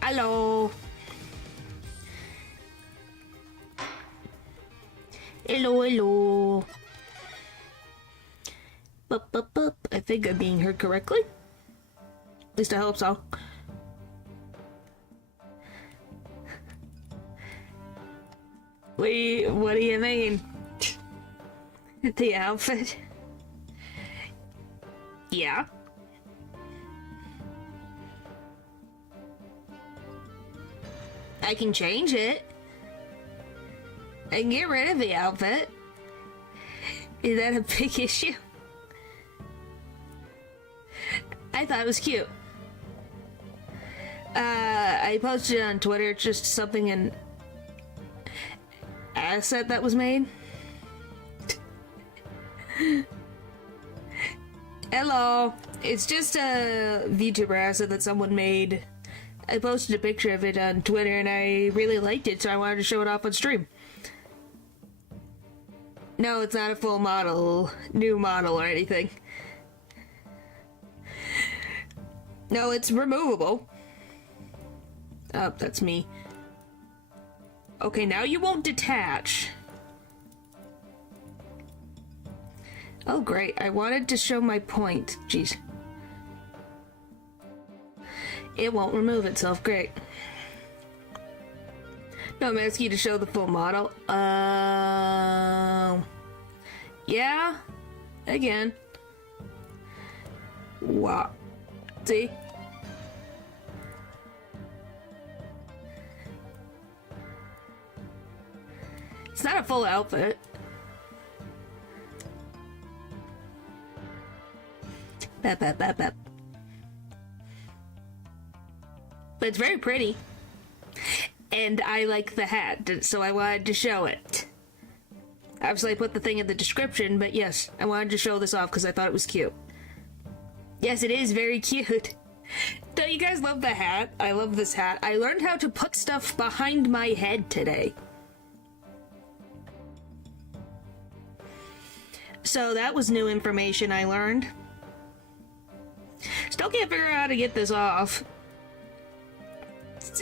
Hello. Hello, hello. Bup, bup, bup. I think I'm being heard correctly. At least I hope so. Wait, what do you mean? The outfit? Yeah. I can change it. I can get rid of the outfit. Is that a big issue? I thought it was cute. I posted on Twitter just something, an asset that was made. Hello. It's just a VTuber asset that someone made. I posted a picture of it on Twitter and I really liked it, so I wanted to show it off on stream. No, it's not a full model, new model or anything. No, it's removable. Oh, that's me. Okay, now you won't detach. Oh, great. I wanted to show my point. Jeez. It won't remove itself. Great. No, I'm asking you to show the full model. Yeah. Again. Wow. See? It's not a full outfit. Bap, bap, bap, bap. But it's very pretty. And I like the hat, so I wanted to show it. Obviously, I put the thing in the description, but yes, I wanted to show this off because I thought it was cute. Yes, it is very cute. Don't you guys love the hat? I love this hat. I learned how to put stuff behind my head today. So that was new information I learned. Still can't figure out how to get this off.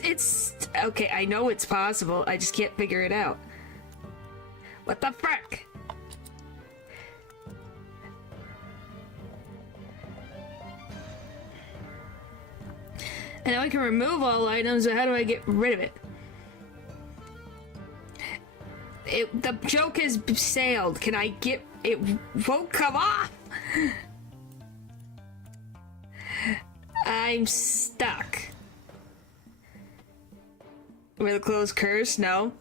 It's okay, I know it's possible, I just can't figure it out. What the frick? I know I can remove all items, but how do I get rid of it? The joke has sailed. Can I get it? Won't come off. I'm stuck. Were the clothes cursed? No.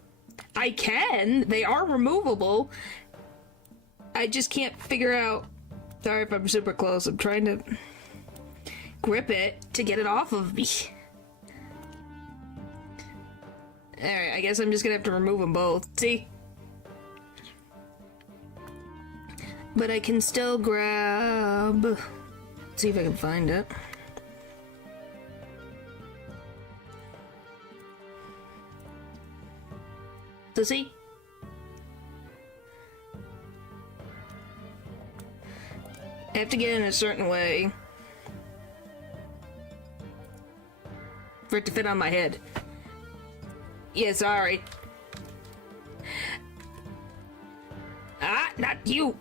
I can. They are removable. I just can't figure out. Sorry if I'm super close. I'm trying to grip it to get it off of me. Alright, I guess I'm just gonna have to remove them both. See? But I can still grab... Let's see if I can find it. So see? I have to get in a certain way for it to fit on my head. Yeah, sorry. Ah, not you!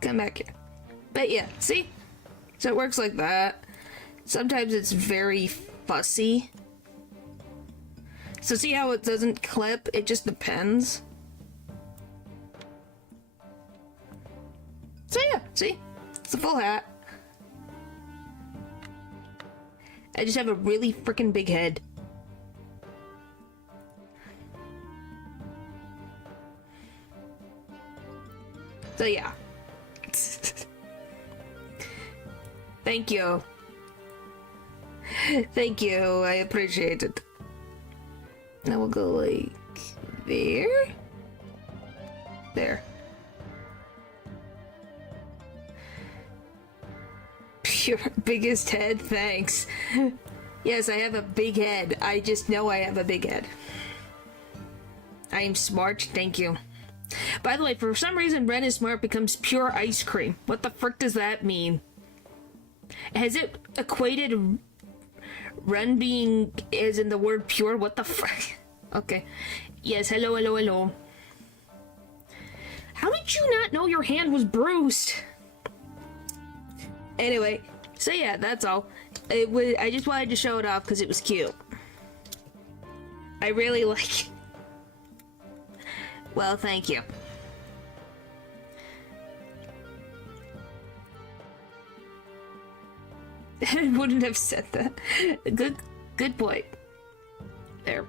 Come back here. But yeah, see? So it works like that. Sometimes it's very fussy. So see how it doesn't clip? It just depends. So yeah, see? It's a full hat. I just have a really freaking big head. So yeah. Thank you. Thank you, I appreciate it. Now we'll go like there. There. Your biggest head, thanks. Yes, I have a big head. I just know I have a big head. I'm smart, thank you. By the way, for some reason, Ren is smart becomes pure ice cream. What the frick does that mean? Has it equated Ren being as in the word pure? What the frick? Okay. Yes, hello, hello, hello. How did you not know your hand was bruised? Anyway, so yeah, that's all. I just wanted to show it off because it was cute. I really like it. Well, thank you. I wouldn't have said that. Good point. There.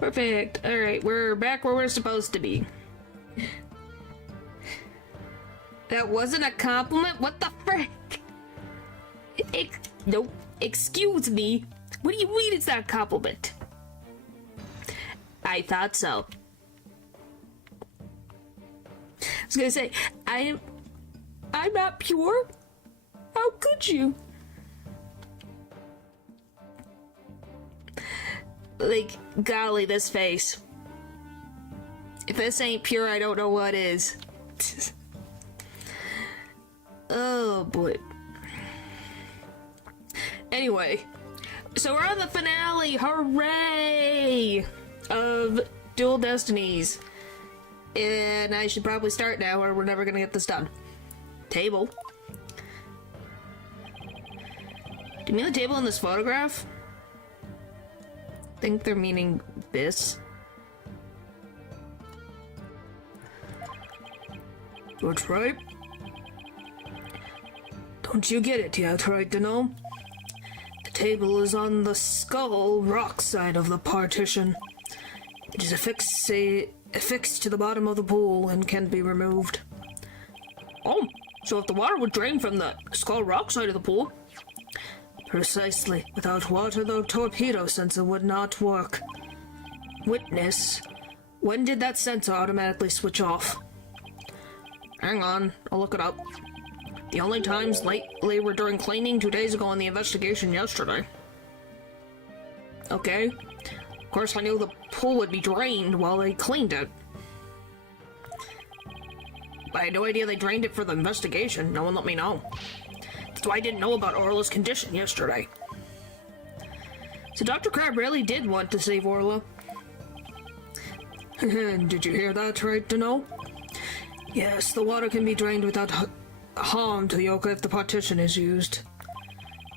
Perfect. Alright, we're back where we're supposed to be. That wasn't a compliment? What the frick? Nope. Excuse me. What do you mean it's not a compliment? I thought so. I was gonna say, I'm not pure? How could you? Like, golly, this face. If this ain't pure, I don't know what is. Oh, boy. Anyway, so we're on the finale, hooray, of Dual Destinies. And I should probably start now or we're never gonna get this done. Table. Do you mean the table in this photograph? I think they're meaning this. That's right. Don't you get it yet, right, Dino? The table is on the skull rock side of the partition. It is affixed to the bottom of the pool and can be removed. Oh, so if the water would drain from the skull rock side of the pool? Precisely. Without water, the torpedo sensor would not work. Witness. When did that sensor automatically switch off? Hang on, I'll look it up. The only times lately were during cleaning 2 days ago and the investigation yesterday. Okay. Of course, I knew the pool would be drained while they cleaned it. But I had no idea they drained it for the investigation. No one let me know. That's why I didn't know about Orla's condition yesterday. So Dr. Crab really did want to save Orla. Did you hear that, right, Dino? Yes, the water can be drained without harm to the Yoka if the partition is used.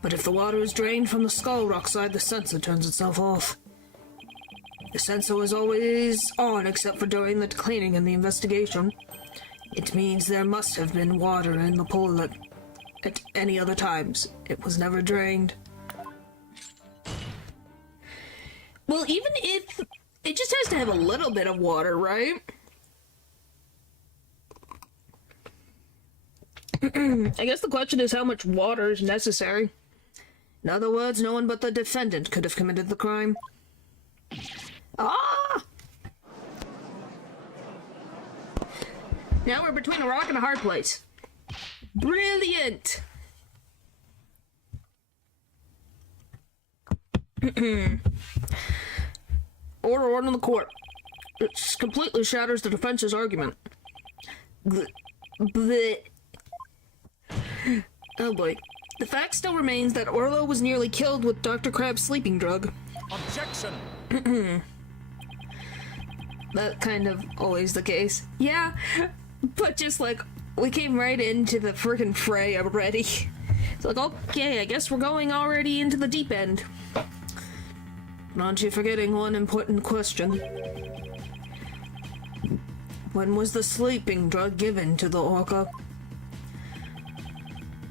But if the water is drained from the skull rock side, the sensor turns itself off. The sensor was always on except for during the cleaning and the investigation. It means there must have been water in the pool at any other times. It was never drained. Well, even if... it just has to have a little bit of water, right? I guess the question is how much water is necessary. In other words, no one but the defendant could have committed the crime. Ah! Now we're between a rock and a hard place. Brilliant! Order on the court. It completely shatters the defense's argument. Oh boy. The fact still remains that Orlo was nearly killed with Dr. Crab's sleeping drug. Objection! That kind of always the case. Yeah, but just like, we came right into the frickin' fray already. It's like, okay, I guess we're going already into the deep end. Aren't you forgetting one important question? When was the sleeping drug given to the orca?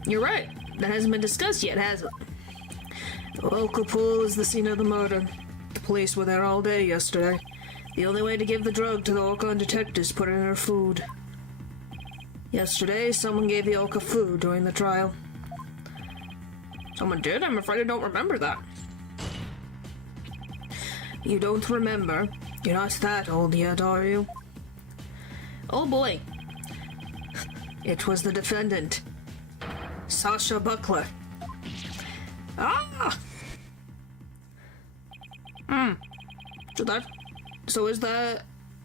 You're right. That hasn't been discussed yet, has it? The local pool is the scene of the murder. The police were there all day yesterday. The only way to give the drug to the orca undetected is put it in her food. Yesterday, someone gave the orca food during the trial. Someone did? I'm afraid I don't remember that. You don't remember? You're not that old yet, are you? Oh boy. It was the defendant. Sasha Buckler. Ah! So is the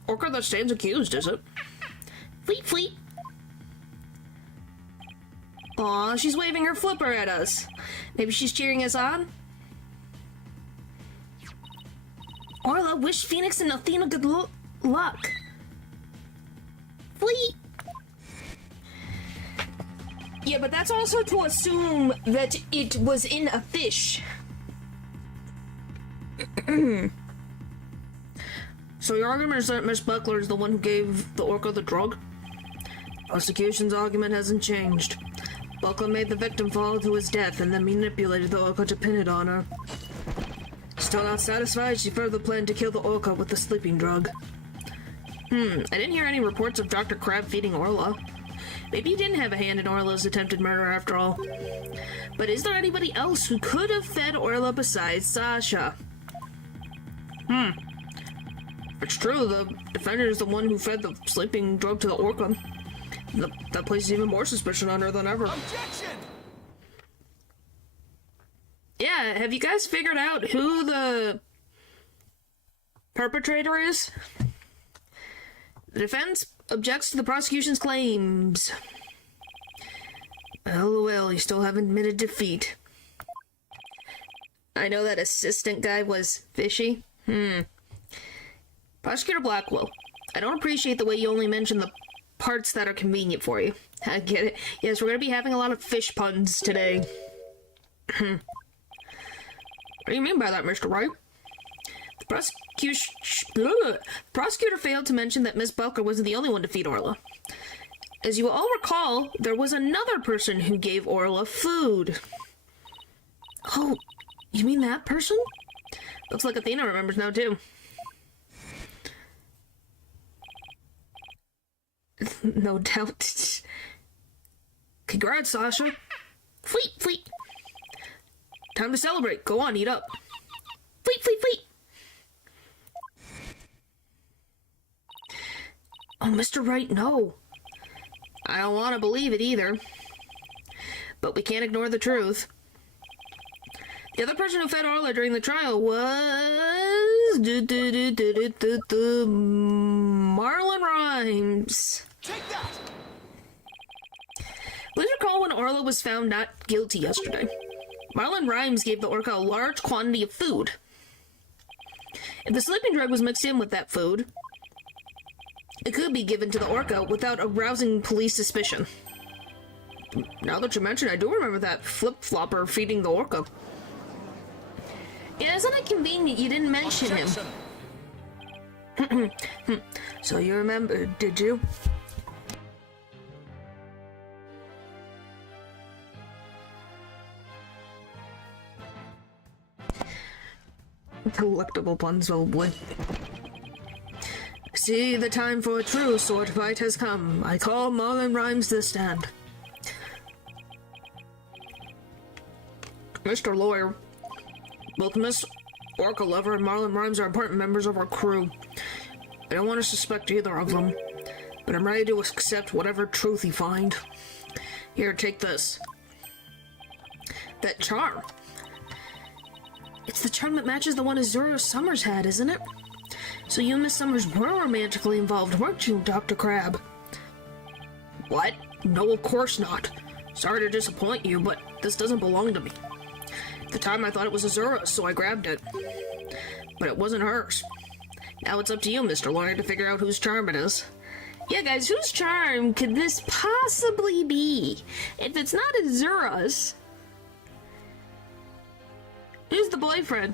orca that stands accused, is it? Fleet, fleet. Aw, she's waving her flipper at us. Maybe she's cheering us on? Orla, wish Phoenix and Athena good luck. Fleet. Yeah, but that's also to assume that it was in a fish. So your argument is that Miss Buckler is the one who gave the orca the drug? Prosecution's argument hasn't changed. Buckler made the victim fall to his death and then manipulated the orca to pin it on her. Still not satisfied, she further planned to kill the orca with the sleeping drug. I didn't hear any reports of Dr. Crab feeding Orla. Maybe he didn't have a hand in Orla's attempted murder after all. But is there anybody else who could have fed Orla besides Sasha? It's true, the defendant is the one who fed the sleeping drug to the orca. That places even more suspicion on her than ever. Objection! Yeah, have you guys figured out who the perpetrator is? The defense objects to the prosecution's claims. LOL, you still haven't admitted defeat. I know that assistant guy was fishy. Prosecutor Blackwell, I don't appreciate the way you only mention the parts that are convenient for you. I get it. Yes, we're gonna be having a lot of fish puns today. What do you mean by that, Mr. Wright? The prosecutor failed to mention that Miss Buckler wasn't the only one to feed Orla. As you all recall, there was another person who gave Orla food. Oh, you mean that person? Looks like Athena remembers now, too. No doubt. Congrats, Sasha. Fleet, fleet. Time to celebrate. Go on, eat up. Fleet, fleet, fleet. Oh, Mr. Wright, no. I don't want to believe it either. But we can't ignore the truth. The other person who fed Orla during the trial was... Marlon Rhymes. Take that! Please recall when Orla was found not guilty yesterday. Marlon Rhymes gave the orca a large quantity of food. If the sleeping drug was mixed in with that food, it could be given to the orca without arousing police suspicion. Now that you mention it, I do remember that flip-flopper feeding the orca. Yeah, isn't it convenient you didn't mention him? So you remember, did you? Delectable puns, oh boy. See, the time for a true sword fight has come. I call Marlon Rhymes to the stand. Mr. Lawyer, both Miss Orca Lover and Marlon Rhymes are important members of our crew. I don't want to suspect either of them, but I'm ready to accept whatever truth you find. Here, take this. That charm. It's the charm that matches the one Azura Summers had, isn't it? So you and Miss Summers were romantically involved, weren't you, Dr. Crab? What? No, of course not. Sorry to disappoint you, but this doesn't belong to me. At the time I thought it was Azura's, so I grabbed it. But it wasn't hers. Now it's up to you, Mr. Lawyer, to figure out whose charm it is. Yeah, guys, whose charm could this possibly be? If it's not Azura's, who's the boyfriend?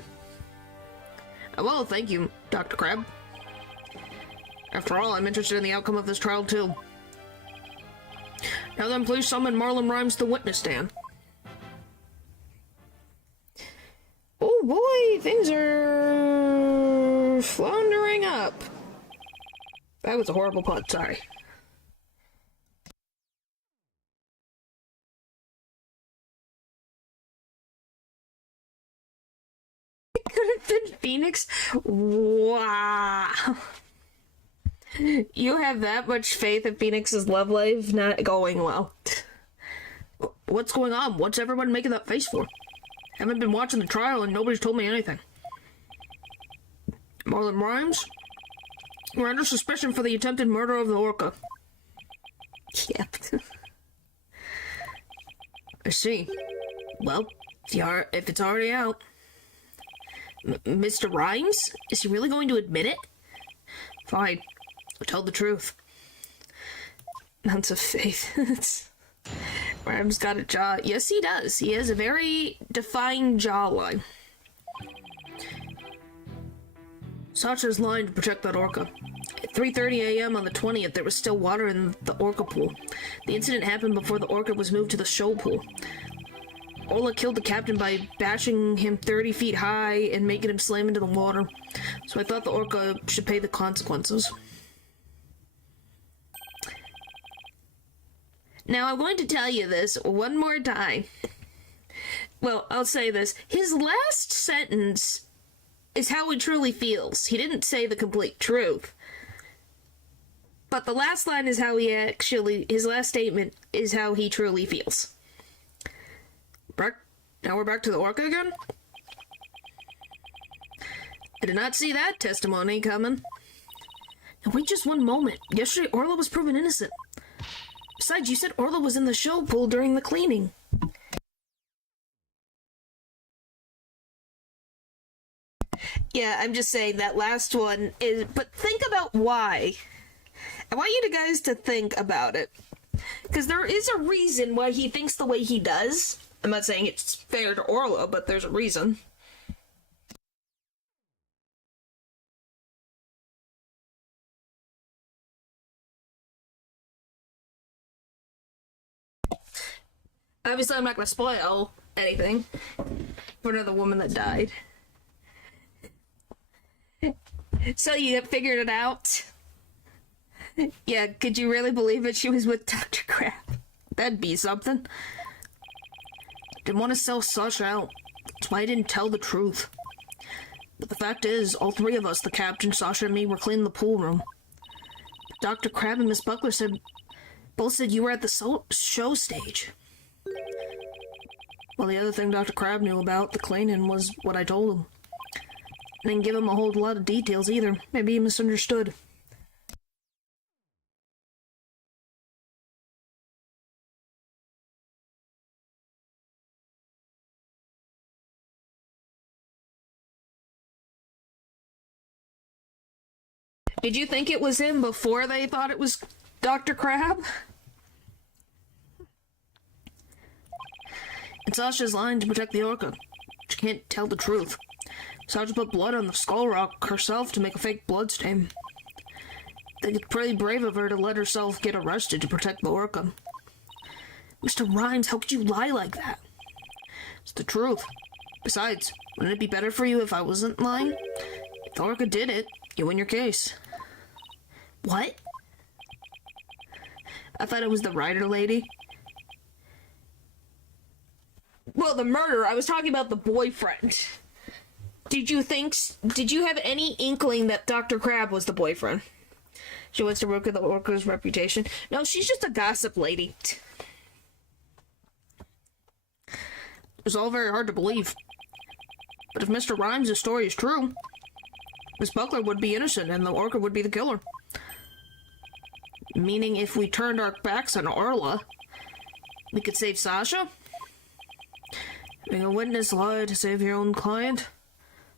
Well, thank you, Dr. Crab. After all, I'm interested in the outcome of this trial, too. Now then, please summon Marlon Rhymes to the witness stand. Oh boy, things are floundering up. That was a horrible pun, sorry. Could have been Phoenix? Wow. You have that much faith in Phoenix's love life not going well. What's going on? What's everyone making that face for? Haven't been watching the trial and nobody's told me anything. Marlon Rhymes? We're under suspicion for the attempted murder of the orca. Yep. I see. Well, if it's already out. Mr. Rhymes? Is he really going to admit it? Fine. I'll tell the truth. Ounce of faith. Rhymes got a jaw. Yes, he does. He has a very defined jawline. Sasha's lying to protect that orca. At 3:30 a.m. on the 20th, there was still water in the orca pool. The incident happened before the orca was moved to the show pool. Orla killed the captain by bashing him 30 feet high and making him slam into the water. So I thought the orca should pay the consequences. Now I'm going to tell you this one more time. Well, I'll say this. His last sentence is how he truly feels. He didn't say the complete truth. But the last line is how he actually, his last statement is how he truly feels. Now we're back to the orca again? I did not see that testimony coming. Now wait just one moment. Yesterday Orla was proven innocent. Besides, you said Orla was in the show pool during the cleaning. Yeah, I'm just saying that last one is... But think about why. I want you guys to think about it. Because there is a reason why he thinks the way he does. I'm not saying it's fair to Orla, but there's a reason. Obviously, I'm not going to spoil anything for another woman that died. So you have figured it out? Yeah, could you really believe it? She was with Dr. Crab. That'd be something. Didn't want to sell Sasha out. That's why I didn't tell the truth. But the fact is, all three of us, the captain, Sasha, and me, were cleaning the pool room. Dr. Crab and Miss Buckler both said you were at the show stage. Well, the other thing Dr. Crab knew about the cleaning was what I told him. I didn't give him a whole lot of details either. Maybe he misunderstood. Did you think it was him before they thought it was Dr. Crab? And Sasha's lying to protect the orca. She can't tell the truth. Sasha put blood on the skull rock herself to make a fake blood stain. I think it's pretty brave of her to let herself get arrested to protect the orca. Mr. Rhymes, how could you lie like that? It's the truth. Besides, wouldn't it be better for you if I wasn't lying? If the orca did it, you win your case. What? I thought it was the writer lady. Well, the murderer. I was talking about the boyfriend. Did you have any inkling that Dr. Crab was the boyfriend? She wants to work with the orca's reputation. No, she's just a gossip lady. It's all very hard to believe. But if Mr. Rhymes' story is true, Miss Buckler would be innocent and the orca would be the killer. Meaning if we turned our backs on Orla, we could save Sasha? Having a witness lie to save your own client?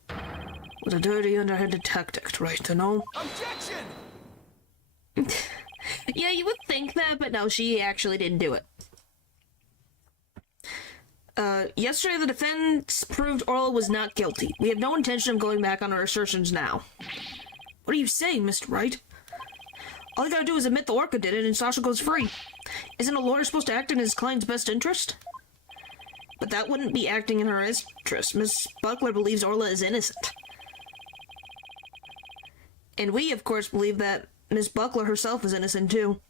What a dirty, underhanded tactic, right to know? Objection! Yeah, you would think that, but no, she actually didn't do it. Yesterday the defense proved Orla was not guilty. We have no intention of going back on our assertions now. What are you saying, Mr. Wright? All you gotta do is admit the orca did it and Sasha goes free. Isn't a lawyer supposed to act in his client's best interest? But that wouldn't be acting in her interest. Miss Buckler believes Orla is innocent. And we, of course, believe that Miss Buckler herself is innocent, too.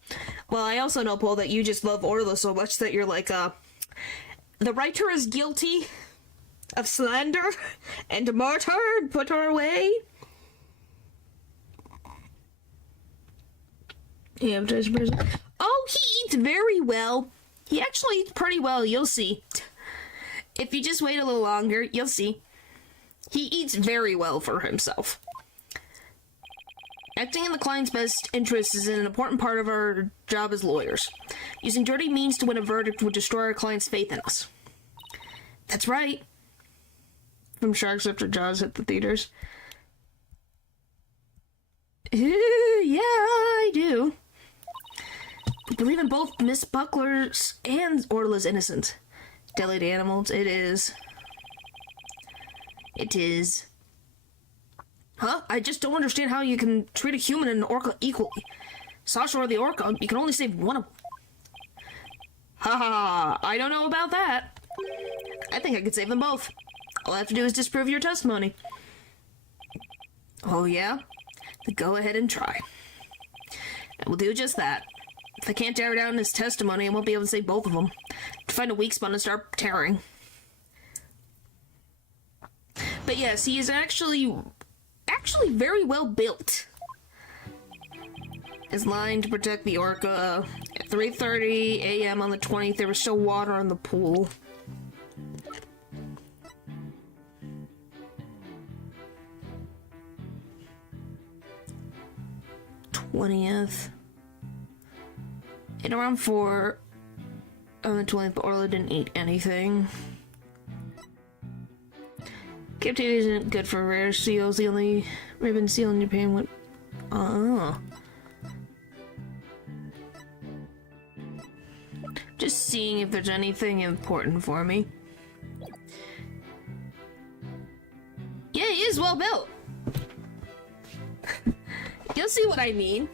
Well, I also know, Paul, that you just love Orla so much that you're like, the writer is guilty of slander and to martyr and put her away. Yeah, oh, he eats very well. He actually eats pretty well, you'll see. If you just wait a little longer, you'll see. He eats very well for himself. Acting in the client's best interest is an important part of our job as lawyers. Using dirty means to win a verdict would destroy our client's faith in us. That's right. From Sharks After Jaws hit the theaters. Yeah, I do. I believe in both Miss Buckler's and Orla's innocence. Deadly animals, it is. It is. Huh? I just don't understand how you can treat a human and an orca equally. Sasha or the orca, you can only save one of them. Haha, I don't know about that. I think I could save them both. All I have to do is disprove your testimony. Oh yeah? Then go ahead and try. And we'll do just that. If I can't tear down his testimony, I won't be able to save both of them. To find a weak spot and start tearing. But yes, he is actually very well built. Is lined to protect the orca. At 3:30 a.m. on the 20th, there was still water in the pool. And around 4 on the 20th, Orla didn't eat anything. Captivity isn't good for rare seals. The only ribbon seal in Japan went. Just seeing if there's anything important for me. Yeah, he is well built. You'll see what I mean.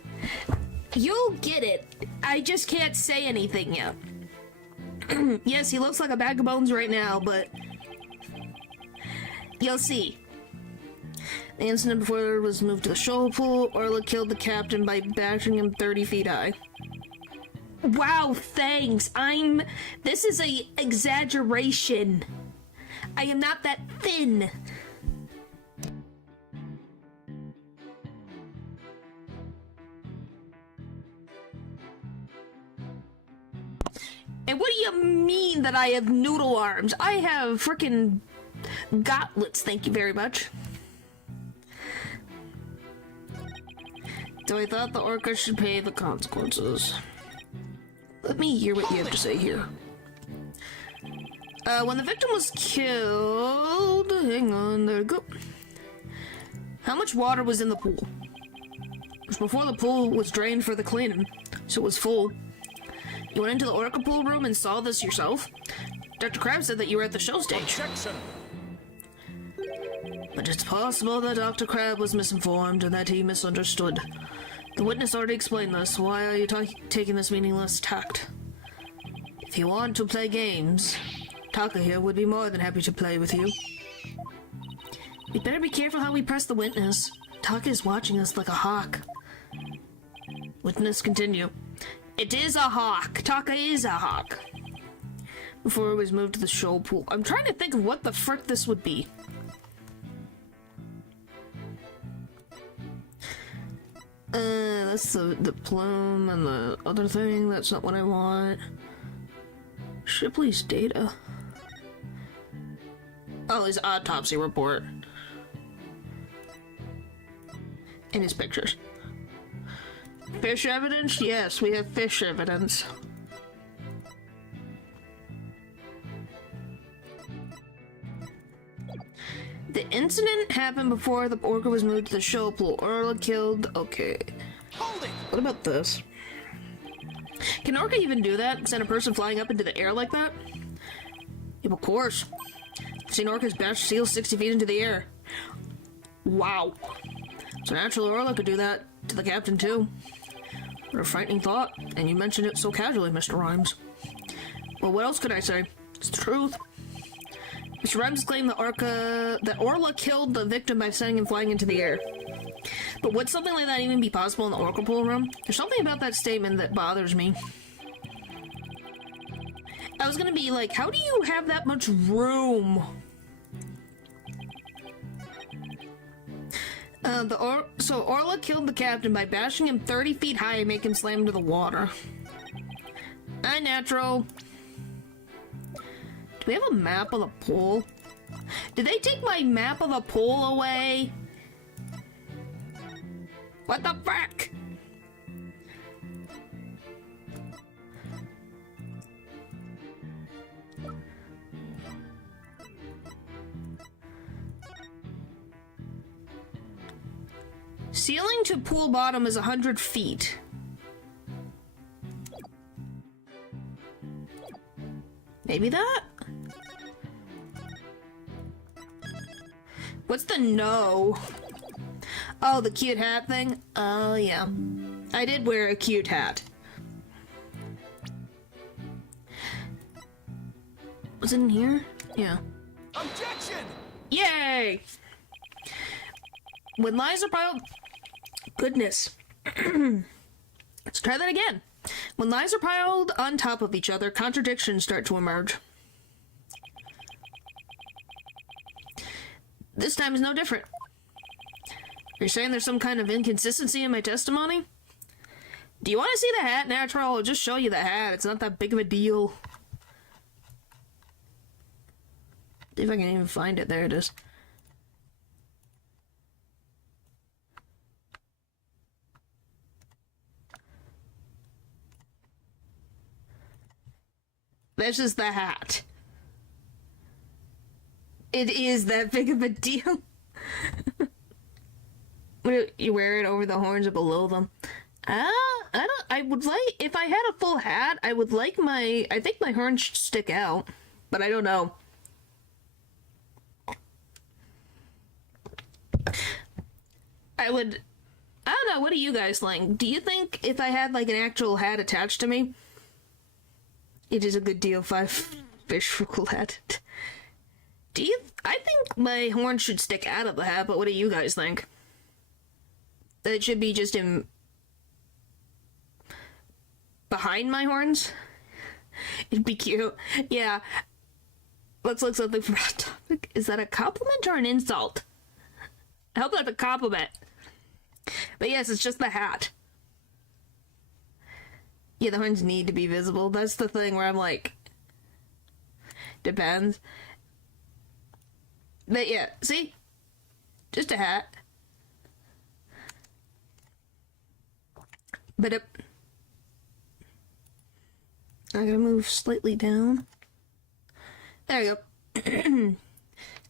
You'll get it. I just can't say anything yet. Yes, he looks like a bag of bones right now, but you'll see. The incident before was moved to the shoal pool. Orla killed the captain by bashing him 30 feet high. Wow, thanks. This is a exaggeration. I am not that thin. And what do you mean that I have noodle arms? I have frickin' gauntlets, thank you very much. So I thought the orca should pay the consequences. Let me hear what you have to say here. When the victim was killed... Hang on, there we go. How much water was in the pool? It was before the pool was drained for the cleaning, so it was full. You went into the orca pool room and saw this yourself? Dr. Crabbe said that you were at the show stage. Objection. But it's possible that Dr. Crabbe was misinformed and that he misunderstood. The witness already explained this. Why are you taking this meaningless tact? If you want to play games, Taka here would be more than happy to play with you. We'd better be careful how we press the witness. Taka is watching us like a hawk. Witness continue. It is a hawk. Taka is a hawk. Before it was moved to the shoal pool. I'm trying to think of what the frick this would be. That's the plume and the other thing. That's not what I want. Shipley's data. Oh, his autopsy report. And his pictures. Fish evidence? Yes, we have fish evidence. The incident happened before the orca was moved to the shoal pool. Orla killed... Okay. Hold it. What about this? Can orca even do that? Send a person flying up into the air like that? Yeah, of course. I've seen orcas bash seals 60 feet into the air. Wow. So naturally Orla could do that to the captain too. What a frightening thought. And you mentioned it so casually, Mr. Rhymes. Well, what else could I say? It's the truth. Mr. Rhymes claimed that Orla killed the victim by sending him flying into the air. But would something like that even be possible in the orca pool room? There's something about that statement that bothers me. I was gonna be like, how do you have that much room? So Orla killed the captain by bashing him 30 feet high and making him slam into the water. Unnatural. Do we have a map of the pool? Did they take my map of the pool away? What the frick? Ceiling to pool bottom is 100 feet. Maybe that? What's the no? Oh, the cute hat thing? Oh, yeah. I did wear a cute hat. Was it in here? Yeah. Objection! Yay! When lies are piled... Goodness. Let's try that again. When lies are piled on top of each other, contradictions start to emerge. This time is no different. You're saying there's some kind of inconsistency in my testimony? Do you want to see the hat, Natural? I'll just show you the hat. It's not that big of a deal. See if I can even find it. There it is. This is the hat. It is that big of a deal. You wear it over the horns or below them. I would like, if I had a full hat, I would like I think my horns should stick out, but I don't know. I don't know, what do you guys think? Do you think if I had like an actual hat attached to me, it is a good deal if I fish cool hat? I think my horns should stick out of the hat, but what do you guys think? That it should be just behind my horns? It'd be cute. Yeah. Let's look something for a topic. Is that a compliment or an insult? I hope that's a compliment. But yes, it's just the hat. Yeah, the horns need to be visible. That's the thing where I'm like... Depends. But yeah, see? Just a hat. But I gotta move slightly down. There you go.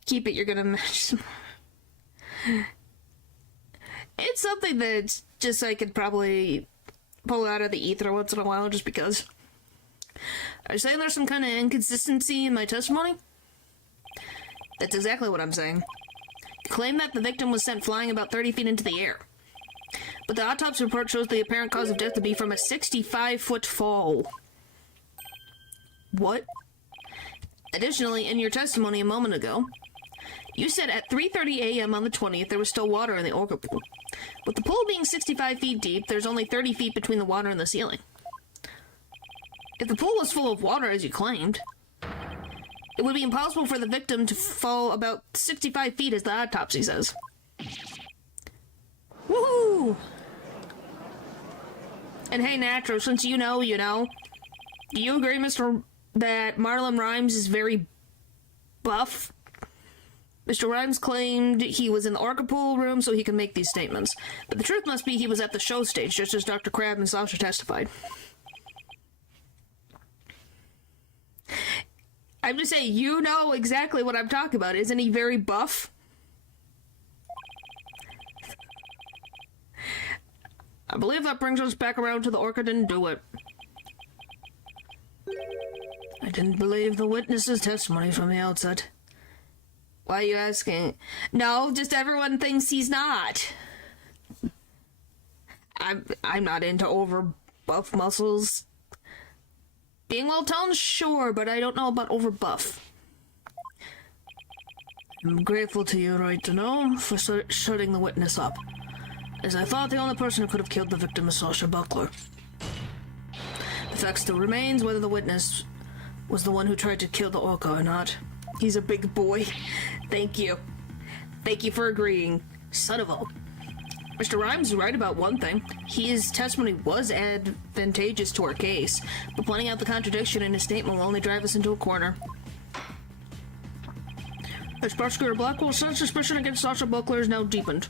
Keep it, you're gonna match some. It's something that's just I could probably pull out of the ether once in a while just because. Are you saying there's some kind of inconsistency in my testimony? That's exactly what I'm saying. You claim that the victim was sent flying about 30 feet into the air. But the autopsy report shows the apparent cause of death to be from a 65-foot fall. What? Additionally, in your testimony a moment ago, you said at 3:30 a.m. on the 20th there was still water in the orca pool. With the pool being 65 feet deep, there's only 30 feet between the water and the ceiling. If the pool was full of water, as you claimed, it would be impossible for the victim to fall about 65 feet, as the autopsy says. Woohoo! And hey, Natro, since you know, do you agree, that Marlon Rhymes is very buff? Mr. Rhymes claimed he was in the orca pool room so he can make these statements. But the truth must be he was at the show stage, just as Dr. Crab and Sasha testified. I'm just saying, you know exactly what I'm talking about. Isn't he very buff? I believe that brings us back around to the orca didn't do it. I didn't believe the witness's testimony from the outset. Why are you asking? No, just everyone thinks he's not. I'm not into over buff muscles. Being well toned, sure, but I don't know about over buff. I'm grateful to you, right to know, for shutting the witness up, as I thought the only person who could have killed the victim was Sasha Buckler. The fact still remains whether the witness was the one who tried to kill the orca or not. He's a big boy. Thank you. Thank you for agreeing, son of a... Mr. Rhymes is right about one thing. His testimony was advantageous to our case, but pointing out the contradiction in his statement will only drive us into a corner. As Prosecutor Blackwell's suspicion against Sasha Buckler is now deepened.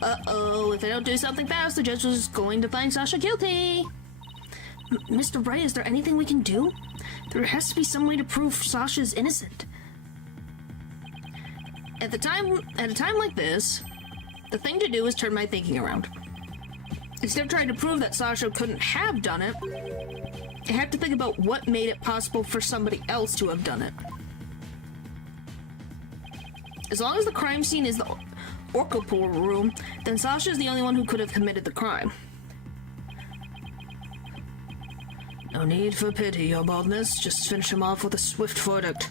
Uh-oh, if I don't do something fast, the judge is going to find Sasha guilty. Mr. Wright, is there anything we can do? There has to be some way to prove Sasha's innocent. At a time like this, the thing to do is turn my thinking around. Instead of trying to prove that Sasha couldn't have done it, I have to think about what made it possible for somebody else to have done it. As long as the crime scene is the orca pool room, then Sasha is the only one who could have committed the crime. No need for pity, your baldness. Just finish him off with a swift verdict.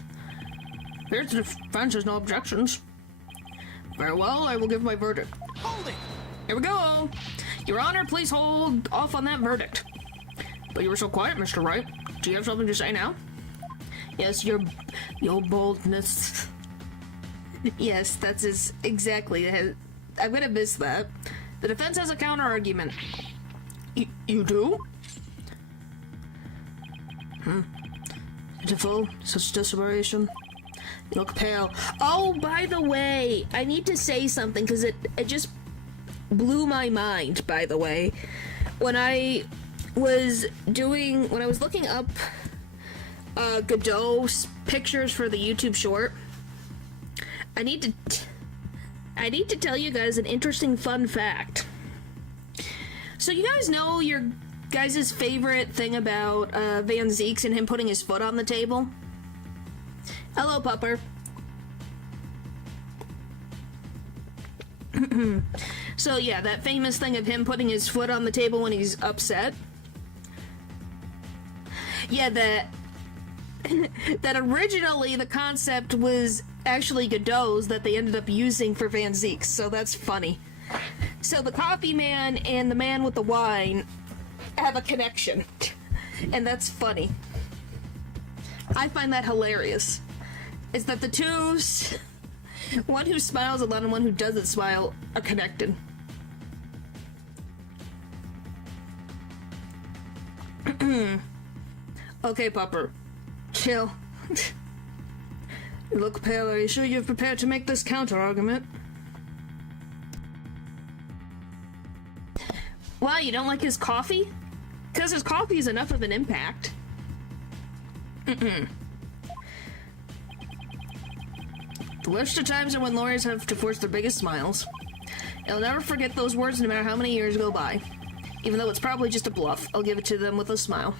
Here's the defense has no objections. Very well, I will give my verdict. Hold it! Here we go! Your Honor, please hold off on that verdict. But you were so quiet, Mr. Wright. Do you have something to say now? Yes, your boldness. Yes, that's exactly. I'm gonna miss that. The defense has a counter-argument. You do? Pitiful, such desperation. You look pale. Oh, by the way, I need to say something because it just blew my mind, by the way. When I was looking up Godot's pictures for the YouTube short, I need to tell you guys an interesting fun fact. So you guys know your guys' favorite thing about Van Zeeks and him putting his foot on the table? Hello, Pupper. So yeah, that famous thing of him putting his foot on the table when he's upset. Yeah, that originally the concept was actually Godot's that they ended up using for Van Zeeks, so that's funny. So the coffee man and the man with the wine have a connection, and that's funny. I find that hilarious. Is that the two, one who smiles a lot and one who doesn't smile, are connected. Okay, Pupper. Chill. You look pale. Are you sure you're prepared to make this counter-argument? Why, you don't like his coffee? Because his coffee is enough of an impact. The worst of times are when lawyers have to force their biggest smiles. I'll never forget those words no matter how many years go by. Even though it's probably just a bluff, I'll give it to them with a smile.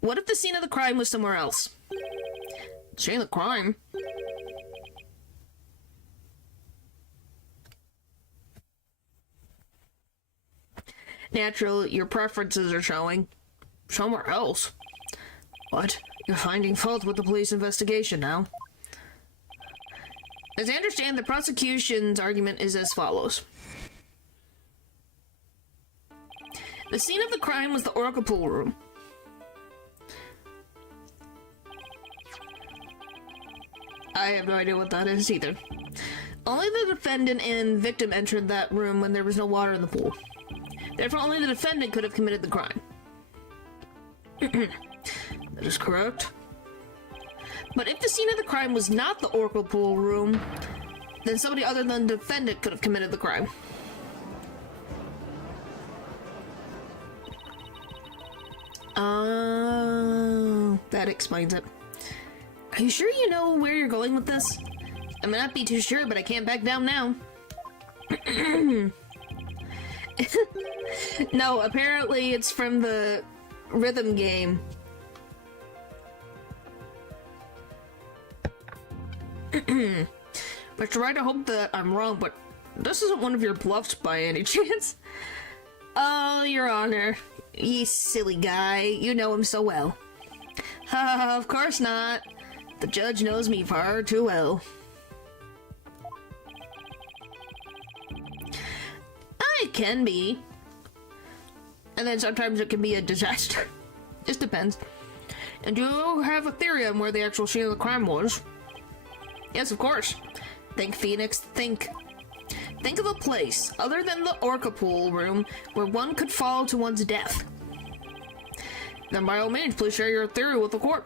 What if the scene of the crime was somewhere else? Scene of the crime? Natural, your preferences are showing. Somewhere else? What? You're finding fault with the police investigation now? As I understand, the prosecution's argument is as follows. The scene of the crime was the Oracle pool room. I have no idea what that is either. Only the defendant and victim entered that room when there was no water in the pool. Therefore, only the defendant could have committed the crime. That is correct. But if the scene of the crime was not the Oracle pool room, then somebody other than the defendant could have committed the crime. That explains it. Are you sure you know where you're going with this? I may not be too sure, but I can't back down now. No, apparently it's from the rhythm game. Mr. Wright, I hope that I'm wrong, but this isn't one of your bluffs by any chance. Oh, Your Honor. You silly guy. You know him so well. Of course not. The judge knows me far too well. It can be. And then sometimes it can be a disaster. Just depends. And do you have a theory on where the actual scene of the crime was? Yes, of course. Think, Phoenix, think. Think of a place, other than the Orca pool room, where one could fall to one's death. Then by all means, please share your theory with the court.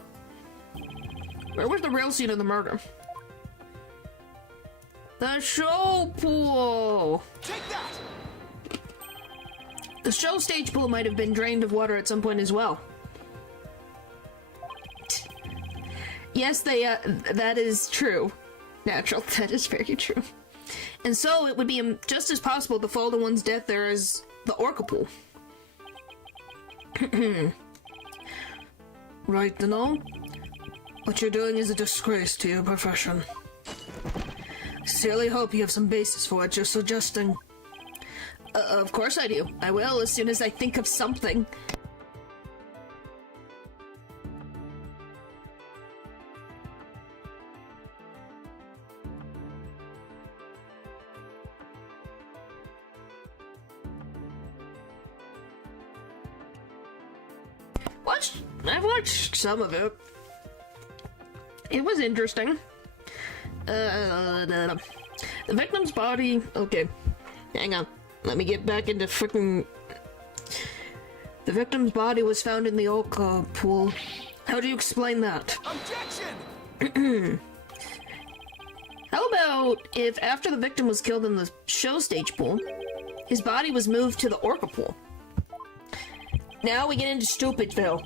Where was the real scene of the murder? The show pool! Take that! The show stage pool might have been drained of water at some point as well. Yes, that is true. Natural, that is very true. And so it would be just as possible to fall to one's death there as the orca pool. Right, Dano? What you're doing is a disgrace to your profession. I sincerely hope you have some basis for what you're suggesting. Of course I do. I will as soon as I think of something. I've watched some of it. It was interesting. The victim's body... Okay, hang on. Let me get back into frickin'... The victim's body was found in the orca pool. How do you explain that? Objection! How about if after the victim was killed in the show stage pool, his body was moved to the orca pool? Now we get into Stupidville.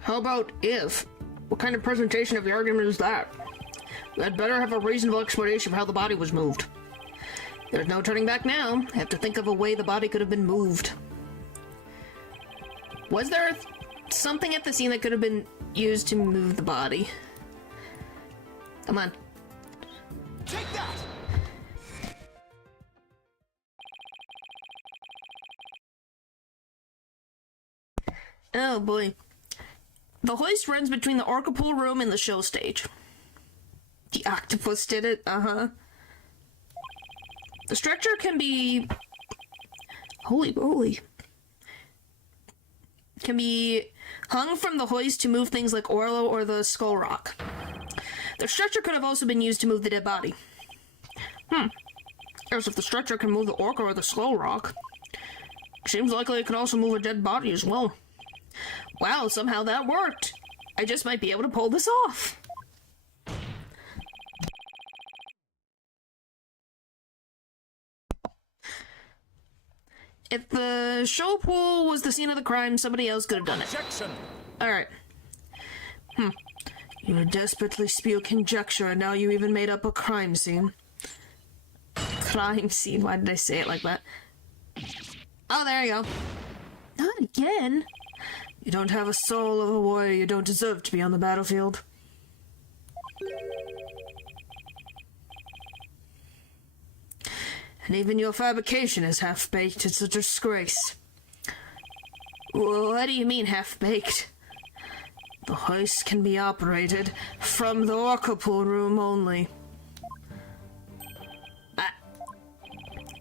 How about if? What kind of presentation of the argument is that? I'd better have a reasonable explanation for how the body was moved. There's no turning back now. I have to think of a way the body could have been moved. Was there something at the scene that could have been used to move the body? Come on. Take that! Oh boy. The hoist runs between the orca pool room and the show stage. The octopus did it, uh-huh. The stretcher can be... Holy moly. Can be hung from the hoist to move things like Orlo or the skull rock. The stretcher could have also been used to move the dead body. As if the stretcher can move the orca or the skull rock. Seems likely it could also move a dead body as well. Wow, somehow that worked. I just might be able to pull this off. If the show pool was the scene of the crime, somebody else could have done it. Objection! Alright. You desperately spew conjecture, and now you even made up a crime scene. Crime scene? Why did I say it like that? Oh, there you go. Not again. You don't have a soul of a warrior. You don't deserve to be on the battlefield. And even your fabrication is half-baked. It's a disgrace. What do you mean half-baked? The hoist can be operated from the orca pool room only.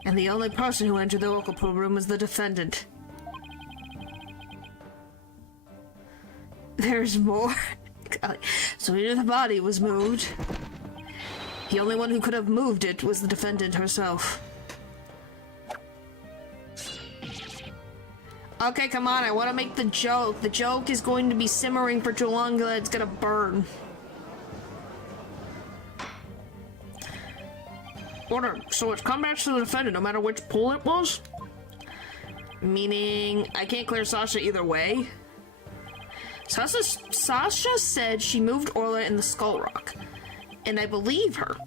And the only person who entered the orca pool room was the defendant. There's more. So even the body was moved. The only one who could have moved it was the defendant herself. Okay, come on, I want to make the joke. The joke is going to be simmering for too long that it's gonna burn. Order, so it's comebacks to the defendant no matter which pool it was? Meaning, I can't clear Sasha either way? Sasha said she moved Orla in the Skull Rock, and I believe her.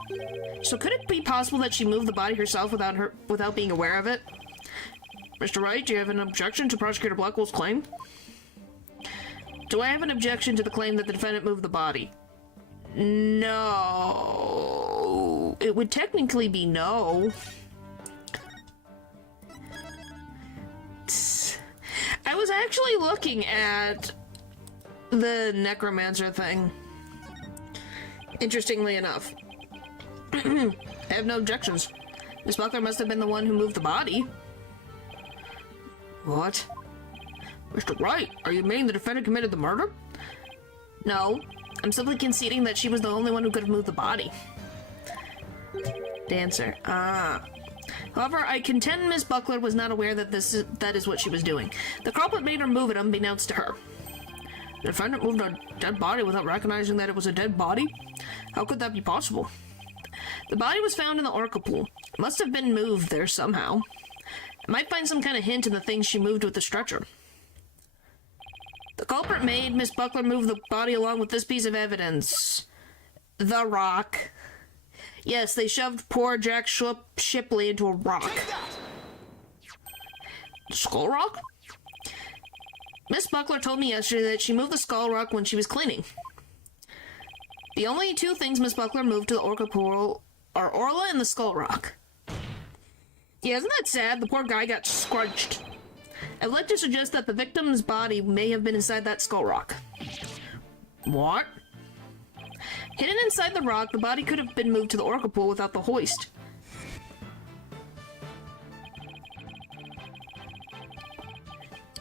So could it be possible that she moved the body herself without being aware of it? Mr. Wright, do you have an objection to Prosecutor Blackwell's claim? Do I have an objection to the claim that the defendant moved the body? No. It would technically be no. I was actually looking at the necromancer thing. Interestingly enough. I have no objections. Miss Buckler must have been the one who moved the body. What? Mr. Wright, are you admitting the defendant committed the murder? No, I'm simply conceding that she was the only one who could have moved the body. Dancer. However, I contend Miss Buckler was not aware that that is what she was doing. The culprit made her move it unbeknownst to her. The defendant moved a dead body without recognizing that it was a dead body? How could that be possible? The body was found in the orca pool. It must have been moved there somehow. I might find some kind of hint in the things she moved with the stretcher. The culprit made Miss Buckler move the body along with this piece of evidence. The rock. Yes, they shoved poor Jack Shipley into a rock. Skull rock? Miss Buckler told me yesterday that she moved the skull rock when she was cleaning. The only two things Miss Buckler moved to the orca pool are Orla and the skull rock. Yeah, isn't that sad? The poor guy got scrunched. I'd like to suggest that the victim's body may have been inside that skull rock. What? Hidden inside the rock, the body could have been moved to the orca pool without the hoist.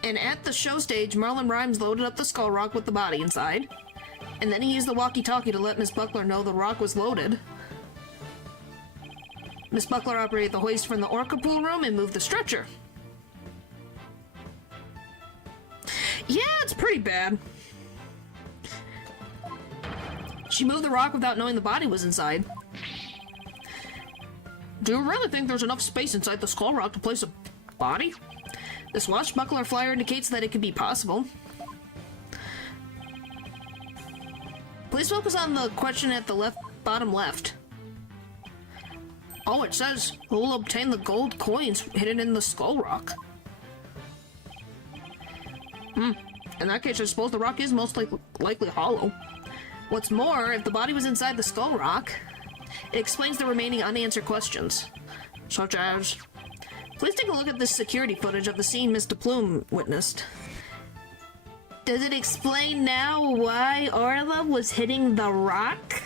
And at the show stage, Marlon Rhymes loaded up the skull rock with the body inside. And then he used the walkie-talkie to let Miss Buckler know the rock was loaded. Miss Buckler operated the hoist from the orca pool room and moved the stretcher. Yeah, it's pretty bad. She moved the rock without knowing the body was inside. Do you really think there's enough space inside the skull rock to place a body? This swashbuckler flyer indicates that it could be possible. Please focus on the question at the bottom left. Oh, it says, who will obtain the gold coins hidden in the skull rock? In that case, I suppose the rock is most likely hollow. What's more, if the body was inside the skull rock, it explains the remaining unanswered questions. Such as... Please take a look at this security footage of the scene Mr. Plume witnessed. Does it explain now why Orla was hitting the rock?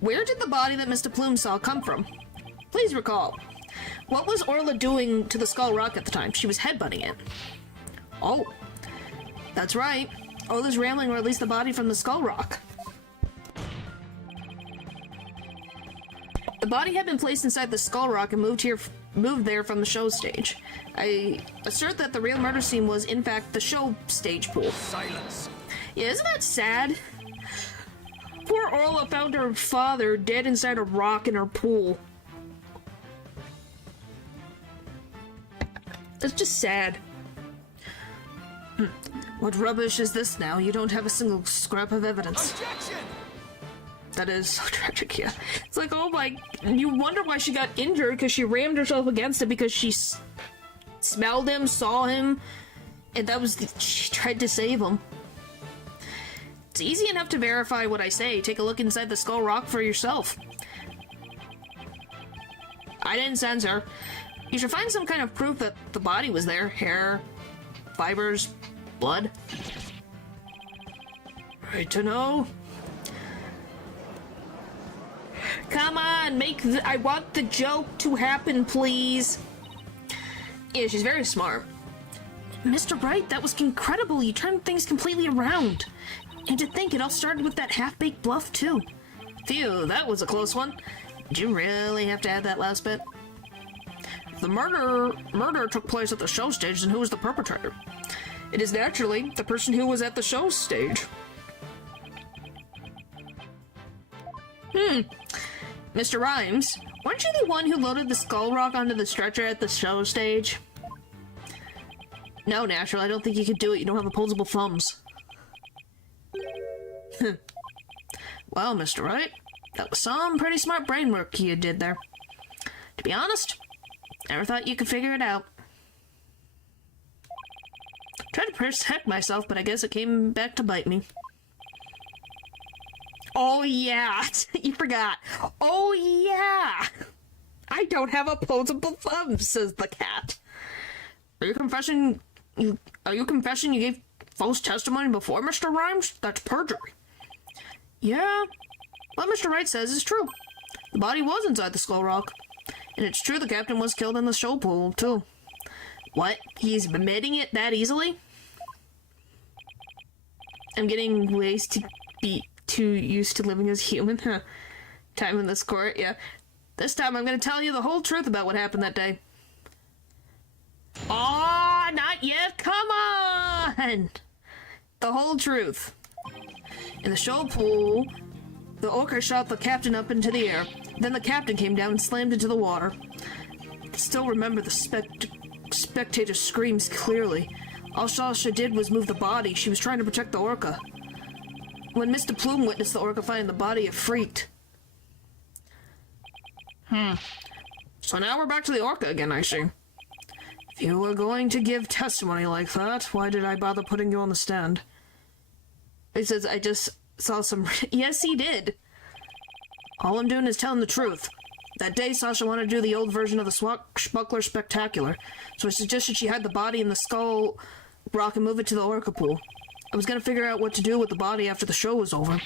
Where did the body that Mr. Plume saw come from? Please recall. What was Orla doing to the skull rock at the time? She was headbutting it. Oh, that's right. Orla's rambling released the body from the skull rock. The body had been placed inside the skull rock and moved there from the show stage. I assert that the real murder scene was, in fact, the show stage pool. Silence. Yeah, isn't that sad? Poor Orla found her father dead inside a rock in her pool. That's just sad. What rubbish is this now? You don't have a single scrap of evidence. Objection! That is so tragic, yeah. It's like, oh my... You wonder why she got injured, because she rammed herself against it because she smelled him, saw him, and that was... She tried to save him. It's easy enough to verify what I say. Take a look inside the skull rock for yourself. I didn't censor. You should find some kind of proof that the body was there. Hair, fibers, blood. Right to know. Come on, I want the joke to happen, please. Yeah, she's very smart. Mr. Wright, that was incredible. You turned things completely around. And to think it all started with that half-baked bluff, too. Phew, that was a close one. Did you really have to add that last bit? If the murder took place at the show stage, then who was the perpetrator? It is naturally the person who was at the show stage. Mr. Rhymes, weren't you the one who loaded the skull rock onto the stretcher at the show stage? No, naturally, I don't think you could do it. You don't have opposable thumbs. Well, Mr. Wright, that was some pretty smart brain work you did there. To be honest, never thought you could figure it out. Tried to protect myself, but I guess it came back to bite me. Oh yeah, you forgot. Oh yeah, I don't have opposable thumbs, says the cat. Are you confessing you gave false testimony before, Mr. Rhymes? That's perjury. Yeah, what Mr. Wright says is true. The body was inside the skull rock. And it's true the captain was killed in the show pool, too. What? He's admitting it that easily? I'm getting ways to be too used to living as human, huh? Time in this court, yeah. This time I'm gonna tell you the whole truth about what happened that day. Aw, not yet. Come on. The whole truth. In the show pool, the orca shot the captain up into the air. Then the captain came down and slammed into the water. I still remember the spectator's screams clearly. All Sasha did was move the body. She was trying to protect the orca. When Mr. Plume witnessed the orca find the body, it freaked. So now we're back to the orca again, I see. If you were going to give testimony like that, why did I bother putting you on the stand? He says, I just saw some... Yes, he did. All I'm doing is telling the truth. That day, Sasha wanted to do the old version of the Swashbuckler Spectacular, so I suggested she hide the body in the skull rock and move it to the orca pool. I was gonna figure out what to do with the body after the show was over.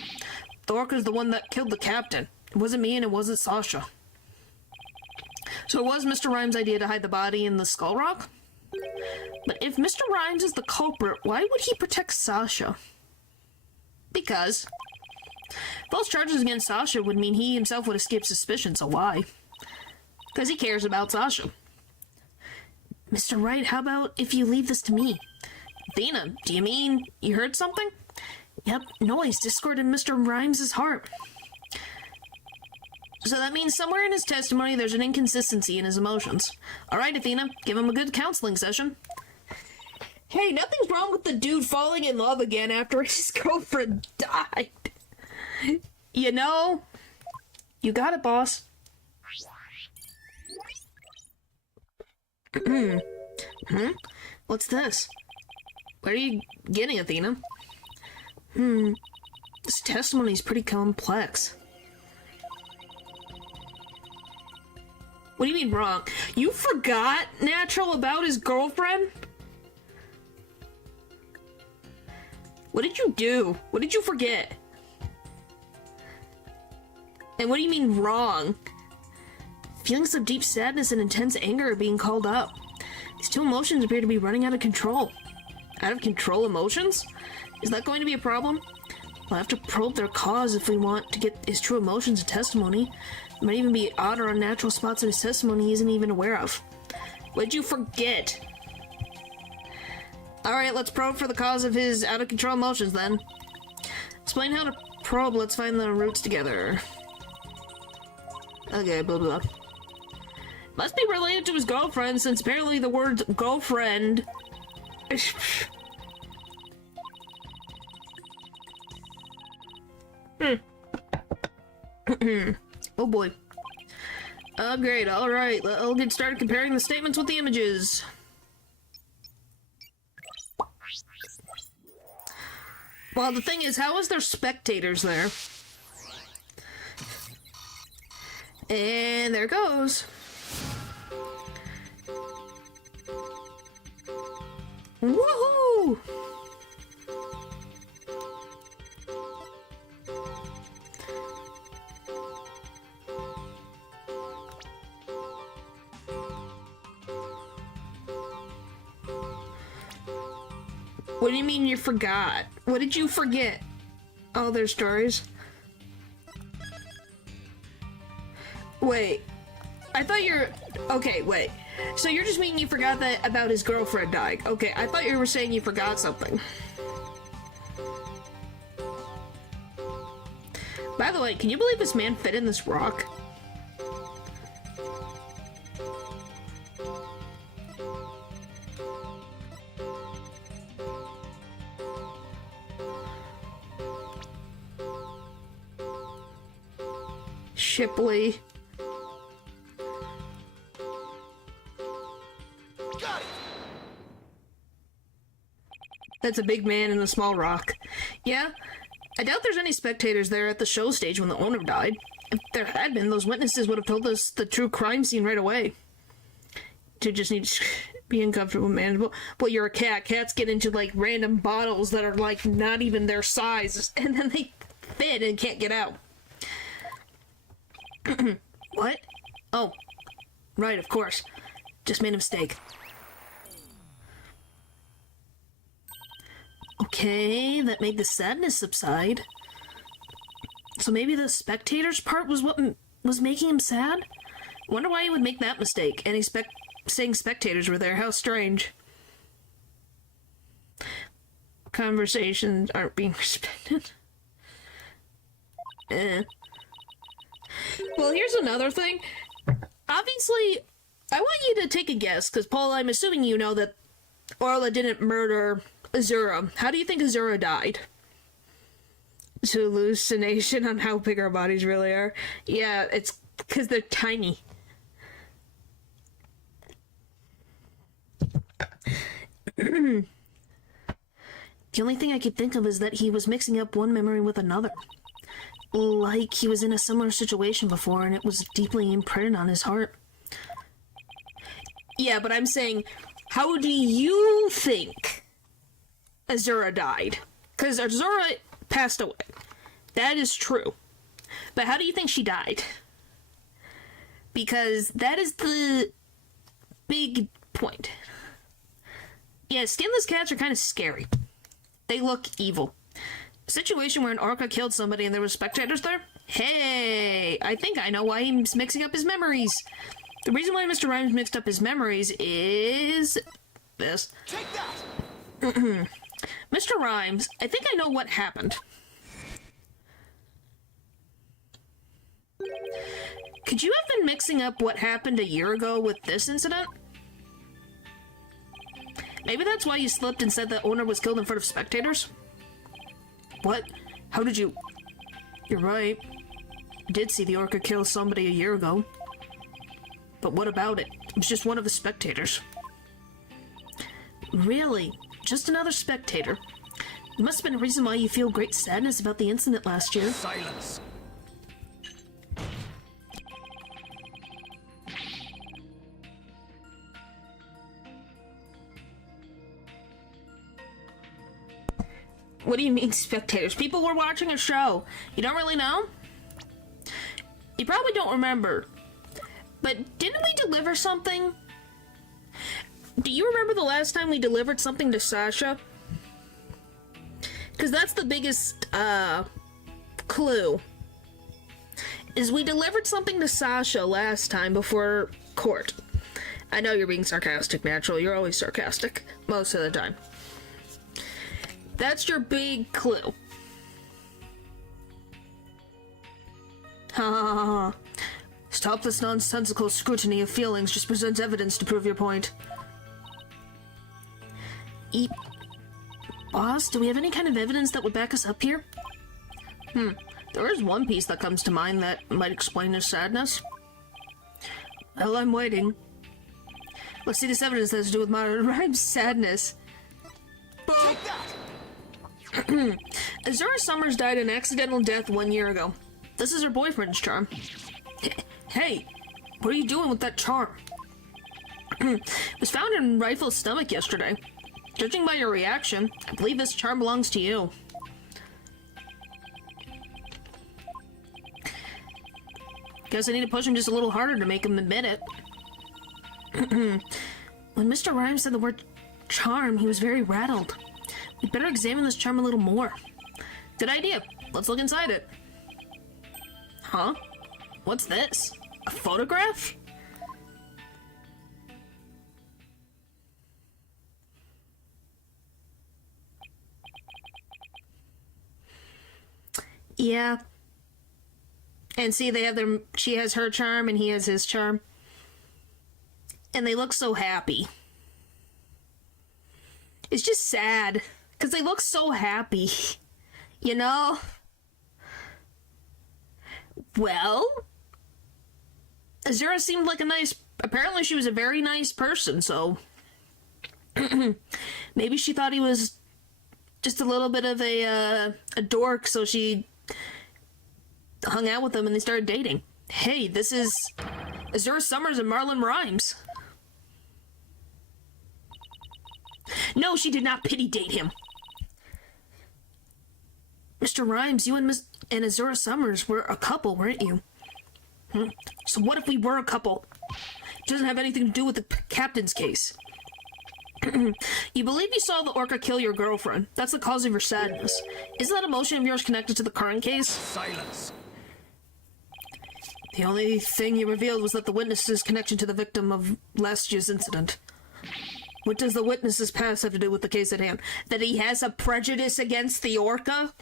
The orca's the one that killed the captain. It wasn't me and it wasn't Sasha. So it was Mr. Rhymes' idea to hide the body in the skull rock? But if Mr. Rhymes is the culprit, why would he protect Sasha? Because false charges against Sasha would mean he himself would escape suspicion, so why? Because he cares about Sasha. Mr. Wright, how about if you leave this to me? Athena, do you mean you heard something? Yep, noise, discord in Mr. Rhymes' heart. So that means somewhere in his testimony there's an inconsistency in his emotions. Alright, Athena, give him a good counseling session. Hey, nothing's wrong with the dude falling in love again after his girlfriend died. You know, you got it, boss. What's this? What are you getting, Athena? This testimony's pretty complex. What do you mean wrong? You forgot, Natural, about his girlfriend? What did you do? What did you forget? And what do you mean wrong? Feelings of deep sadness and intense anger are being called up. These two emotions appear to be running out of control. Out of control emotions? Is that going to be a problem? We'll have to probe their cause if we want to get his true emotions and testimony. There might even be odd or unnatural spots in his testimony he isn't even aware of. What'd you forget? Alright, let's probe for the cause of his out-of-control emotions then. Explain how to probe, let's find the roots together. Okay, blah blah. Must be related to his girlfriend, since apparently the word girlfriend... Oh boy. Great, alright, I'll get started comparing the statements with the images. Well, the thing is, how is there spectators there? And there goes. Woohoo! What do you mean you forgot? What did you forget? Oh, their stories? Wait. I thought you're... Okay, wait. So you're just meaning you forgot that about his girlfriend dying. Okay, I thought you were saying you forgot something. By the way, can you believe this man fit in this rock? Shipley. Got it. That's a big man in a small rock. Yeah, I doubt there's any spectators there at the show stage when the owner died. If there had been, those witnesses would have told us the true crime scene right away. To just need to be uncomfortable and manageable. Well, you're a cat. Cats get into, like, random bottles that are, like, not even their size, and then they fit and can't get out. What? Oh. Right, of course. Just made a mistake. Okay, that made the sadness subside. So maybe the spectator's part was what was making him sad? Wonder why he would make that mistake. Any saying spectators were there. How strange. Conversations aren't being respected. Well, here's another thing. Obviously, I want you to take a guess, because Paul, I'm assuming you know that Orla didn't murder Azura. How do you think Azura died? It's hallucination on how big our bodies really are. Yeah, it's because they're tiny. The only thing I could think of is that he was mixing up one memory with another. Like he was in a similar situation before and it was deeply imprinted on his heart. Yeah, but I'm saying, how do you think Azura died? Because Azura passed away. That is true. But how do you think she died? Because that is the big point. Yeah, skinless cats are kind of scary. They look evil. A situation where an orca killed somebody and there were spectators there? Hey, I think I know why he's mixing up his memories. The reason why Mr. Rhymes mixed up his memories is this. Take that! Mr. Rhymes, I think I know what happened. Could you have been mixing up what happened a year ago with this incident? Maybe that's why you slipped and said the owner was killed in front of spectators? What? How did you... You're right. I did see the orca kill somebody a year ago. But what about it? It was just one of the spectators. Really? Just another spectator? There must have been a reason why you feel great sadness about the incident last year. Silence! What do you mean, spectators? People were watching a show. You don't really know? You probably don't remember. But didn't we deliver something? Do you remember the last time we delivered something to Sasha? Because that's the biggest, clue. Is we delivered something to Sasha last time before court. I know you're being sarcastic, naturally. You're always sarcastic. Most of the time. That's your big clue. Ha ha ha ha. Stop this nonsensical scrutiny of feelings. Just present evidence to prove your point. Boss, do we have any kind of evidence that would back us up here? There is one piece that comes to mind that might explain his sadness. Well, I'm waiting. Let's see this evidence that has to do with my Rhyme's sadness. Take that! Azura Summers died an accidental death 1 year ago. This is her boyfriend's charm. Hey, what are you doing with that charm? It was found in Rifle's stomach yesterday. Judging by your reaction, I believe this charm belongs to you. Guess I need to push him just a little harder to make him admit it. When Mr. Rhymes said the word charm, he was very rattled. We'd better examine this charm a little more. Good idea. Let's look inside it. Huh? What's this? A photograph? Yeah. And see, they have their... She has her charm and he has his charm. And they look so happy. It's just sad. Because they look so happy. You know? Well... Azura seemed like a nice... Apparently she was a very nice person, so... Maybe she thought he was just a little bit of a dork, so she hung out with him and they started dating. Hey, this is Azura Summers and Marlon Rhymes. No, she did not pity date him. Mr. Rhymes, you and Azura Summers were a couple, weren't you? So what if we were a couple? It doesn't have anything to do with the captain's case. You believe you saw the orca kill your girlfriend. That's the cause of your sadness. Is that emotion of yours connected to the current case? Silence! The only thing he revealed was that the witness's connection to the victim of last year's incident. What does the witness's past have to do with the case at hand? That he has a prejudice against the orca?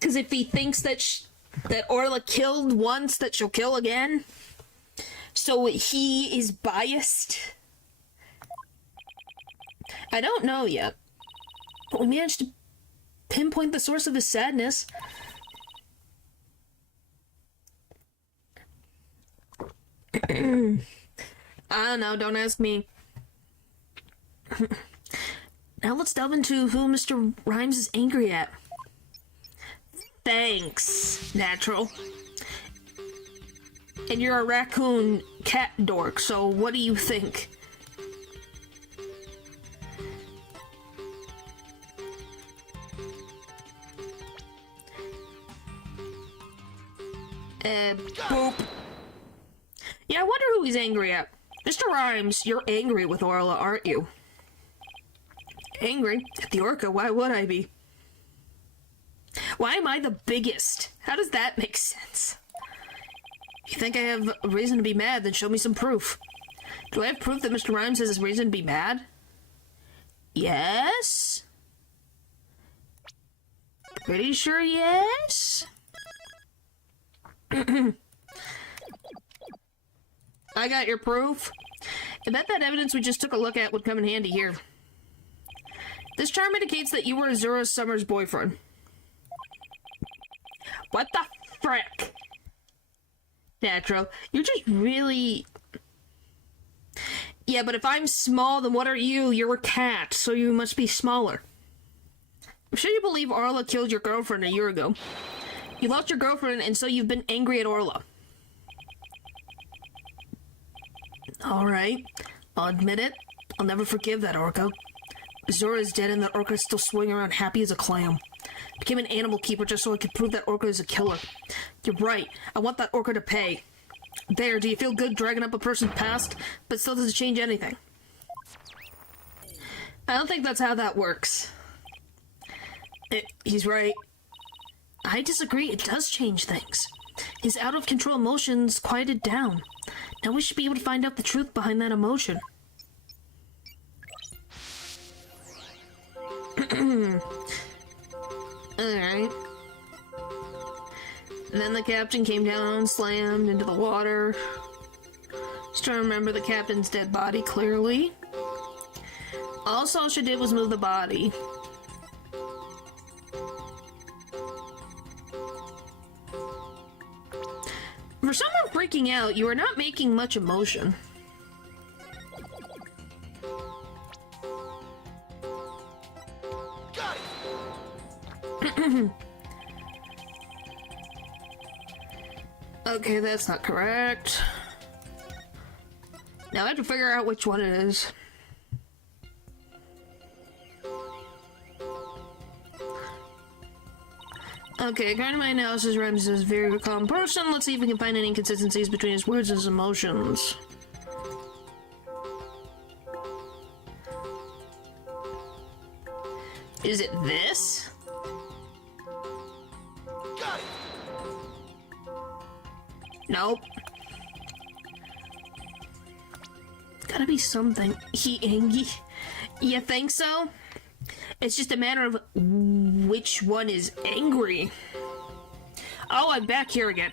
Because if he thinks that Orla killed once, that she'll kill again? So he is biased? I don't know yet. But we managed to pinpoint the source of his sadness. I don't know, don't ask me. Now let's delve into who Mr. Rhymes is angry at. Thanks, Natural. And you're a raccoon cat dork, so what do you think? Boop. Yeah, I wonder who he's angry at. Mr. Rhymes, you're angry with Orla, aren't you? Angry? At the orca? Why would I be? Why am I the biggest? How does that make sense? If you think I have a reason to be mad, then show me some proof. Do I have proof that Mr. Rhymes has a reason to be mad? Yes? Pretty sure yes? I got your proof. I bet that evidence we just took a look at would come in handy here. This charm indicates that you were Azura Summer's boyfriend. What the frick? Natural, you're just really... Yeah, but if I'm small, then what are you? You're a cat, so you must be smaller. I'm sure you believe Orla killed your girlfriend a year ago. You lost your girlfriend, and so you've been angry at Orla. Alright, I'll admit it. I'll never forgive that orca. Azura is dead and that orca is still swinging around happy as a clam. Became an animal keeper just so I could prove that orca is a killer. You're right. I want that orca to pay. There, do you feel good dragging up a person's past, but still doesn't change anything? I don't think that's how that works. He's right. I disagree. It does change things. His out-of-control emotions quieted down. Now we should be able to find out the truth behind that emotion. Alright. And then the captain came down and slammed into the water. Just trying to remember the captain's dead body clearly. All Sasha did was move the body. For someone freaking out, you are not making much emotion. Got it. Okay, that's not correct. Now I have to figure out which one it is. Okay, according to my analysis, Rhymes is a very calm person. Let's see if we can find any inconsistencies between his words and his emotions. Is it this? Got it. Nope. Gotta be something. He angry? You think so? It's just a matter of which one is angry. Oh, I'm back here again.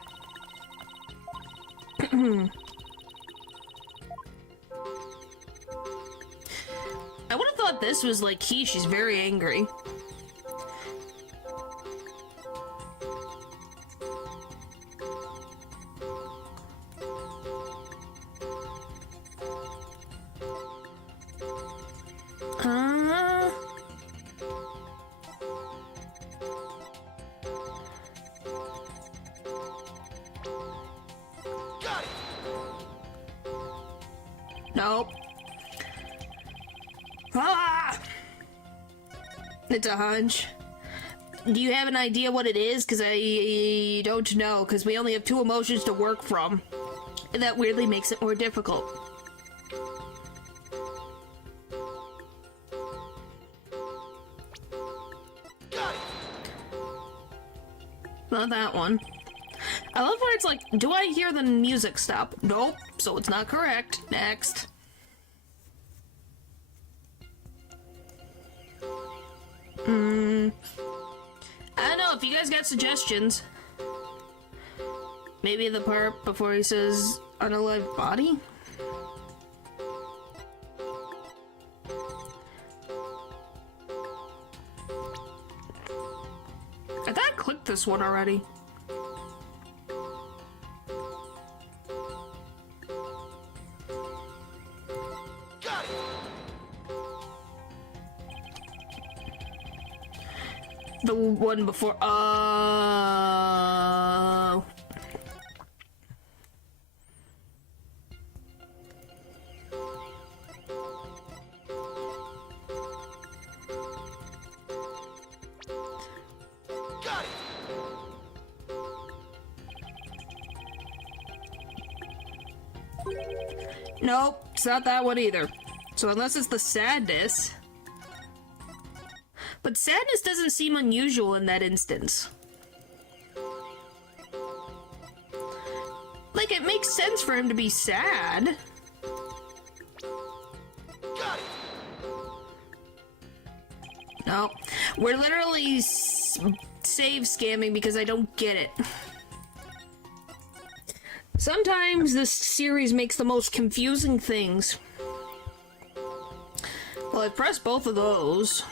I would have thought this was like she's very angry. Got it. Nope. Ah! It's a hunch. Do you have an idea what it is? Because I don't know, because we only have two emotions to work from. And that weirdly makes it more difficult. Got it. Not that one. I love where it's like, do I hear the music stop? Nope, so it's not correct. Next. I don't know, if you guys got suggestions. Maybe the part before he says unalive body? I thought I clicked this one already. The one before. Nope, it's not that one either. So unless it's the sadness. But sadness doesn't seem unusual in that instance. Like, it makes sense for him to be sad. No, we're literally save scamming because I don't get it. Sometimes this series makes the most confusing things. Well, I pressed both of those.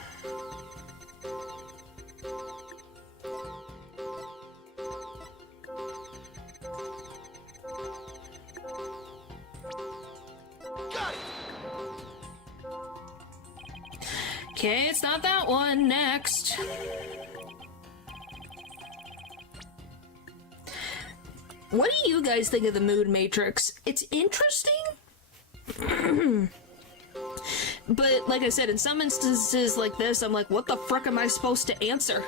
Okay, it's not that one. Next. What do you guys think of the Mood Matrix? It's interesting. But like I said, in some instances like this, I'm like, what the frick am I supposed to answer?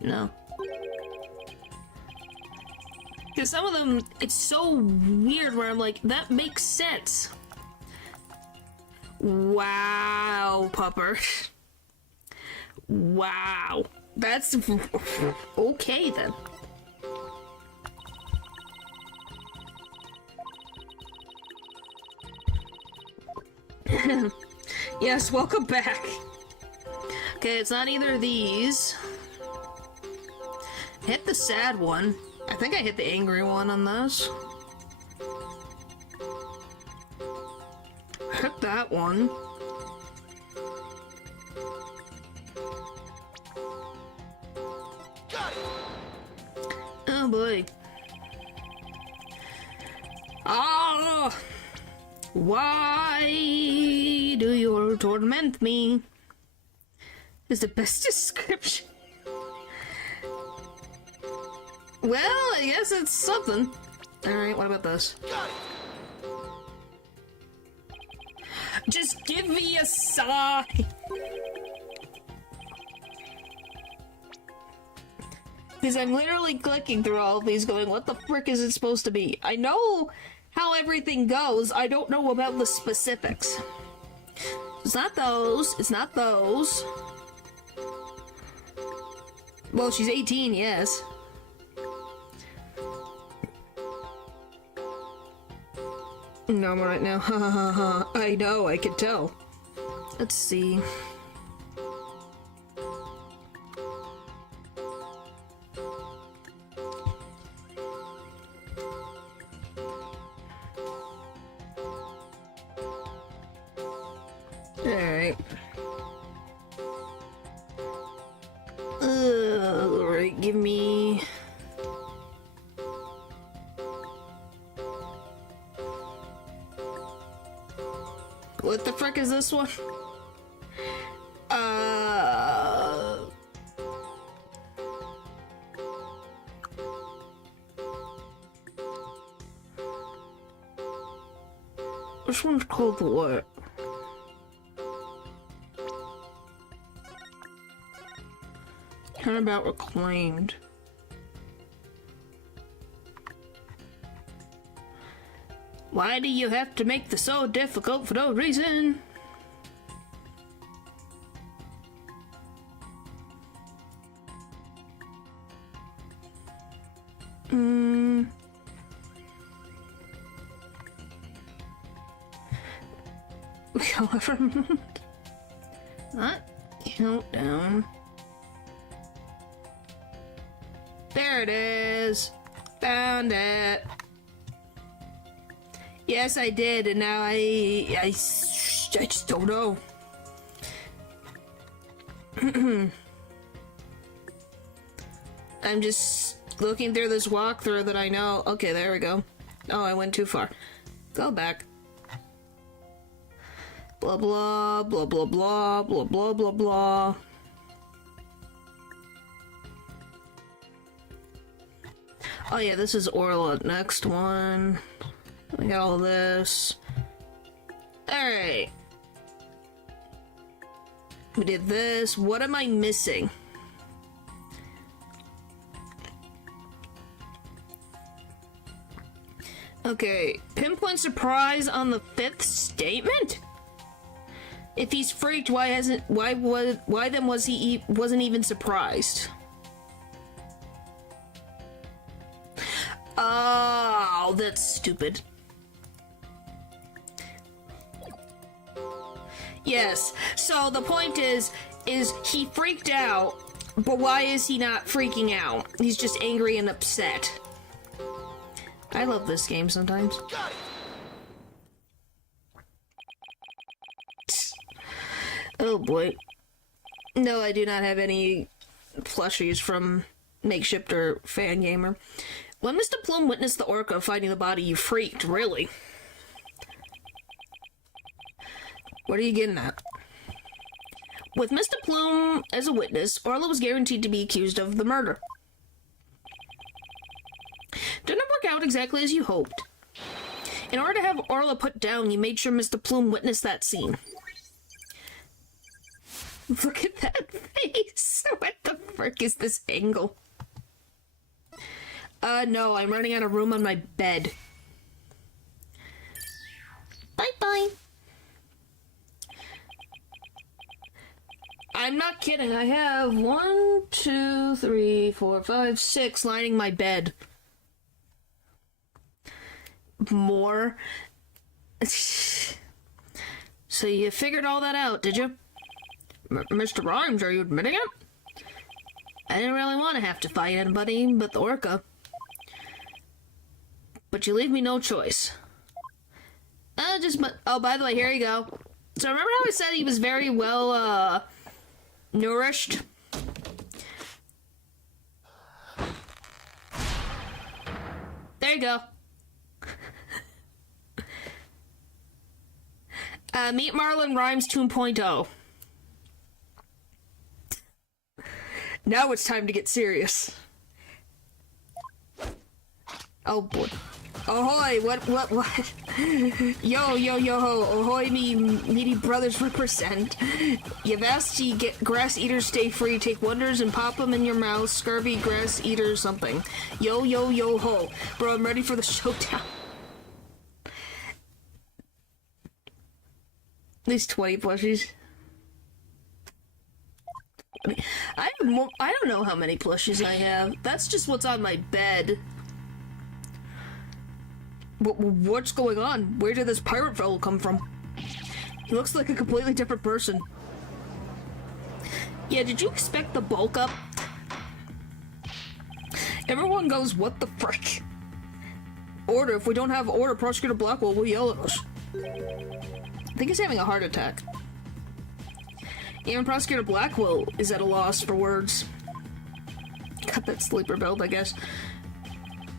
No. Because some of them, it's so weird where I'm like, that makes sense. Wow, Pupper. Wow. That's... okay, then. Yes, welcome back. Okay, it's not either of these. Hit the sad one. I think I hit the angry one on this. Hit that one. Oh boy. Ah! Why do you torment me? Is the best description. Well, I guess it's something. Alright, what about this? Just give me a sigh! Because I'm literally clicking through all of these going, what the frick is it supposed to be? I know how everything goes, I don't know about the specifics. It's not those, it's not those. Well, she's 18, yes. No, I'm right now. Ha ha ha ha. I know, I can tell. Let's see. Alright. Alright, give me... What the frick is this one? This one's called what? Turnabout reclaimed. Why do you have to make this so difficult for no reason? However, not countdown. There it is. Found it. Yes, I did, and now I just don't know. I'm just looking through this walkthrough that I know. Okay, there we go. Oh, I went too far. Go back. Blah blah blah blah blah blah blah blah blah. Oh yeah, this is Orla. Next one. I got all this. Alright. We did this. What am I missing? Okay. Pinpoint surprise on the 5th statement? If he's freaked, why then wasn't even surprised? Oh, that's stupid. Yes, so the point is he freaked out, but why is he not freaking out? He's just angry and upset. I love this game sometimes. Oh boy. No, I do not have any plushies from Makeshift or Fan Gamer. When Mr. Plume witnessed the orca finding the body, you freaked, really? What are you getting at? With Mr. Plume as a witness, Orla was guaranteed to be accused of the murder. Didn't work out exactly as you hoped. In order to have Orla put down, you made sure Mr. Plume witnessed that scene. Look at that face! What the frick is this angle? No, I'm running out of room on my bed. Bye-bye. I'm not kidding. I have 1, 2, 3, 4, 5, 6 lining my bed. More. So you figured all that out, did you? Mr. Rhymes, are you admitting it? I didn't really want to have to fight anybody but the orca. But you leave me no choice. Oh, by the way, here you go. So remember how I said he was very well, nourished? There you go. Meet Marlon Rhymes 2.0. Now it's time to get serious. Oh boy. Ahoy, what? Yo, ahoy me meaty brothers represent. You've asked to get grass eaters stay free, take wonders and pop them in your mouth, scurvy grass eater something. Yo, ho. Bro, I'm ready for the showdown. These 20 plushies. I have more, I don't know how many plushies I have. That's just what's on my bed. What's going on? Where did this pirate fellow come from? He looks like a completely different person. Yeah, did you expect the bulk up? Everyone goes, what the frick? Order, if we don't have order, Prosecutor Blackwell will yell at us. I think he's having a heart attack. Even Prosecutor Blackwell is at a loss for words. Got that sleeper belt, I guess.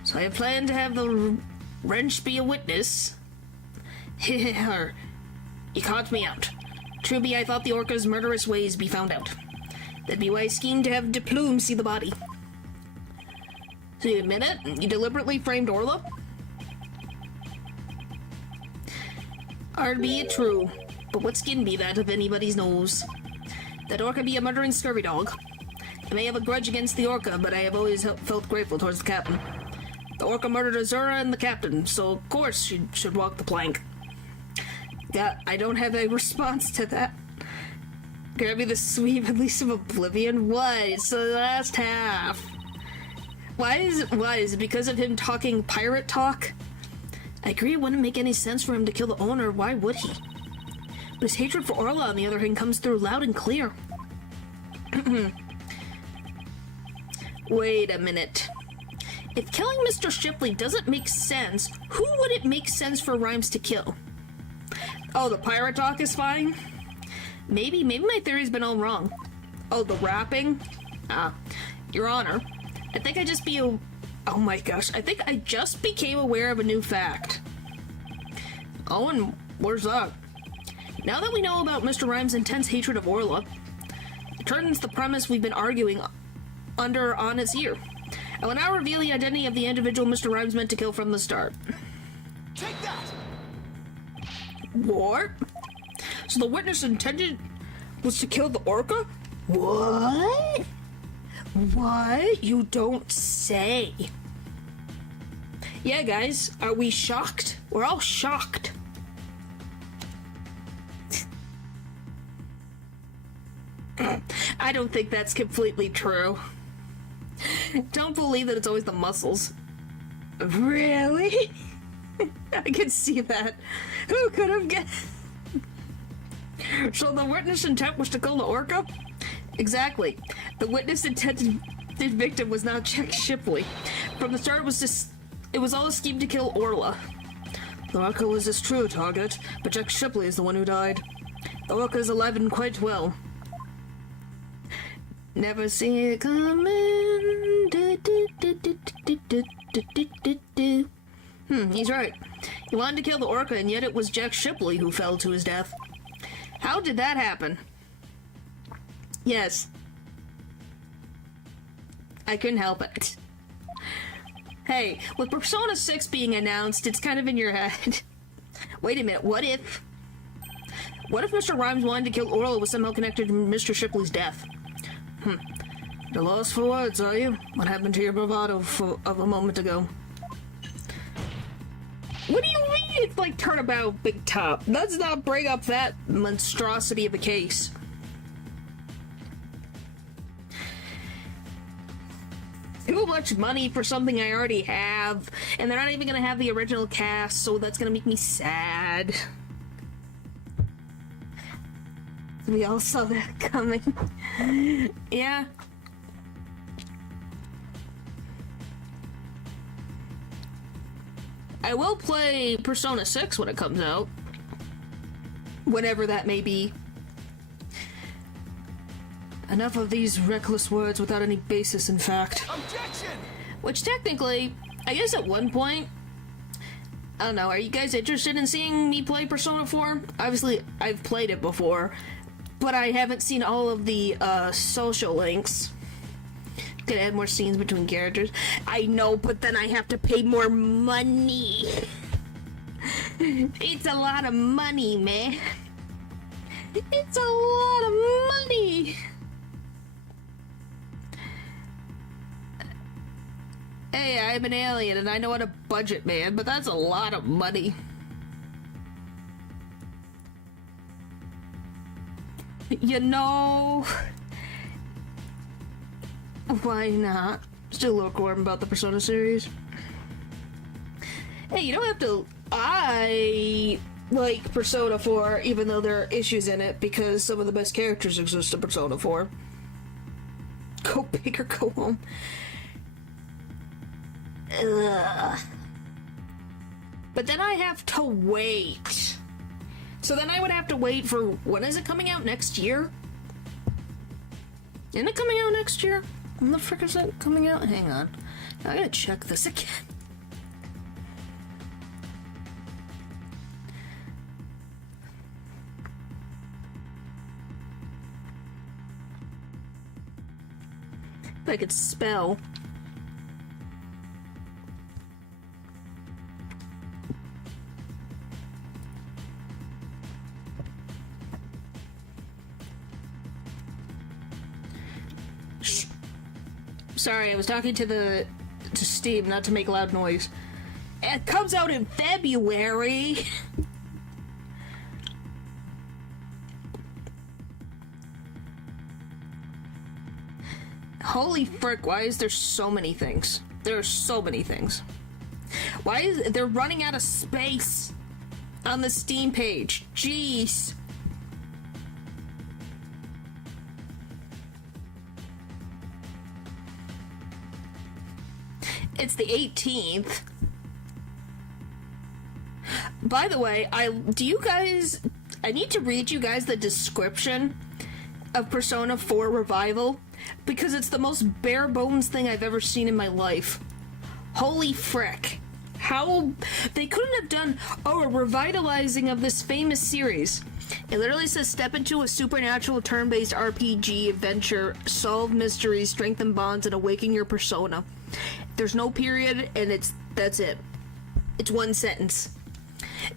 So I plan to have the wrench be a witness. You caught me out. Truly, I thought the orca's murderous ways be found out. That'd be why I schemed to have De Plume see the body. So you admit it? You deliberately framed Orla? Hard be it true, but what skin be that if anybody's knows? That orca be a murdering scurvy dog. I may have a grudge against the orca, but I have always felt grateful towards the captain. The orca murdered Azura and the captain, so of course she should walk the plank. Yeah, I don't have a response to that. Grab me the sweet release of oblivion? What? It's the last half. Why is it because of him talking pirate talk? I agree it wouldn't make any sense for him to kill the owner, why would he? But his hatred for Orla, on the other hand, comes through loud and clear. Wait a minute. If killing Mr. Shipley doesn't make sense, who would it make sense for Rhymes to kill? Oh, the pirate talk is fine? Maybe my theory's been all wrong. Oh, the rapping? Your Honor, I think I just oh my gosh, I think I just became aware of a new fact. Oh, and where's that? Now that we know about Mr. Rhymes' intense hatred of Orla, it turns the premise we've been arguing under on its ear. I will now reveal the identity of the individual Mr. Rhymes meant to kill from the start. Take that! What? So the witness intended was to kill the orca? What? What? You don't say. Yeah, guys, are we shocked? We're all shocked. I don't think that's completely true. Don't believe that it's always the muscles. Really? I can see that. Who could have guessed? So the witness intent was to kill the orca? Exactly. The witness intended victim was not Jack Shipley. From the start, it was all a scheme to kill Orla. The orca was his true target, but Jack Shipley is the one who died. The orca is alive and quite well. Never see it coming. He's right. He wanted to kill the orca, and yet it was Jack Shipley who fell to his death. How did that happen? Yes. I couldn't help it. Hey, with Persona 6 being announced, it's kind of in your head. Wait a minute, what if Mr. Rhymes wanted to kill Orla was somehow connected to Mr. Shipley's death? You're lost for words, are you? What happened to your bravado of a moment ago? What do you mean it's like turnabout big top? Let's not bring up that monstrosity of a case. Too much money for something I already have, and they're not even gonna have the original cast, so that's gonna make me sad. We all saw that coming. Yeah. I will play Persona 6 when it comes out. Whenever that may be. Enough of these reckless words without any basis in fact. Objection! Which technically, I guess at one point, I don't know, are you guys interested in seeing me play Persona 4? Obviously, I've played it before, but I haven't seen all of the social links. Could add more scenes between characters. I know, but then I have to pay more money. It's a lot of money, man. It's a lot of money. Hey, I'm an alien and I know how to budget, man, but that's a lot of money. You know... Why not? Still lukewarm about the Persona series. Hey, you don't have to... I like Persona 4, even though there are issues in it, because some of the best characters exist in Persona 4. Go big or go home. Ugh. But then I have to wait. So then I would have to wait for... When is it coming out? Next year? Isn't it coming out next year? When the frick is that coming out? Hang on. I gotta check this again. If I could spell. Sorry, I was talking to Steam, not to make loud noise. It comes out in February. Holy frick, why is there so many things? There are so many things. Why is they're running out of space on the Steam page? Jeez. It's the 18th. By the way, I need to read you guys the description of Persona 4 Revival because it's the most bare bones thing I've ever seen in my life. Holy frick. How they couldn't have done a revitalizing of this famous series. It literally says step into a supernatural turn-based RPG adventure, solve mysteries, strengthen bonds, and awaken your persona. There's no period, and that's it. It's one sentence.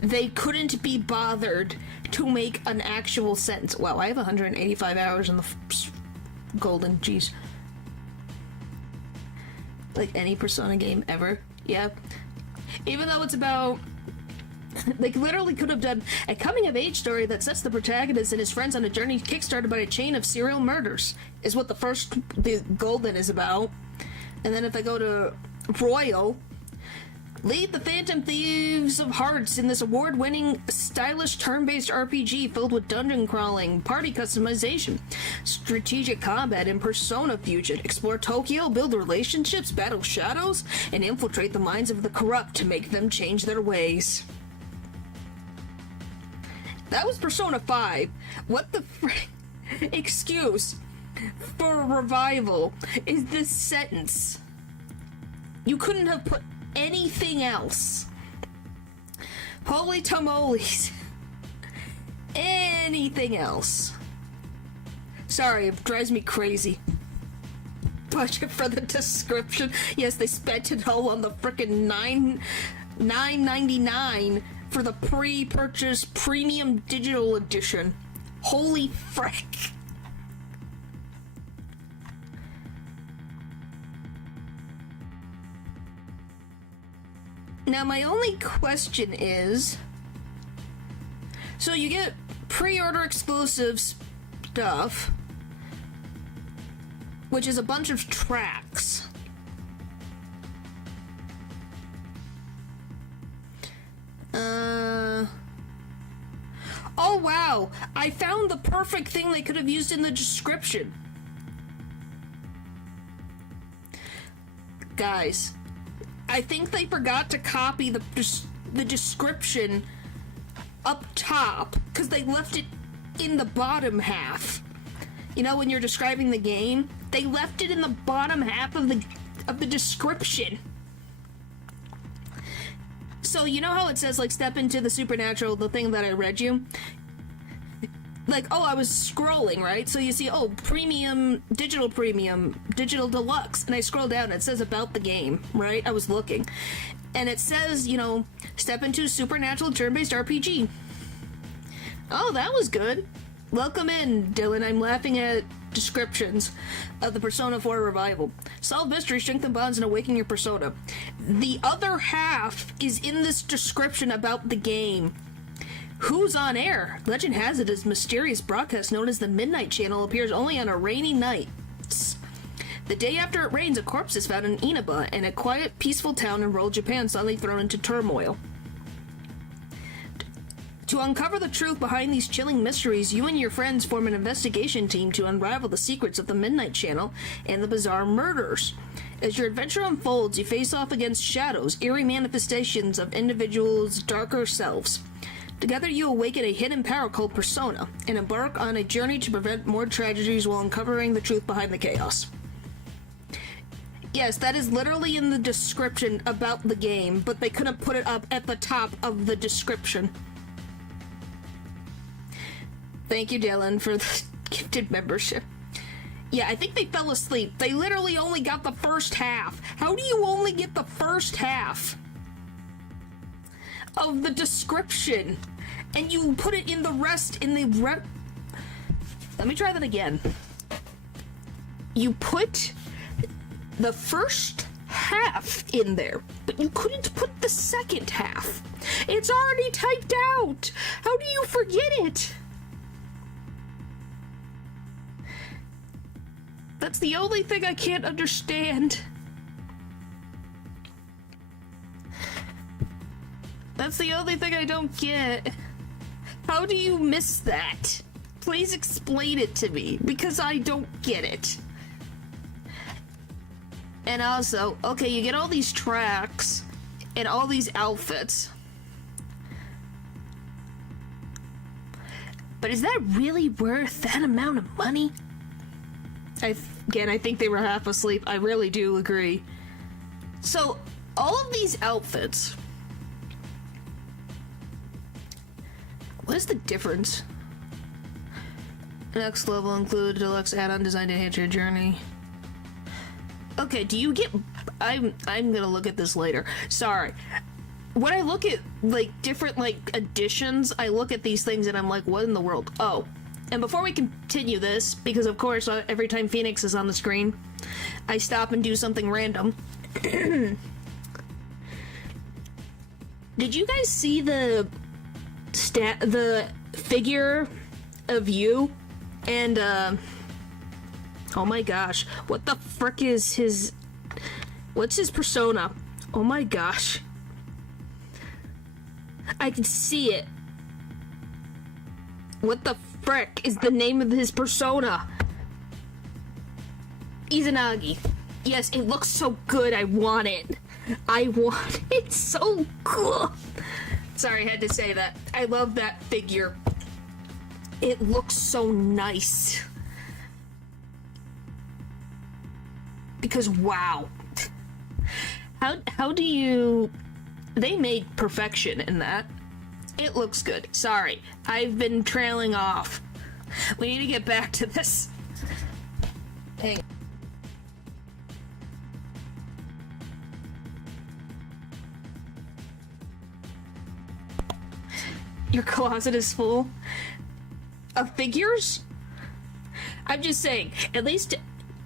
They couldn't be bothered to make an actual sentence. Wow, I have 185 hours in the golden, jeez. Like any Persona game ever. Yeah. Even though it's about... They literally could have done a coming-of-age story that sets the protagonist and his friends on a journey kickstarted by a chain of serial murders, is what the golden is about. And then if I go to Royal, lead the Phantom Thieves of Hearts in this award-winning, stylish turn-based RPG filled with dungeon crawling, party customization, strategic combat, and persona fusion. Explore Tokyo, build relationships, battle shadows, and infiltrate the minds of the corrupt to make them change their ways. That was Persona 5. What the frick? Excuse for revival is this sentence. You couldn't have put anything else. Holy tamales. Anything else. Sorry, it drives me crazy. Budget for the description. Yes, they spent it all on the frickin' $9.99 for the pre-purchase premium digital edition. Holy frick. Now, my only question is, so you get pre-order exclusive stuff, which is a bunch of tracks. Oh wow, I found the perfect thing they could have used in the description. Guys, I think they forgot to copy the description up top because they left it in the bottom half. You know, when you're describing the game, they left it in the bottom half of the description. So you know how it says like step into the supernatural, the thing that I read you? Like, oh, I was scrolling, right? So you see, oh, premium, digital deluxe. And I scroll down, it says about the game, right? I was looking. And it says, you know, step into supernatural turn-based RPG. Oh, that was good. Welcome in, Dylan. I'm laughing at descriptions of the Persona 4 Revival. Solve mystery, strengthen bonds, and awaken your persona. The other half is in this description about the game. Who's on air? Legend has it as mysterious broadcast known as the Midnight Channel appears only on a rainy night. The day after it rains, a corpse is found in Inaba, and a quiet, peaceful town in rural Japan suddenly thrown into turmoil. To uncover the truth behind these chilling mysteries, you and your friends form an investigation team to unravel the secrets of the Midnight Channel and the bizarre murders. As your adventure unfolds, you face off against shadows, eerie manifestations of individuals' darker selves. Together you awaken a hidden power called Persona, and embark on a journey to prevent more tragedies while uncovering the truth behind the chaos. Yes, that is literally in the description about the game, but they couldn't put it up at the top of the description. Thank you, Dylan, for the gifted membership. Yeah, I think they fell asleep. They literally only got the first half. How do you only get the first half of the description and you put it in the rest in the Let me try that again. You put the first half in there, but you couldn't put the second half. It's already typed out. How do you forget it? That's the only thing I can't understand. That's the only thing I don't get. How do you miss that? Please explain it to me, because I don't get it. And also, okay, you get all these tracks and all these outfits. But is that really worth that amount of money? Again, I think they were half asleep. I really do agree. So, all of these outfits... What is the difference? Next level include deluxe add-on designed to enhance your journey. Okay, do you get... I'm gonna look at this later. Sorry. When I look at, like, different, like, additions, I look at these things and I'm like, what in the world? Oh. And before we continue this, because of course, every time Phoenix is on the screen, I stop and do something random. Did you guys see the figure of you? And, oh my gosh, what the frick is his... What's his persona? Oh my gosh. I can see it. What the frick is the name of his persona? Izanagi. Yes, it looks so good, I want it. I want it so cool. Sorry, I had to say that. I love that figure. It looks so nice. Because wow. How do you... They made perfection in that. It looks good. Sorry, I've been trailing off. We need to get back to this. Hang. Your closet is full of figures? I'm just saying, at least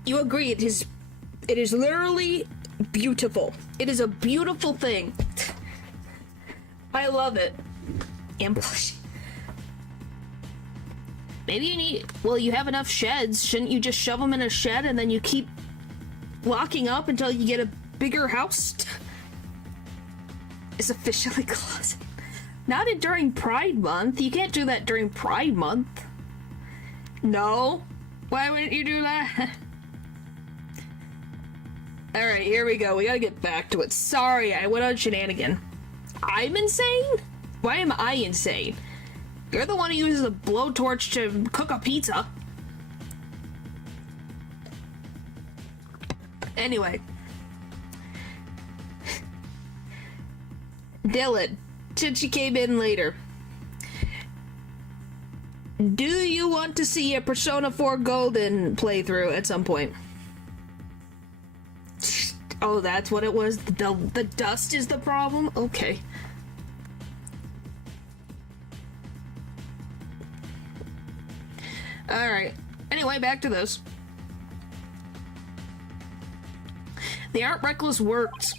you agree it is literally beautiful. It is a beautiful thing. I love it. And plush. Maybe you need... Well, you have enough sheds. Shouldn't you just shove them in a shed and then you keep locking up until you get a bigger house? It's officially closet. Not during Pride Month. You can't do that during Pride Month. No? Why wouldn't you do that? Alright, here we go. We gotta get back to it. Sorry, I went on shenanigan. I'm insane? Why am I insane? You're the one who uses a blowtorch to cook a pizza. Anyway. Dylan, since you came in later, do you want to see a Persona 4 Golden playthrough at some point? Oh, that's what it was? The dust is the problem? Okay. Alright. Anyway, back to this. The Aren't Reckless worked.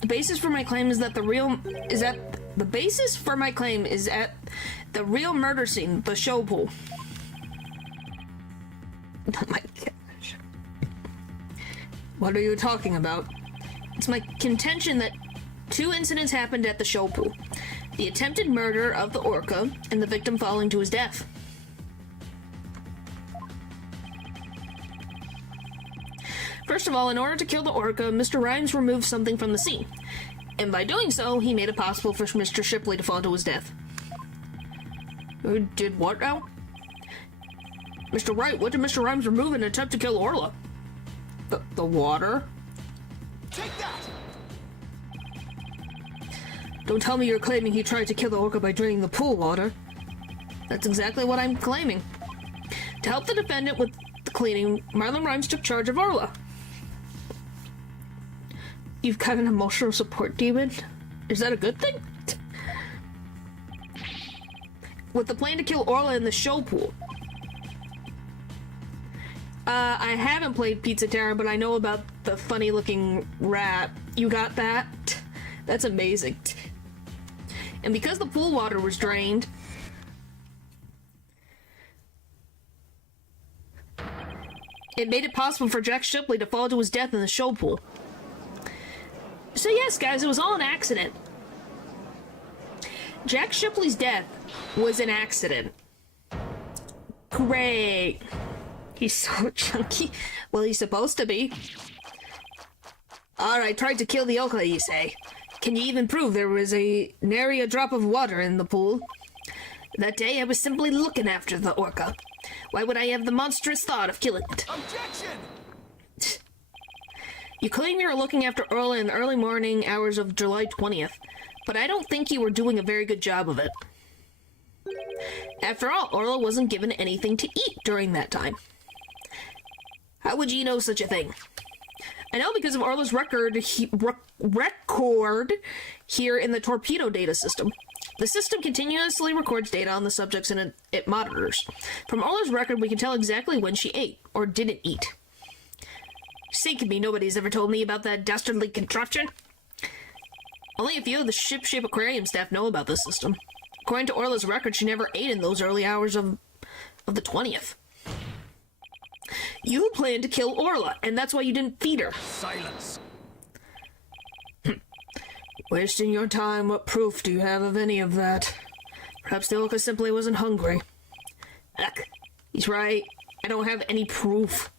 The basis for my claim is that the real murder scene, the show pool. Oh my gosh. What are you talking about? It's my contention that two incidents happened at the show pool. The attempted murder of the orca and the victim falling to his death. First of all, in order to kill the orca, Mr. Rhymes removed something from the scene. And by doing so, he made it possible for Mr. Shipley to fall to his death. Who did what now? Mr. Wright, what did Mr. Rhymes remove in an attempt to kill Orla? The water? Take that! Don't tell me you're claiming he tried to kill the orca by draining the pool water. That's exactly what I'm claiming. To help the defendant with the cleaning, Marlon Rhymes took charge of Orla. You've got an emotional support demon? Is that a good thing? With the plan to kill Orla in the show pool. I haven't played Pizza Terra, but I know about the funny-looking rat. You got that? That's amazing. And because the pool water was drained... It made it possible for Jack Shipley to fall to his death in the show pool. So yes, guys, it was all an accident. Jack Shipley's death was an accident. Great. He's so chunky. Well, he's supposed to be. Alright, tried to kill the orca, you say. Can you even prove there was nary a drop of water in the pool? That day, I was simply looking after the orca. Why would I have the monstrous thought of killing it? Objection! You claim you were looking after Orla in the early morning hours of July 20th, but I don't think you were doing a very good job of it. After all, Orla wasn't given anything to eat during that time. How would you know such a thing? I know because of Orla's record here in the torpedo data system. The system continuously records data on the subjects and it monitors. From Orla's record, we can tell exactly when she ate, or didn't eat. Sake of me, nobody's ever told me about that dastardly contraption. Only a few of the ship-shape aquarium staff know about this system. According to Orla's record, she never ate in those early hours of the 20th. You planned to kill Orla, and that's why you didn't feed her. Silence. Wasting your time, what proof do you have of any of that? Perhaps the orca simply wasn't hungry. Ugh, he's right. I don't have any proof.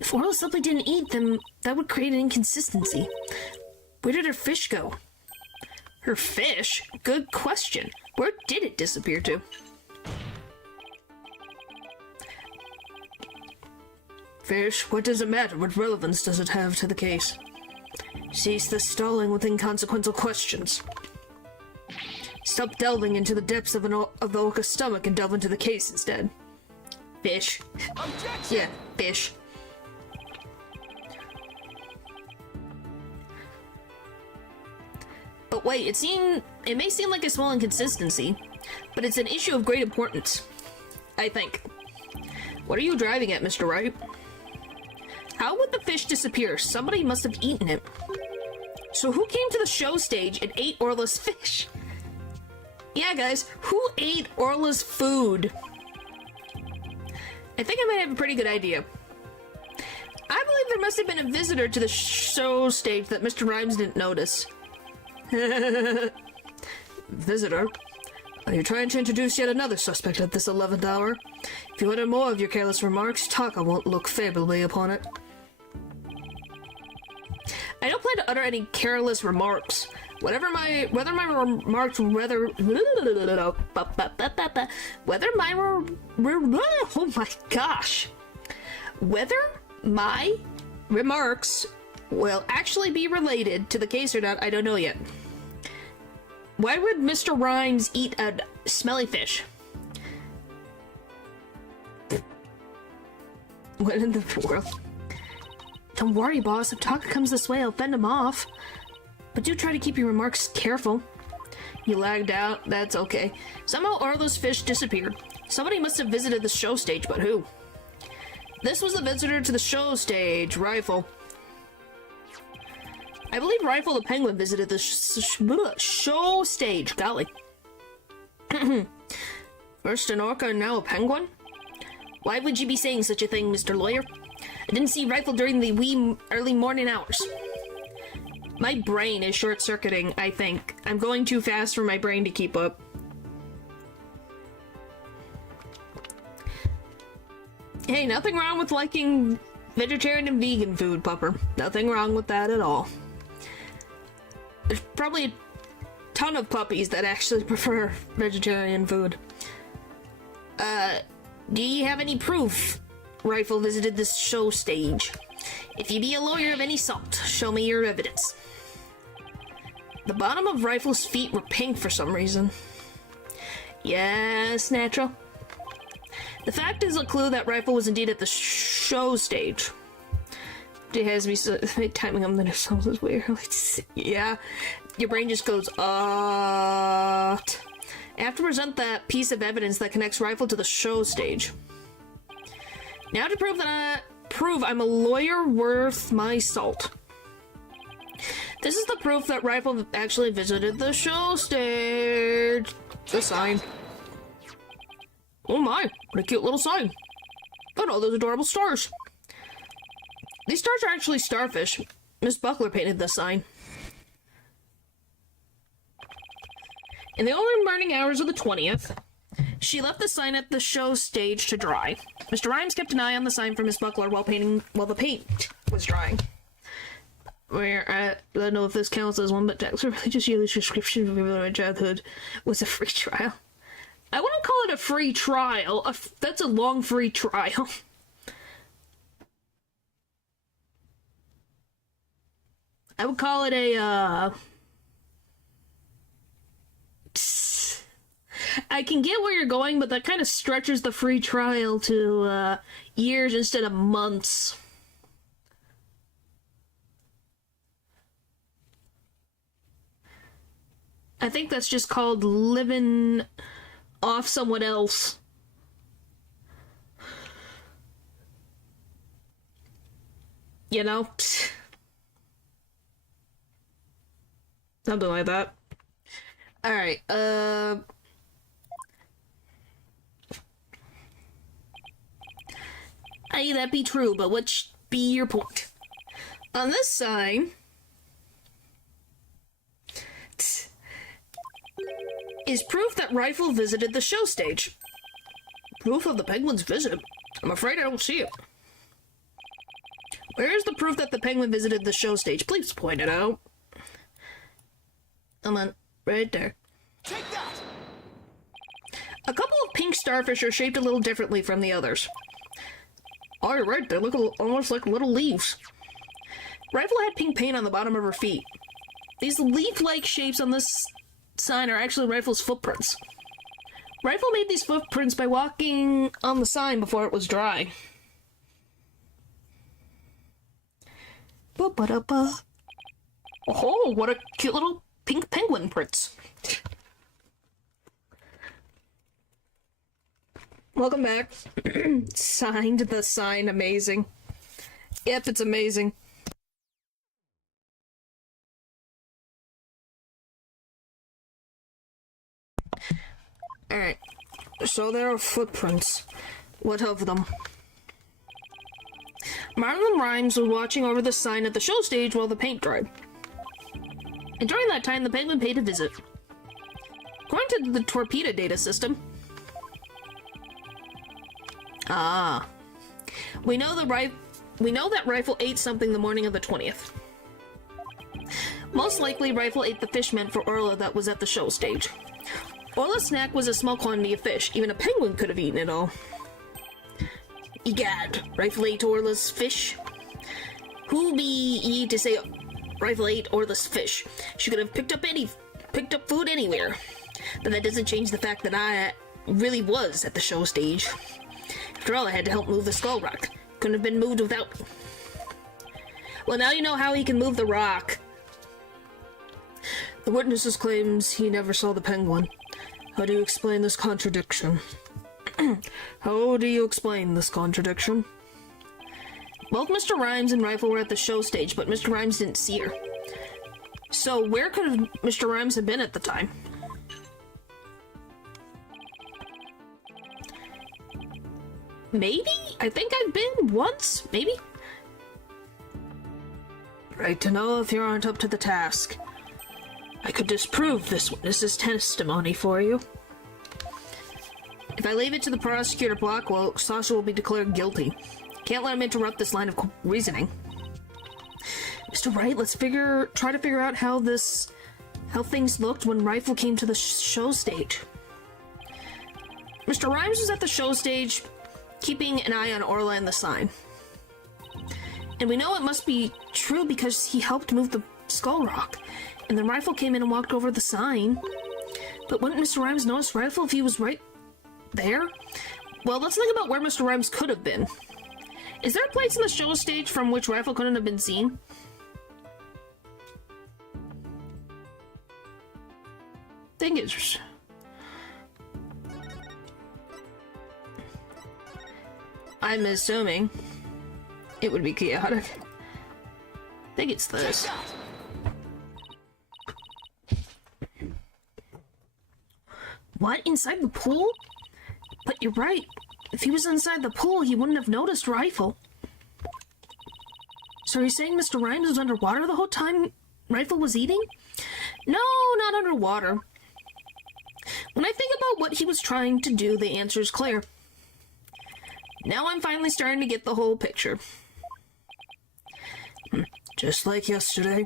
If Orla simply didn't eat, then that would create an inconsistency. Where did her fish go? Her fish? Good question. Where did it disappear to? Fish, what does it matter? What relevance does it have to the case? Cease the stalling with inconsequential questions. Stop delving into the depths of the orca's stomach and delve into the case instead. Fish. Objection! Yeah, fish. But wait, it may seem like a small inconsistency, but it's an issue of great importance, I think. What are you driving at, Mr. Wright? How would the fish disappear? Somebody must have eaten it. So who came to the show stage and ate Orla's fish? Yeah, guys, who ate Orla's food? I think I might have a pretty good idea. I believe there must have been a visitor to the show stage that Mr. Rhymes didn't notice. Visitor? Are you trying to introduce yet another suspect at this 11th hour? If you utter more of your careless remarks, Taka won't look favorably upon it. I don't plan to utter any careless remarks. Whether my remarks, oh my gosh, whether my remarks will actually be related to the case or not, I don't know yet. Why would Mr. Rhymes eat a smelly fish? What in the world? Don't worry, boss. If Taka comes this way, I'll fend him off. But do try to keep your remarks careful. You lagged out. That's okay. Somehow Orla's fish disappeared. Somebody must have visited the show stage, but who? This was the visitor to the show stage, Rifle. I believe Rifle the Penguin visited the show stage. Golly. First an orca and now a penguin? Why would you be saying such a thing, Mr. Lawyer? I didn't see Rifle during the wee early morning hours. My brain is short-circuiting, I think. I'm going too fast for my brain to keep up. Hey, nothing wrong with liking vegetarian and vegan food, Pupper. Nothing wrong with that at all. There's probably a ton of puppies that actually prefer vegetarian food. Do you have any proof Rifle visited this show stage? If you be a lawyer of any sort, show me your evidence. The bottom of Rifle's feet were pink for some reason. Yes, natural. The fact is a clue that Rifle was indeed at the show stage. It has me timing on the sounds is weird. Yeah, your brain just goes, I have to present that piece of evidence that connects Rifle to the show stage. Now to prove I'm a lawyer worth my salt. This is the proof that Rifle actually visited the show stage. The sign. Oh my, what a cute little sign. Look at all those adorable stars. These stars are actually starfish. Miss Buckler painted this sign. In the early morning hours of the 20th, she left the sign at the show stage to dry. Mr. Rhymes kept an eye on the sign for Miss Buckler while the paint was drying. Where, I don't know if this counts as one, but text or religious yearly subscription for my childhood was a free trial. I wouldn't call it a free trial. That's a long free trial. I would call it a, I can get where you're going, but that kind of stretches the free trial to, years instead of months. I think that's just called living off someone else. You know? Something like that. Alright, Hey, that be true, but what be your point? On this sign is proof that Rifle visited the show stage. Proof of the penguin's visit? I'm afraid I don't see it. Where is the proof that the penguin visited the show stage? Please point it out. Come on, right there. Take that! A couple of pink starfish are shaped a little differently from the others. Oh, you're right, they look almost like little leaves. Rifle had pink paint on the bottom of her feet. These leaf-like shapes on this sign are actually Rifle's footprints. Rifle made these footprints by walking on the sign before it was dry. Ba-ba-da-ba. Oh, what a cute little pink penguin prints. Welcome back. Signed the sign, amazing. Yep, it's amazing. Alright, so there are footprints. What of them? Marlon Rhymes was watching over the sign at the show stage while the paint dried. And during that time, the penguin paid a visit. According to the torpedo data system... We know that Rifle ate something the morning of the 20th. Most likely, Rifle ate the fish meant for Orla that was at the show stage. Orla's snack was a small quantity of fish. Even a penguin could have eaten it all. Egad, Rifle ate Orla's fish? Who be ye to say Rifle ate Orla's fish? She could have picked up food anywhere. But that doesn't change the fact that I really was at the show stage. After all, I had to help move the skull rock. Couldn't have been moved without... Well, now you know how he can move the rock. The witnesses claims he never saw the penguin. How do you explain this contradiction? How do you explain this contradiction? Both Mr. Rhymes and Rifle were at the show stage, but Mr. Rhymes didn't see her. So where could Mr. Rhymes have been at the time? Maybe? I think I've been once, maybe? Right to know if you aren't up to the task. I could disprove this witness's testimony for you. If I leave it to the prosecutor Blackwell, Sasha will be declared guilty. Can't let him interrupt this line of reasoning. Mr. Wright, let's try to figure out how things looked when Rifle came to the show stage. Mr. Rhymes was at the show stage, keeping an eye on Orla and the sign. And we know it must be true because he helped move the skull rock. And then Rifle came in and walked over the sign. But wouldn't Mr. Rhymes notice Rifle if he was right there? Well, let's think about where Mr. Rhymes could have been. Is there a place in the show stage from which Rifle couldn't have been seen? Thing is... I'm assuming it would be chaotic. I think it's this. What? Inside the pool? But you're right. If he was inside the pool, he wouldn't have noticed Rifle. So you're saying Mr. Rhymes was underwater the whole time Rifle was eating? No, not underwater. When I think about what he was trying to do, the answer is clear. Now I'm finally starting to get the whole picture. Just like yesterday.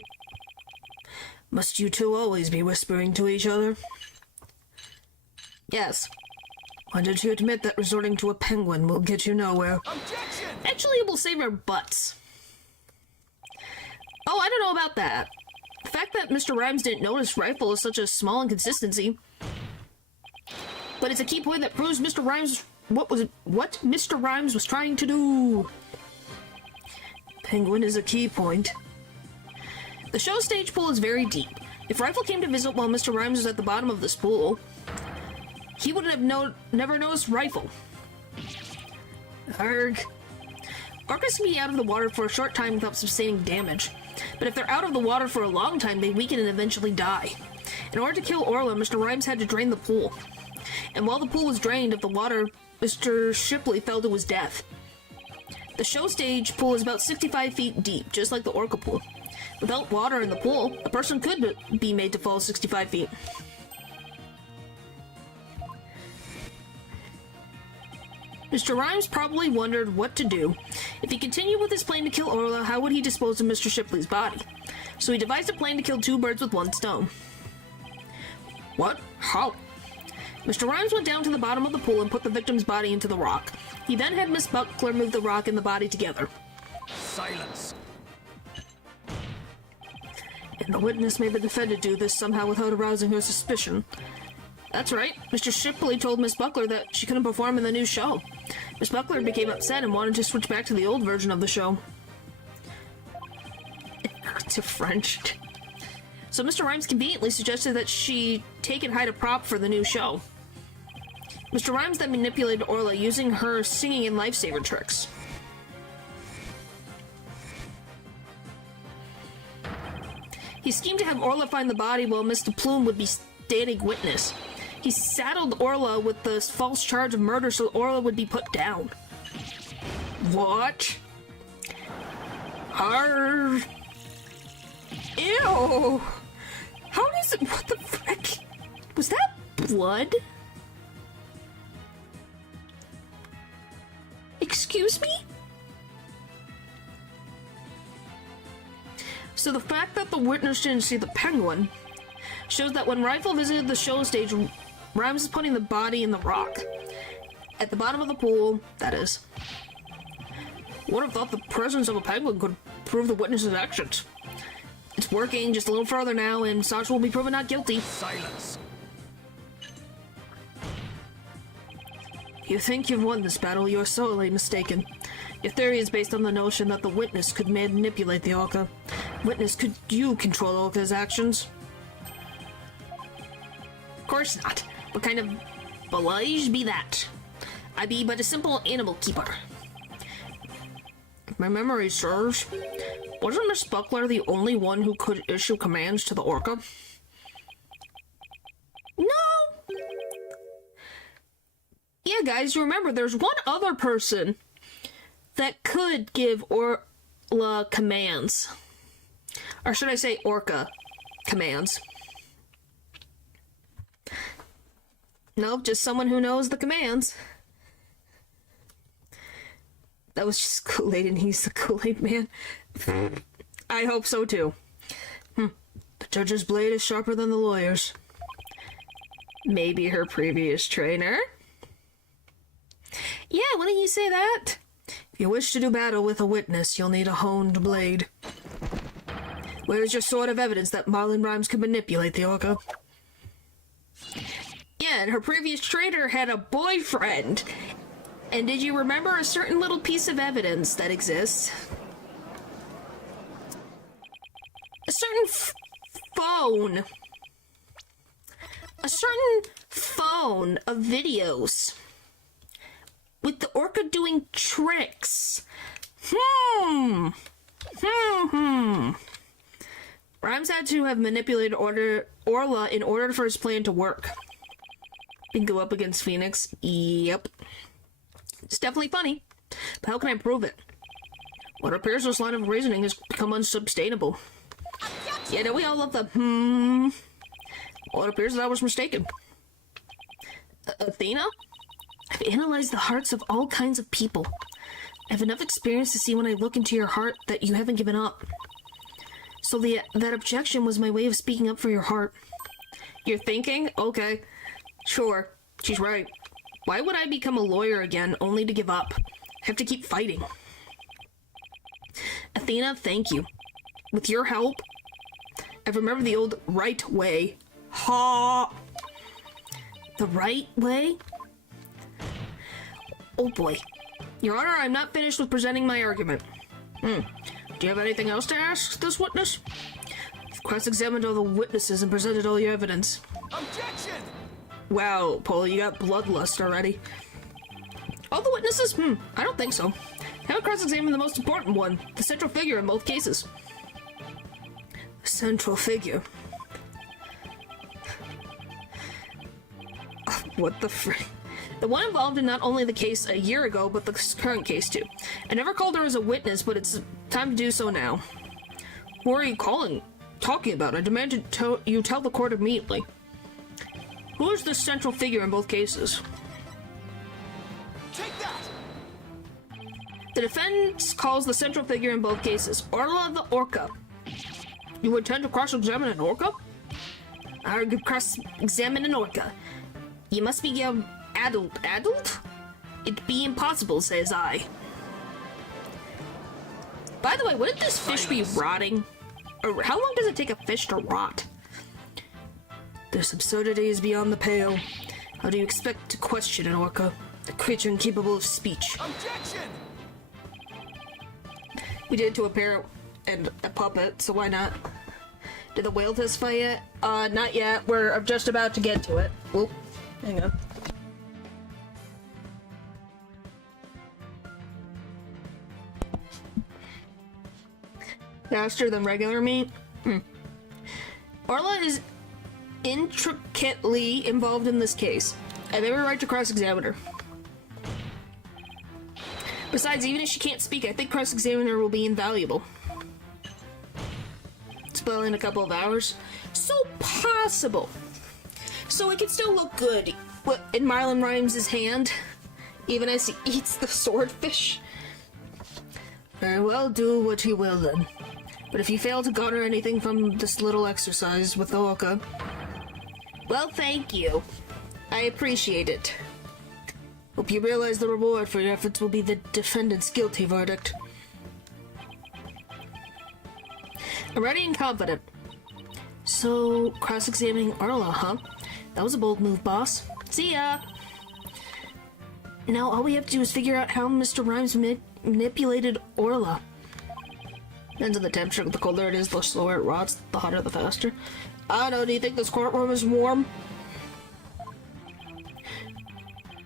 Must you two always be whispering to each other? Yes. Why don't you admit that resorting to a penguin will get you nowhere? Objection! Actually, it will save our butts. Oh, I don't know about that. The fact that Mr. Rhymes didn't notice Rifle is such a small inconsistency. But it's a key point that proves Mr. Rhymes... What Mr. Rhymes was trying to do. Penguin is a key point. The show stage pool is very deep. If Rifle came to visit while Mr. Rhymes was at the bottom of this pool, he would have never noticed Rifle. Arg. Orcas can be out of the water for a short time without sustaining damage, but if they're out of the water for a long time, they weaken and eventually die. In order to kill Orla, Mr. Rhymes had to drain the pool. And while the pool was drained of the water, Mr. Shipley fell to his death. The show stage pool is about 65 feet deep, just like the Orca pool. Without water in the pool, a person could be made to fall 65 feet. Mr. Rhymes probably wondered what to do. If he continued with his plan to kill Orla, how would he dispose of Mr. Shipley's body? So he devised a plan to kill two birds with one stone. What? How? Mr. Rhymes went down to the bottom of the pool and put the victim's body into the rock. He then had Miss Buckler move the rock and the body together. Silence. And the witness made the defendant do this somehow without arousing her suspicion. That's right. Mr. Shipley told Miss Buckler that she couldn't perform in the new show. Miss Buckler became upset and wanted to switch back to the old version of the show. To French. So Mr. Rhymes conveniently suggested that she take and hide a prop for the new show. Mr. Rhymes then manipulated Orla using her singing and lifesaver tricks. He schemed to have Orla find the body while Mr. Plume would be standing witness. He saddled Orla with the false charge of murder so Orla would be put down. What? Arr. Ew! How does it... What the frick? Was that blood? Excuse me? So the fact that the witness didn't see the penguin shows that when Rifle visited the show stage, Rhymes is putting the body in the rock. At the bottom of the pool, that is. Would have thought the presence of a penguin could prove the witness's actions. It's working just a little further now, and Saj will be proven not guilty. Silence. You think you've won this battle, you're sorely mistaken. Your theory is based on the notion that the witness could manipulate the Orca. Witness, could you control Orca's actions? Of course not. What kind of balage be that? I be but a simple animal keeper. If my memory serves, wasn't Miss Buckler the only one who could issue commands to the Orca? No! Yeah, guys, remember, there's one other person that could give Orla commands. Or should I say Orca commands? Nope, just someone who knows the commands. That was just Kool-Aid and he's the Kool-Aid man. I hope so too. The judge's blade is sharper than the lawyer's. Maybe her previous trainer? Yeah, why don't you say that? If you wish to do battle with a witness, you'll need a honed blade. Where is your sword of evidence that Marlon Rhymes could manipulate the Orca? Yeah, and her previous trainer had a boyfriend. And did you remember a certain little piece of evidence that exists? A certain phone. A certain phone of videos. With the Orca doing tricks. Rhymes had to have manipulated Orla in order for his plan to work. And go up against Phoenix. Yep. It's definitely funny. But how can I prove it? What appears this line of reasoning has become unsustainable. Yeah, don't we all love the Well, it appears that I was mistaken. Athena? I've analyzed the hearts of all kinds of people. I have enough experience to see when I look into your heart that you haven't given up. So that objection was my way of speaking up for your heart. You're thinking? Okay. Sure. She's right. Why would I become a lawyer again, only to give up? I have to keep fighting. Athena, thank you. With your help, I've remembered the old right way. Ha! The right way? Oh boy. Your Honor, I'm not finished with presenting my argument. Do you have anything else to ask this witness? You've cross-examined all the witnesses and presented all your evidence. Objection! Wow, Paul, you got bloodlust already. All the witnesses? I don't think so. Haven't cross-examined the most important one, the central figure in both cases. The central figure? What the frick? The one involved in not only the case a year ago, but the current case too. I never called her as a witness, but it's time to do so now. Who are you talking about? I demand you tell the court immediately. Who is the central figure in both cases? Take that! The defense calls the central figure in both cases Orla the Orca. You intend to cross-examine an orca? I could cross-examine an orca. You must be adult. Adult? It'd be impossible, says I. By the way, wouldn't this fish be rotting? Or how long does it take a fish to rot? This absurdity is beyond the pale. How do you expect to question an orca? A creature incapable of speech. Objection! We did it to a parrot and a puppet, so why not? Did the whale testify yet? Not yet. We're just about to get to it. Whoop. Hang on. Faster than regular meat? Orla is intricately involved in this case. I have every right to cross-examine her. Besides, even if she can't speak, I think cross-examining her will be invaluable. Spell in a couple of hours. So possible. So it can still look good in Marlon Rhymes' hand, even as he eats the swordfish. Very well, do what you will then. But if you fail to garner anything from this little exercise with the orca, well, thank you. I appreciate it. Hope you realize the reward for your efforts will be the defendant's guilty verdict. I'm ready and confident. So, cross-examining Orla, huh? That was a bold move, boss. See ya! Now all we have to do is figure out how Mr. Rhymes manipulated Orla. Depends on the temperature. The colder it is, the slower it rots. The hotter, the faster. I don't know, do you think this courtroom is warm?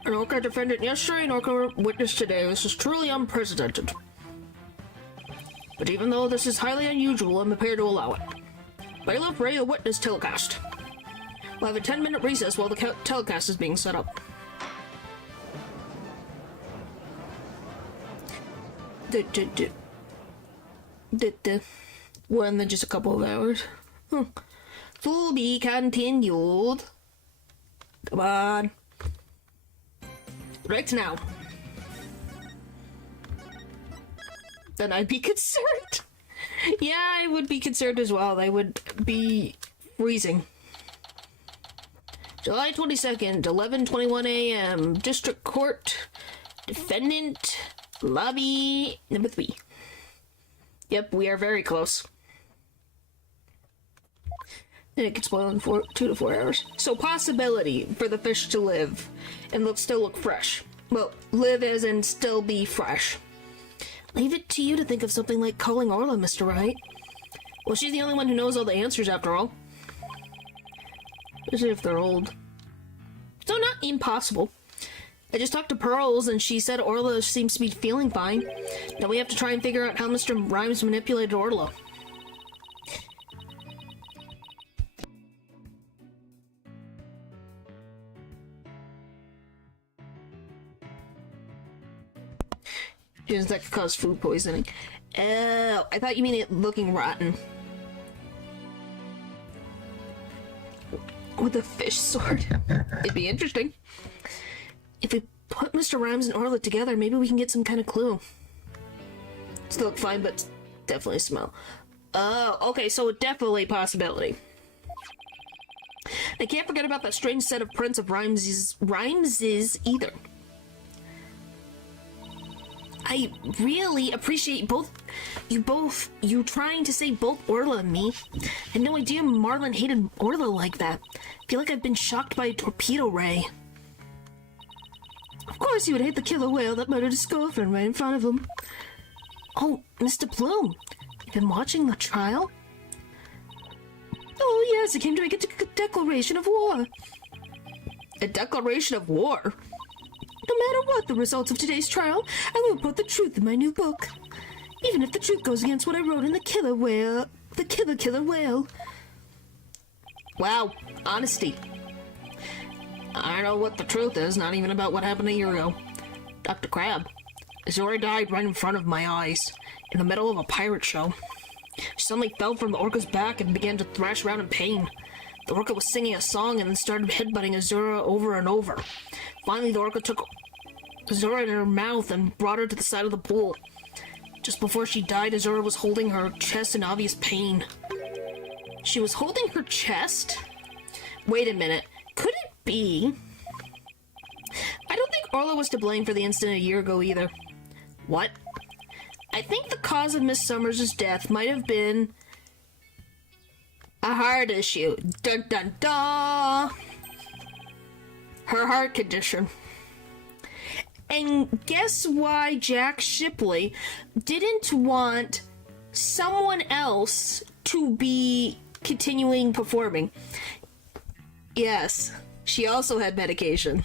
An orca defendant yesterday, an orca witness today. This is truly unprecedented. But even though this is highly unusual, I'm prepared to allow it. Bailiff, ready to witness telecast. We'll have a 10-minute recess while the telecast is being set up. We're in just a couple of hours. To be continued. Come on. Right now. Then I'd be concerned. Yeah, I would be concerned as well. I would be freezing. July 22nd, 11:21 a.m. District Court. Defendant. Lobby number 3. Yep, we are very close. And it can spoil in 2 to 4 hours. So possibility for the fish to live and still look fresh. Well, live as in still be fresh. Leave it to you to think of something like calling Orla, Mr. Wright. Well, she's the only one who knows all the answers after all. Especially if they're old. So not impossible. I just talked to Pearls and she said Orla seems to be feeling fine. Now we have to try and figure out how Mr. Rhymes manipulated Orla. That could cause food poisoning. Oh, I thought you mean it looking rotten. With a fish sword. It'd be interesting. If we put Mr. Rhymes and Orla together, maybe we can get some kind of clue. Still look fine, but definitely smell. Oh, okay, so definitely a possibility. I can't forget about that strange set of prints of Rhymeses either. I really appreciate you trying to save both Orla and me. I had no idea Marlin hated Orla like that. I feel like I've been shocked by a torpedo ray. Of course you would hate the killer whale that murdered his girlfriend right in front of him. Oh, Mr. Bloom, you've been watching the trial? Oh yes, I came to make a declaration of war. A declaration of war? No matter what the results of today's trial, I will put the truth in my new book. Even if the truth goes against what I wrote in the killer whale. Wow, honesty. I don't know what the truth is, not even about what happened a year ago. Dr. Crab, Zora died right in front of my eyes, in the middle of a pirate show. She suddenly fell from the orca's back and began to thrash around in pain. The orca was singing a song and then started headbutting Azura over and over. Finally, the orca took Azura in her mouth and brought her to the side of the pool. Just before she died, Azura was holding her chest in obvious pain. She was holding her chest? Wait a minute. Could it be? I don't think Orla was to blame for the incident a year ago either. What? I think the cause of Miss Summers' death might have been a heart issue. Dun dun dun! Her heart condition. And guess why Jack Shipley didn't want someone else to be continuing performing? Yes, she also had medication.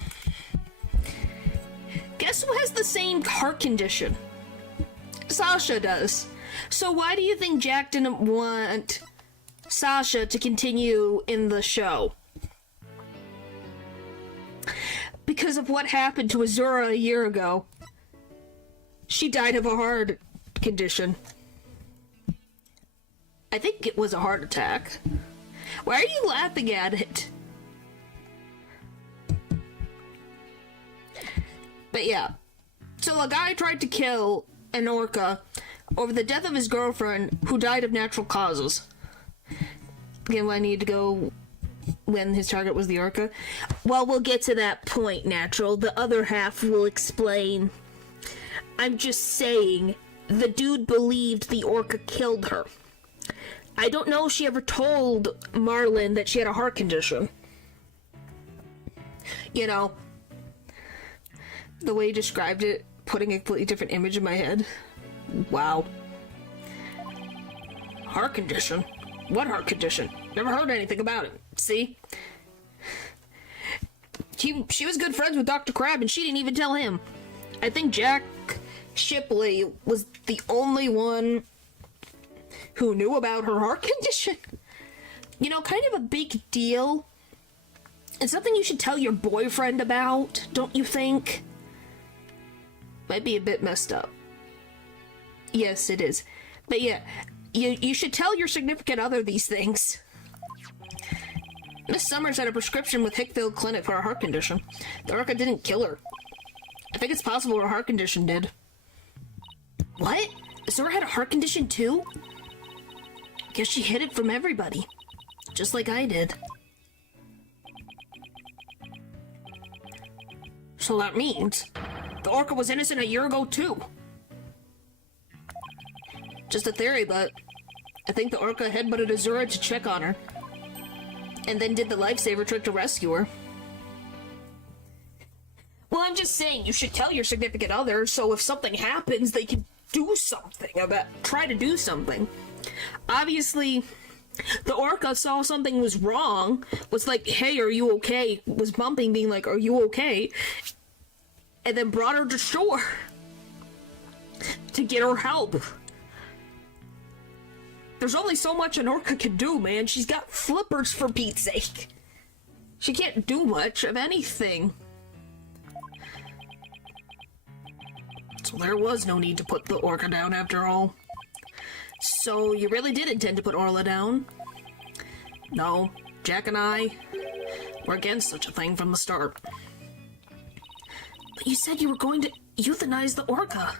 Guess who has the same heart condition? Sasha does. So why do you think Jack didn't want Sasha to continue in the show? Because of what happened to Azura a year ago. She died of a heart condition. I think it was a heart attack. Why are you laughing at it? But yeah. So a guy tried to kill an orca over the death of his girlfriend who died of natural causes. Again, I need to go when his target was the orca. Well, we'll get to that point, Natural. The other half will explain. I'm just saying, the dude believed the orca killed her. I don't know if she ever told Marlin that she had a heart condition. You know, the way he described it, putting a completely different image in my head. Wow. Heart condition? What heart condition? Never heard anything about it. See? She was good friends with Dr. Crab and she didn't even tell him. I think Jack Shipley was the only one who knew about her heart condition. You know, kind of a big deal. It's something you should tell your boyfriend about, don't you think? Might be a bit messed up. Yes, it is. But yeah, you should tell your significant other these things. Miss Summers had a prescription with Hickville Clinic for a heart condition. The orca didn't kill her. I think it's possible her heart condition did. What? Zora had a heart condition too? Guess she hid it from everybody. Just like I did. So that means the orca was innocent a year ago too. Just a theory, but I think the orca headbutted Azura to check on her. And then did the lifesaver trick to rescue her. Well, I'm just saying, you should tell your significant other so if something happens, they can do something try to do something. Obviously, the orca saw something was wrong, was like, hey, are you okay? Was bumping, being like, are you okay? And then brought her to shore to get her help. There's only so much an orca can do, man. She's got flippers, for Pete's sake. She can't do much of anything. So there was no need to put the orca down after all. So you really did intend to put Orla down? No, Jack and I were against such a thing from the start. But you said you were going to euthanize the orca.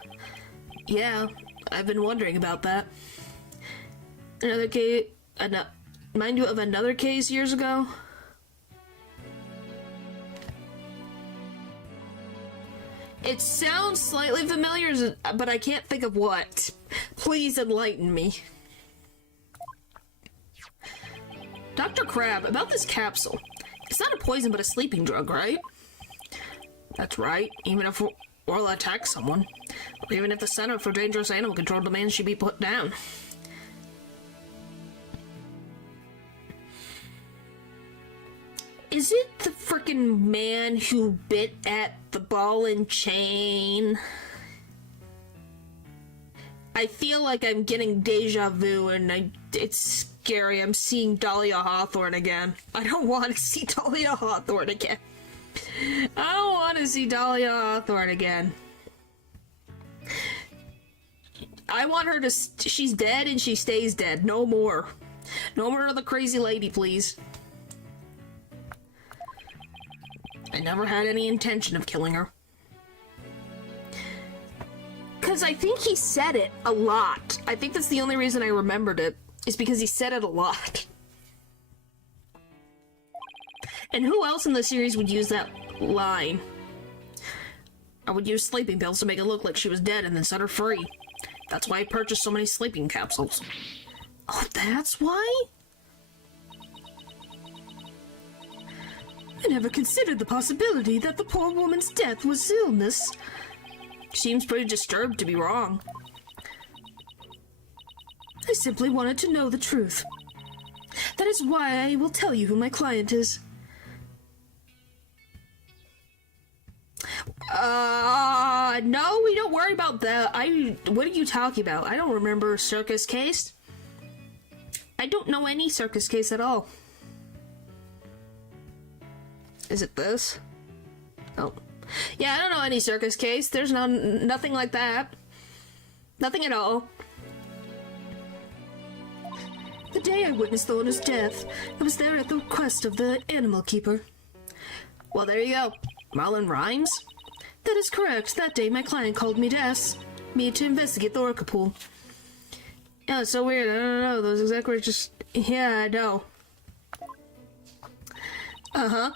Yeah, I've been wondering about that. Another case, mind you of another case years ago? It sounds slightly familiar, but I can't think of what. Please enlighten me. Dr. Crab, about this capsule. It's not a poison, but a sleeping drug, right? That's right. Even if Orla attacks someone, or even if the Center for Dangerous Animal Control demands she be put down. Is it the frickin' man who bit at the ball and chain? I feel like I'm getting deja vu and it's scary. I'm seeing Dahlia Hawthorne again. I don't want to see Dahlia Hawthorne again. I don't want to see Dahlia Hawthorne again. I want her to... she's dead and she stays dead. No more. No more of the crazy lady, please. I never had any intention of killing her. Because I think he said it a lot. I think that's the only reason I remembered it, is because he said it a lot. And who else in the series would use that line? I would use sleeping pills to make it look like she was dead and then set her free. That's why I purchased so many sleeping capsules. Oh, that's why? I never considered the possibility that the poor woman's death was illness. Seems pretty disturbed to be wrong. I simply wanted to know the truth. That is why I will tell you who my client is. No, we don't worry about that. What are you talking about? I don't remember a circus case. I don't know any circus case at all. Is it this? Oh. Yeah, I don't know any circus case. There's nothing like that. Nothing at all. The day I witnessed the owner's death, I was there at the request of the animal keeper. Well, there you go. Marlon Rhymes? That is correct. That day my client called me to ask me to investigate the orca pool. Yeah, it's so weird. I don't know. Those exact words just... yeah, I know. Uh-huh.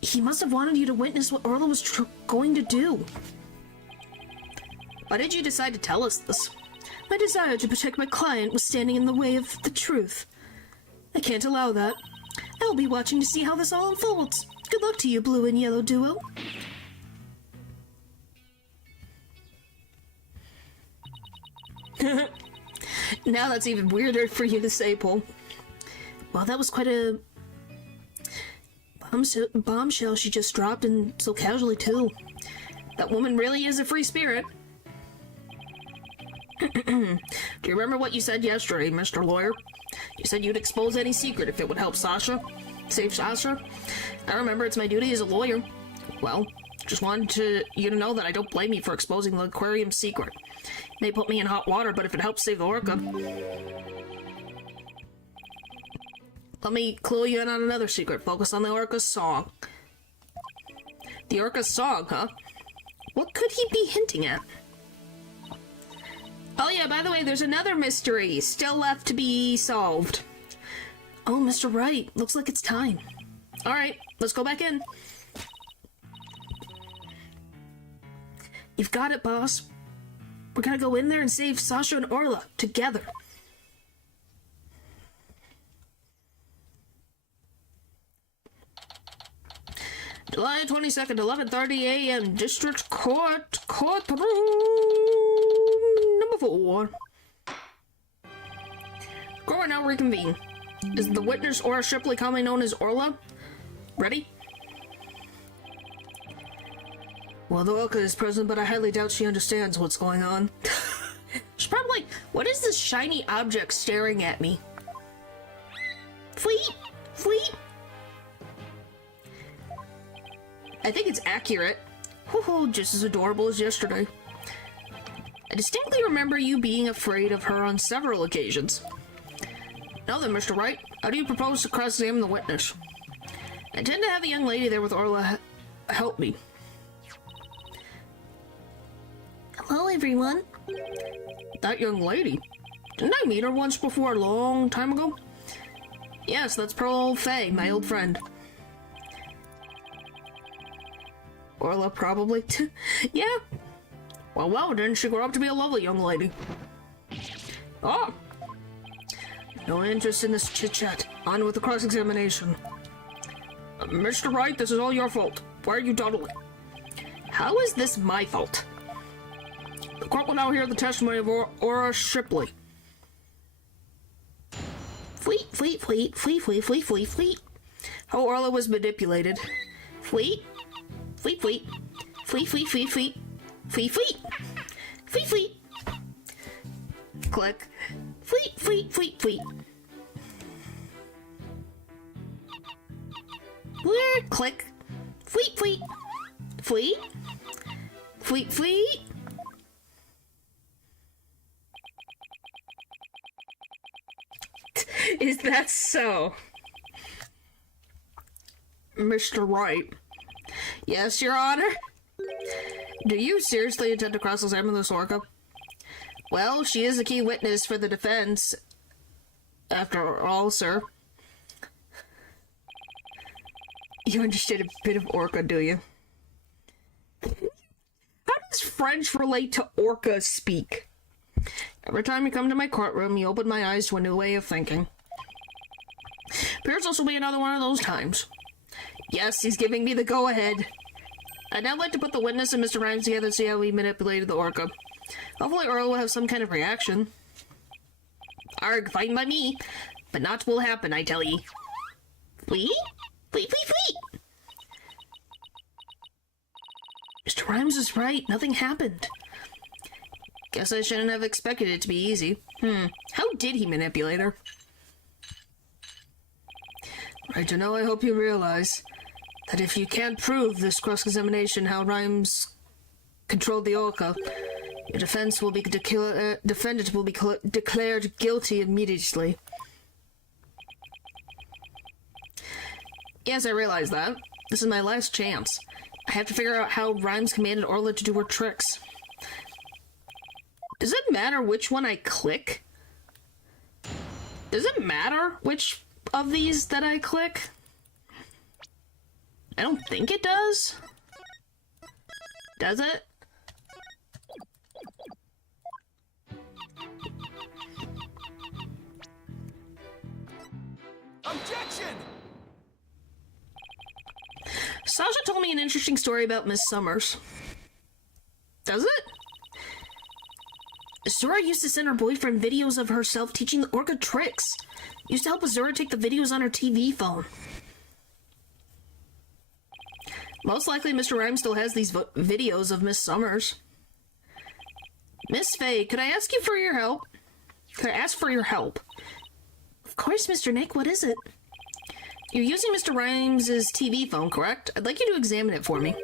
He must have wanted you to witness what Orla was going to do. Why did you decide to tell us this? My desire to protect my client was standing in the way of the truth. I can't allow that. I'll be watching to see how this all unfolds. Good luck to you, blue and yellow duo. Now that's even weirder for you to say, Paul. Well, that was quite a bombshell she just dropped, and so casually, too. That woman really is a free spirit. Do you remember what you said yesterday, Mr. Lawyer? You said you'd expose any secret if it would help Sasha. Save Sasha? I remember, it's my duty as a lawyer. Well, just wanted you to know that I don't blame you for exposing the aquarium's secret. It may put me in hot water, but if it helps save the orca... Let me clue you in on another secret. Focus on the orca's song. The orca's song, huh? What could he be hinting at? Oh yeah, by the way, there's another mystery still left to be solved. Oh, Mr. Wright, looks like it's time. Alright, let's go back in. You've got it, boss. We're gonna go in there and save Sasha and Orla together. July 22nd, 11:30 a.m. District Court, courtroom number 4. Court will now reconvene. Is the witness Aura Shipley, commonly known as Orla, ready? Well, the orca is present, but I highly doubt she understands what's going on. She's probably like, what is this shiny object staring at me? Fleet! Fleet! I think it's accurate. Hoo-hoo, just as adorable as yesterday. I distinctly remember you being afraid of her on several occasions. Now then, Mr. Wright, how do you propose to cross-examine the witness? I intend to have the young lady there with Orla help me. Hello, everyone. That young lady? Didn't I meet her once before a long time ago? Yes, that's Pearl Fay, my old friend. Orla, probably. Yeah. Well, didn't she grow up to be a lovely young lady? Oh. No interest in this chit-chat. On with the cross-examination. Mr. Wright, this is all your fault. Why are you dawdling? How is this my fault? The court will now hear the testimony of Aura Shipley. Fleet. How Orla was manipulated. Fleet. Click. Fleet. Where? Click. Fleet. Is that so? Mr. Wright. Yes, Your Honor? Do you seriously intend to cross-examine this orca? Well, she is a key witness for the defense. After all, sir. You understand a bit of orca, do you? How does French relate to orca speak? Every time you come to my courtroom, you open my eyes to a new way of thinking. Appears this will be another one of those times. Yes, he's giving me the go-ahead. I'd now like to put the witness and Mr. Rhymes together and see how we manipulated the orca. Hopefully Earl will have some kind of reaction. Arg, fine by me. But not will happen, I tell ye. Flee? Mr. Rhymes is right. Nothing happened. Guess I shouldn't have expected it to be easy. How did he manipulate her? Right to know, I hope you realize that if you can't prove this cross-examination how Rhymes controlled the orca, your defendant will be declared guilty immediately. Yes, I realize that. This is my last chance. I have to figure out how Rhymes commanded Orla to do her tricks. Does it matter which one I click? Does it matter which of these that I click? I don't think it does. Does it? Objection! Sasha told me an interesting story about Miss Summers. Does it? Zora used to send her boyfriend videos of herself teaching the orca tricks. Used to help Zora take the videos on her TV phone. Most likely Mr. Rhymes still has these videos of Miss Summers. Miss Faye, could I ask you for your help? Could I ask for your help? Of course, Mr. Nick, what is it? You're using Mr. Rhymes' TV phone, correct? I'd like you to examine it for me.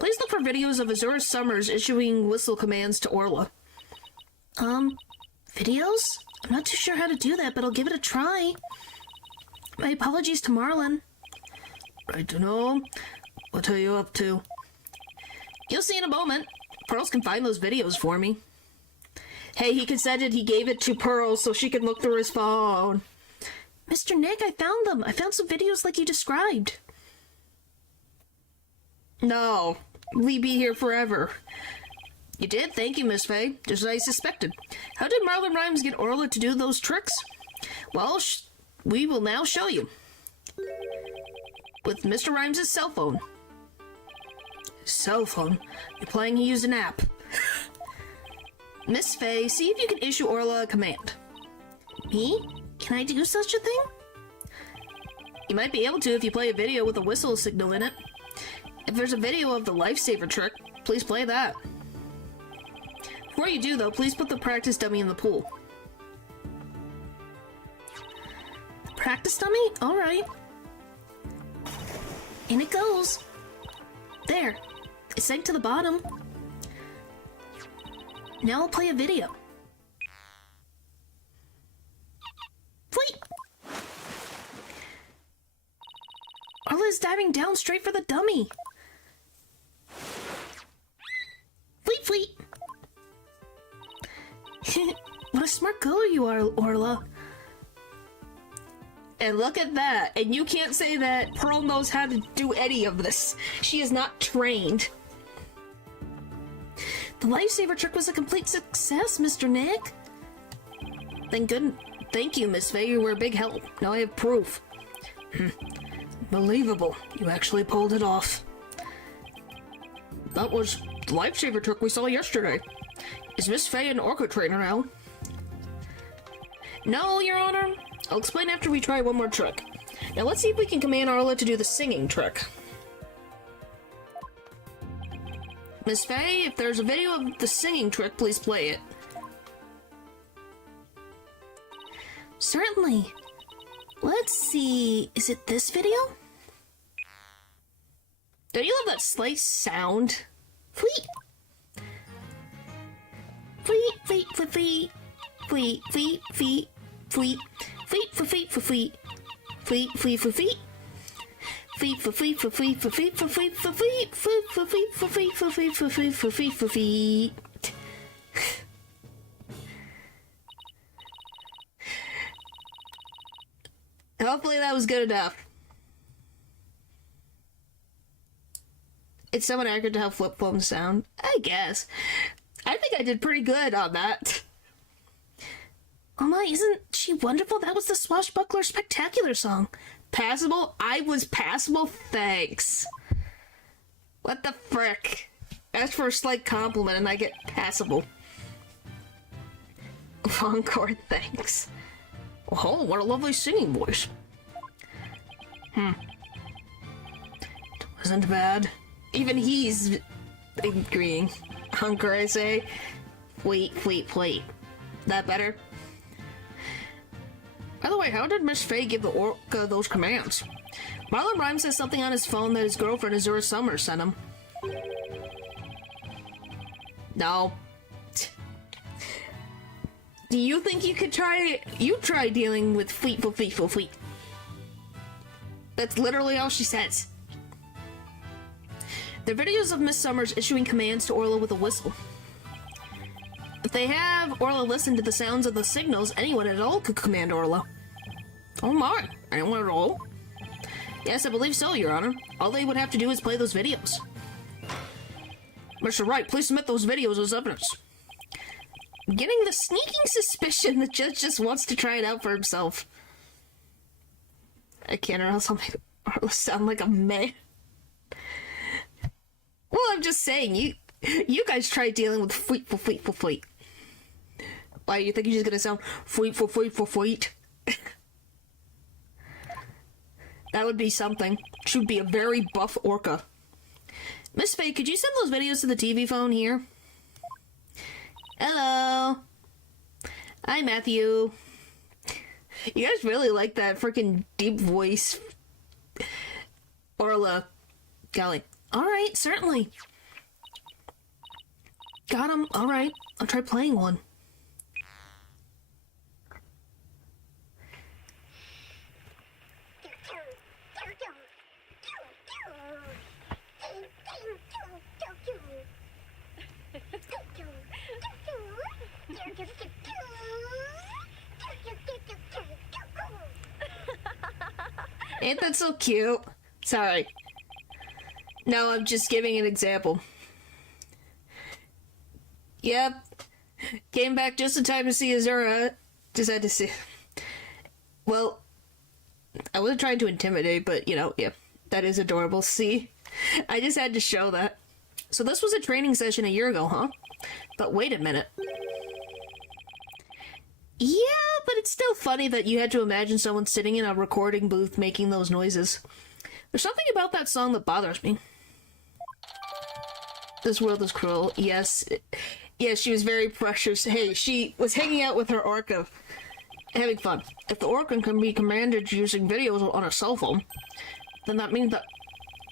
Please look for videos of Azura Summers issuing whistle commands to Orla. Videos? I'm not too sure how to do that, but I'll give it a try. My apologies to Marlon. Right to know. What are you up to? You'll see in a moment. Pearls can find those videos for me. Hey, he consented he gave it to Pearl so she could look through his phone. Mr. Nick, I found them. I found some videos like you described. No, we be here forever. You did? Thank you, Miss Faye. Just as I suspected. How did Marlon Rhymes get Orla to do those tricks? Well, we will now show you. With Mr. Rhymes' cell phone. Cell phone? Implying he used an app. Miss Faye, see if you can issue Orla a command. Me? Can I do such a thing? You might be able to if you play a video with a whistle signal in it. If there's a video of the lifesaver trick, please play that. Before you do, though, please put the practice dummy in the pool. Practice dummy? Alright. In it goes. There. It sank to the bottom. Now I'll play a video. Fleet! Arla's diving down straight for the dummy. Fleet, fleet! What a smart girl you are, Orla. And look at that. And you can't say that Pearl knows how to do any of this. She is not trained. The lifesaver trick was a complete success, Mr. Nick. Thank you, Miss Faye. You were a big help. Now I have proof. Believable. You actually pulled it off. That was the lifesaver trick we saw yesterday. Is Miss Faye an orca trainer now? No, Your Honor. I'll explain after we try one more trick. Now let's see if we can command Arla to do the singing trick. Miss Faye, if there's a video of the singing trick, please play it. Certainly. Let's see. Is it this video? Don't you love that slight sound? Fleet! Fleet, fleet, fleet, fleet. Fleet, fleet, fleet, fleet. Fleet for feet for feet. Fleet, fleet for feet. Feet for feet for feet for feet for feet for feet. Feet for feet for feet for feet for feet for feet for feet. Hopefully that was good enough. It's somewhat accurate to how flip phones sound, I guess. I think I did pretty good on that. Oh my, isn't she wonderful? That was the Swashbuckler Spectacular song. Passable? I was passable? Thanks. What the frick? Ask for a slight compliment and I get passable. Encore, thanks. Oh, what a lovely singing voice. It wasn't bad. Even he's agreeing. Encore, I say. Wait. That better? By the way, how did Miss Faye give the orca those commands? Marlon Rhymes says something on his phone that his girlfriend Azura Summer sent him. No. Do you think you could try... You try dealing with fleet. That's literally all she says. There are videos of Miss Summers issuing commands to Orla with a whistle. If they have Orla listen to the sounds of the signals, anyone at all could command Orla. Oh my, anyone at all? Yes, I believe so, Your Honor. All they would have to do is play those videos. Mr. Wright, please submit those videos as evidence. I'm getting the sneaking suspicion the judge just wants to try it out for himself. I can't, or else I'll make Orla sound like a man. Well, I'm just saying, you guys try dealing with fleet. Why, you think you're just gonna sound fleet? That would be something. Should be a very buff orca. Miss Faye, could you send those videos to the TV phone here? Hello. Hi, Matthew. You guys really like that freaking deep voice. Orla. Golly. Alright, certainly. Got him. Alright. I'll try playing one. Ain't that so cute? Sorry. No, I'm just giving an example. Yep. Came back just in time to see Azura. Just had to see. Well, I wasn't trying to intimidate, but, you know, yeah. That is adorable. See? I just had to show that. So this was a training session a year ago, huh? But wait a minute. Yeah, but it's still funny that you had to imagine someone sitting in a recording booth making those noises. There's something about that song that bothers me. This world is cruel. Yes. Yes, she was very precious. Hey, she was hanging out with her orca, having fun. If the orca can be commanded using videos on a cell phone, then that means that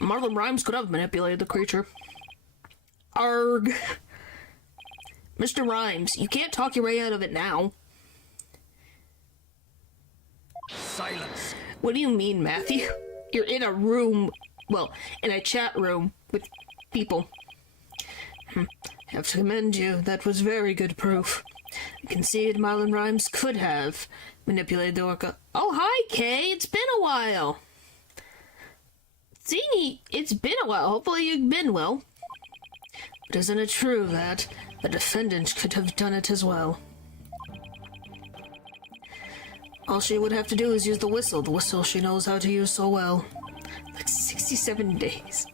Marlon Rhymes could have manipulated the creature. Arg. Mr. Rhymes, you can't talk your way out of it now. Silence. What do you mean, Matthew? You're in a room, well, in a chat room with people. I have to commend you. That was very good proof. I concede Marlon Rhymes could have manipulated the orca. Oh, hi, Kay. It's been a while. Zini, it's been a while. Hopefully you've been well. But isn't it true that the defendant could have done it as well? All she would have to do is use the whistle she knows how to use so well. Like 67 days.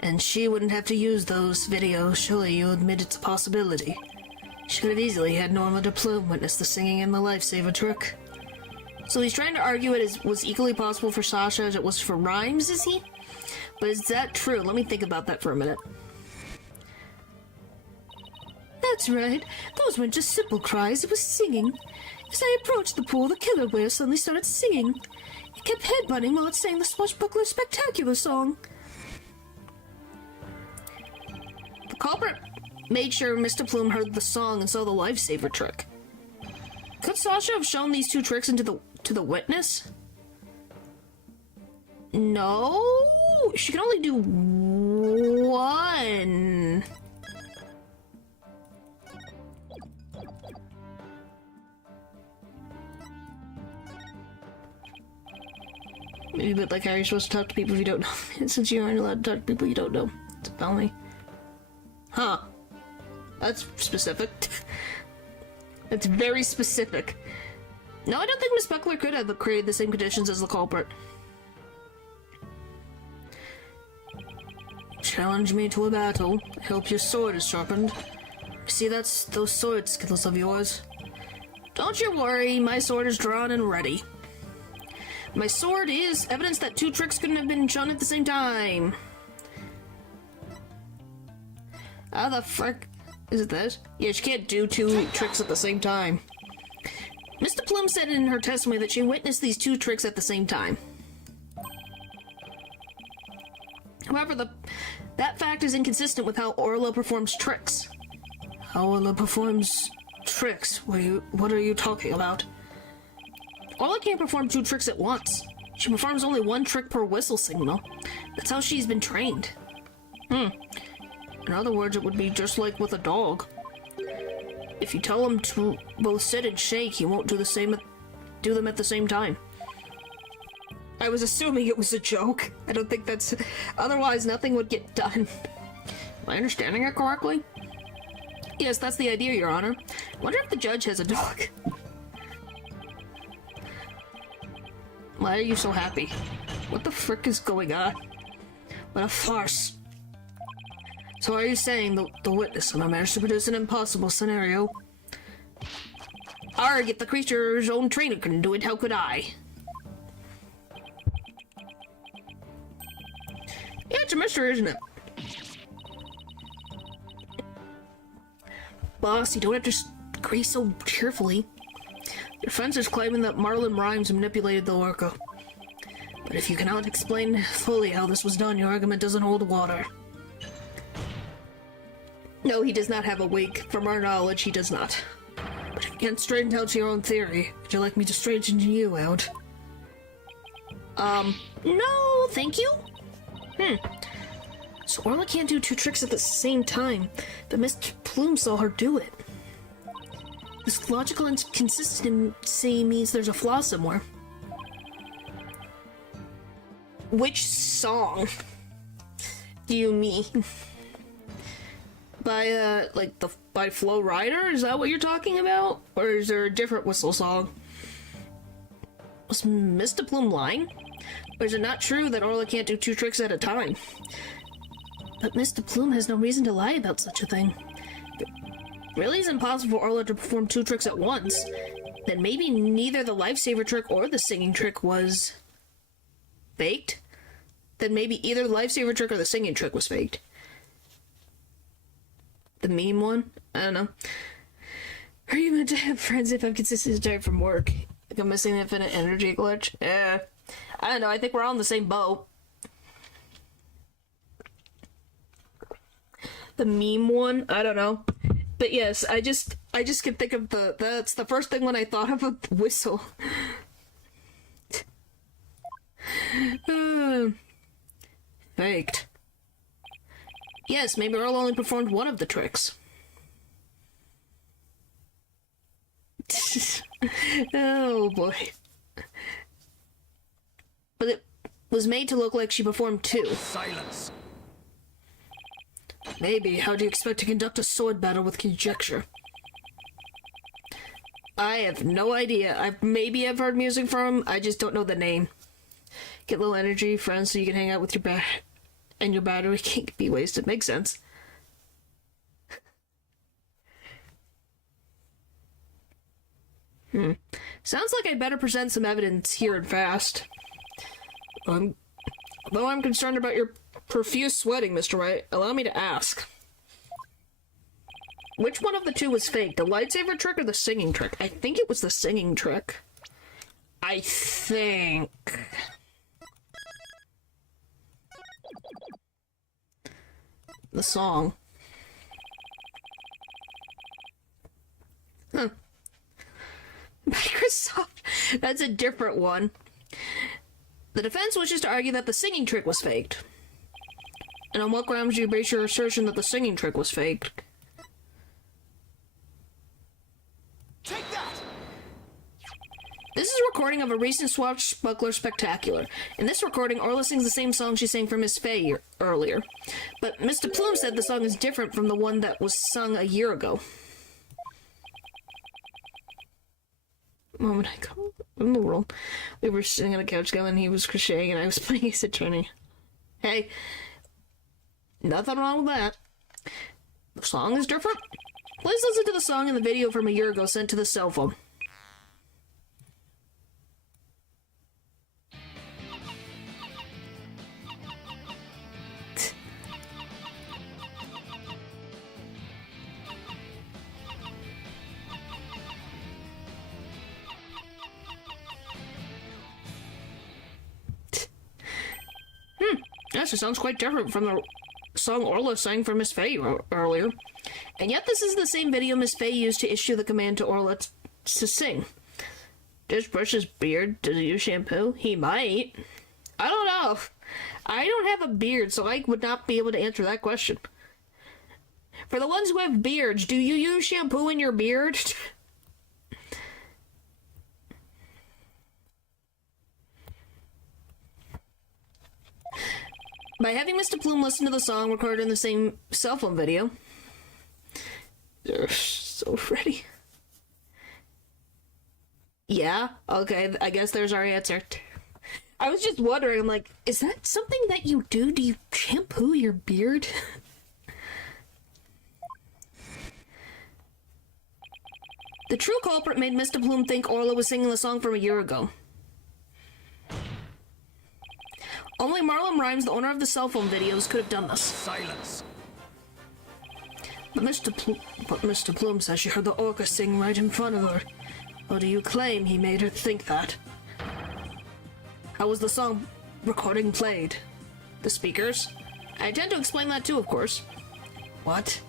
And she wouldn't have to use those videos. Surely you admit it's a possibility. She could have easily had Norma de Plume witness the singing and the lifesaver trick. So he's trying to argue it was equally possible for Sasha as it was for Rhymes, is he? But is that true? Let me think about that for a minute. That's right. Those weren't just simple cries, it was singing. As I approached the pool, the killer whale suddenly started singing. It kept headbutting while it sang the Swashbuckler Spectacular song. The culprit made sure Mr. Plume heard the song and saw the lifesaver trick. Could Sasha have shown these two tricks to the witness? No, she can only do one. Maybe a bit like how you're supposed to talk to people if you don't know. Since you aren't allowed to talk to people you don't know. It's a felony. Huh. That's specific. That's very specific. No, I don't think Miss Buckler could have created the same conditions as the culprit. Challenge me to a battle. I hope your sword is sharpened. See, that's those sword skills of yours. Don't you worry, my sword is drawn and ready. My sword is evidence that two tricks couldn't have been shown at the same time. How the frick is it this? Yeah, she can't do two tricks at the same time. Mr. Plume said in her testimony that she witnessed these two tricks at the same time. However, that fact is inconsistent with how Orla performs tricks. How Orla performs tricks? What are you talking about? Orla can't perform two tricks at once. She performs only one trick per whistle signal. That's how she's been trained. In other words, it would be just like with a dog. If you tell him to both sit and shake, he won't do them at the same time. I was assuming it was a joke. I don't think that's... Otherwise, nothing would get done. Am I understanding it correctly? Yes, that's the idea, Your Honor. Wonder if the judge has a dog. Why are you so happy? What the frick is going on? What a farce. So are you saying the witness and I managed to produce an impossible scenario? Arg, if the creature's own trainer couldn't do it, how could I? Yeah, it's a mystery, isn't it? Boss, you don't have to agree so cheerfully. Your defense is claiming that Marlon Rhymes manipulated the orca. But if you cannot explain fully how this was done, your argument doesn't hold water. No, he does not have a wig. From our knowledge, he does not. But if you can't straighten out your own theory, would you like me to straighten you out? No, thank you. So Orla can't do two tricks at the same time, but Mr. Plume saw her do it. This logical inconsistency means there's a flaw somewhere. Which song do you mean? By Flo Rida? Is that what you're talking about? Or is there a different whistle song? Was Mr. Plume lying? Or is it not true that Orla can't do two tricks at a time? But Mr. Plume has no reason to lie about such a thing. It really is impossible for Orla to perform two tricks at once. Then maybe neither the lifesaver trick or the singing trick was faked? Then maybe either the lifesaver trick or the singing trick was faked. The meme one? I don't know. Are you meant to have friends if I'm consistently tired from work? Like I'm missing the infinite energy glitch? Yeah. I don't know, I think we're all in the same boat. the meme one. I don't know. But yes, I just could think of that's the first thing when I thought of a whistle. Faked. Yes, maybe Earl only performed one of the tricks. Oh boy. But it was made to look like she performed two. Silence. Maybe. How do you expect to conduct a sword battle with conjecture? I have no idea. Maybe I've heard music from him, I just don't know the name. Get low energy, friends, so you can hang out with your and your battery can't be wasted. Makes sense. Sounds like I'd better present some evidence here and fast. Though I'm concerned about your profuse sweating, Mr. Wright, allow me to ask. Which one of the two was fake? The lightsaber trick or the singing trick? I think it was the singing trick. I think. The song. Huh. Microsoft. That's a different one. The defense wishes to argue that the singing trick was faked. And on what grounds do you base your assertion that the singing trick was faked? Take that! This is a recording of a recent Swashbuckler Spectacular. In this recording, Orla sings the same song she sang for Miss Faye earlier. But Mr. Plume said the song is different from the one that was sung a year ago. Moment I go in the world. We were sitting on a couch together and he was crocheting and I was playing Ace Attorney. Hey, nothing wrong with that. The song is different. Please listen to the song in the video from a year ago sent to the cell phone. Actually sounds quite different from the song Orla sang for Miss Faye earlier. And yet this is the same video Miss Faye used to issue the command to Orla to sing. Does brush his beard? Does he use shampoo? He might. I don't know. I don't have a beard, so I would not be able to answer that question. For the ones who have beards, do you use shampoo in your beard? By having Mr. Plume listen to the song recorded in the same cell phone video. They're so ready. Yeah, okay, I guess there's our answer. I was just wondering, like, is that something that you do? Do you shampoo your beard? The true culprit made Mr. Plume think Orla was singing the song from a year ago. Only Marlon Rhymes, the owner of the cell phone videos, could have done this. Silence. But Mr. Plume says she heard the orca sing right in front of her. Or do you claim he made her think that? How was the song recording played? The speakers? I intend to explain that too, of course. What?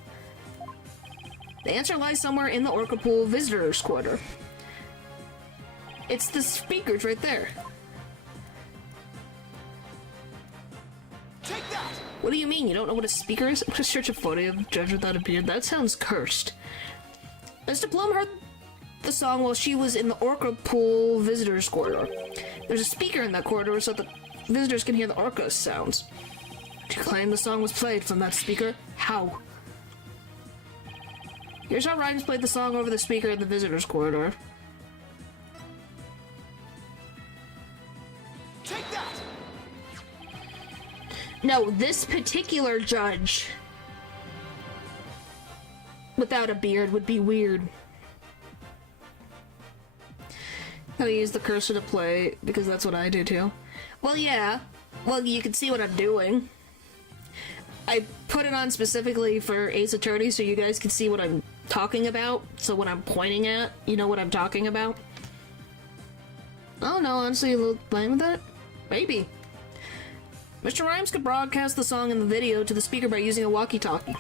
The answer lies somewhere in the orca pool visitors quarter. It's the speakers right there. Take that! What do you mean? You don't know what a speaker is? I'm gonna search a photo of Judge without a beard. That sounds cursed. Mr. Plum heard the song while she was in the orca pool visitors corridor. There's a speaker in that corridor so that visitors can hear the orca sounds. Do you claim the song was played from that speaker? How? Here's how Rhymes played the song over the speaker in the visitors corridor. Take that! No, this particular judge without a beard would be weird. How to use the cursor to play, because that's what I do too. Well, yeah. Well, you can see what I'm doing. I put it on specifically for Ace Attorney so you guys can see what I'm talking about. So when I'm pointing at, you know what I'm talking about. I don't know, honestly, a little playing with that? Maybe. Mr. Rhymes could broadcast the song in the video to the speaker by using a walkie-talkie.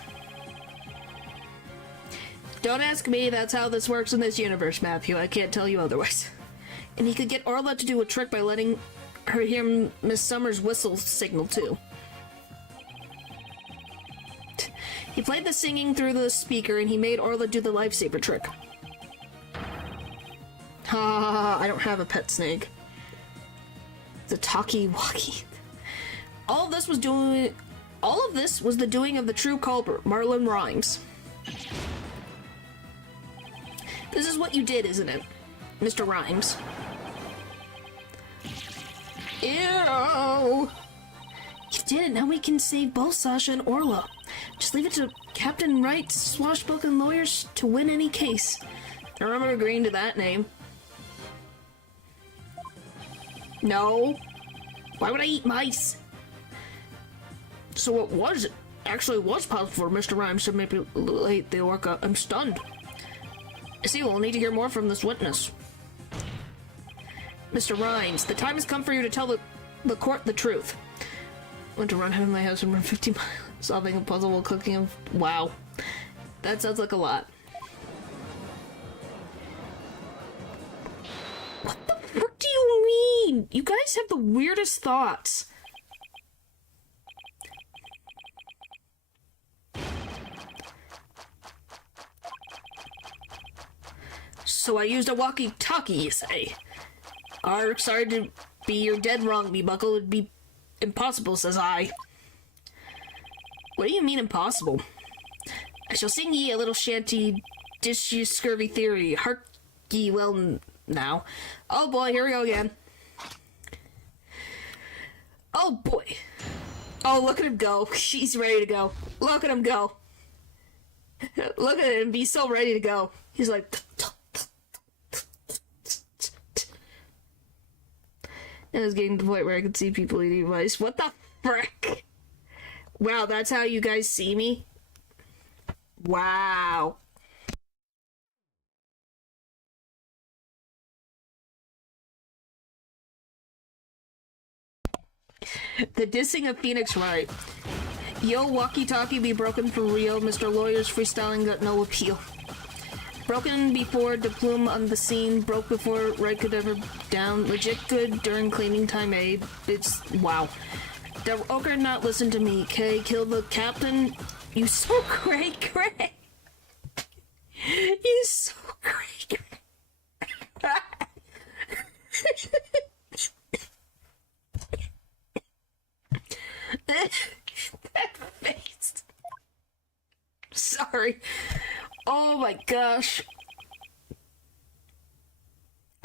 Don't ask me, that's how this works in this universe, Matthew. I can't tell you otherwise. And he could get Orla to do a trick by letting her hear Miss Summers' whistle signal, too. He played the singing through the speaker, and he made Orla do the lifesaver trick. Ha, I don't have a pet snake. The talkie-walkie. All of this was the doing of the true culprit, Marlon Rhymes. This is what you did, isn't it, Mr. Rhymes? Ew! You did it. Now we can save both Sasha and Orla. Just leave it to Captain Wright's swashbuckling lawyers to win any case. I remember agreeing to that name. No. Why would I eat mice? So it actually was possible for Mr. Rhymes to manipulate the orca. I'm stunned. I see, we'll need to hear more from this witness. Mr. Rhymes, the time has come for you to tell the court the truth. I went to run out of my house and run 50 miles, solving a puzzle while cooking. Wow. That sounds like a lot. What the frick do you mean? You guys have the weirdest thoughts. So I used a walkie-talkie, you say? Sorry to be your dead wrong, me buckle. It'd be impossible, says I. What do you mean impossible? I shall sing ye a little shanty, dish ye scurvy theory. Hark ye well now. Oh boy, here we go again. Oh boy. Oh, look at him go. He's ready to go. Look at him go. Look at him be so ready to go. He's like... I was getting to the point where I could see people eating mice. What the frick? Wow, that's how you guys see me? Wow. The dissing of Phoenix Wright. Yo, walkie-talkie be broken for real. Mr. Lawyer's freestyling got no appeal. Broken before the plume on the scene, broke before Wright could ever down. Legit good during cleaning time aid. It's wow. The ochre not listen to me, Kay. Kill the captain. You so great. You so great. That face. Sorry. Oh my gosh.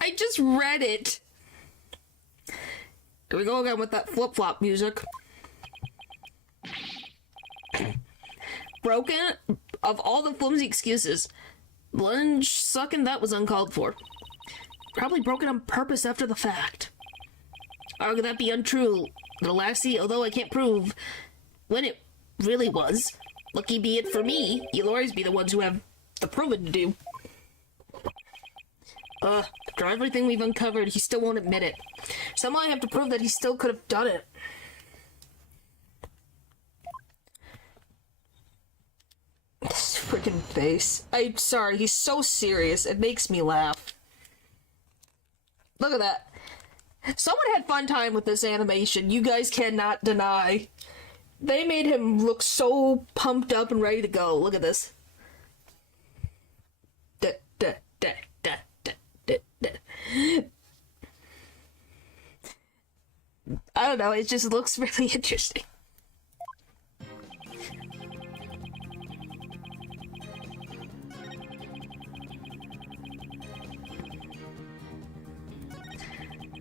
I just read it. Here we go again with that flip-flop music. Broken? Of all the flimsy excuses, lunge sucking, that was uncalled for. Probably broken on purpose after the fact. Or could that be untrue? The lassie, although I can't prove when it really was. Lucky be it for me, you'll always be the ones who have the proving to do. After everything we've uncovered, he still won't admit it. Somehow I have to prove that he still could have done it. This freaking face. I'm sorry, he's so serious. It makes me laugh. Look at that. Someone had fun time with this animation. You guys cannot deny. They made him look so pumped up and ready to go. Look at this. I don't know, it just looks really interesting.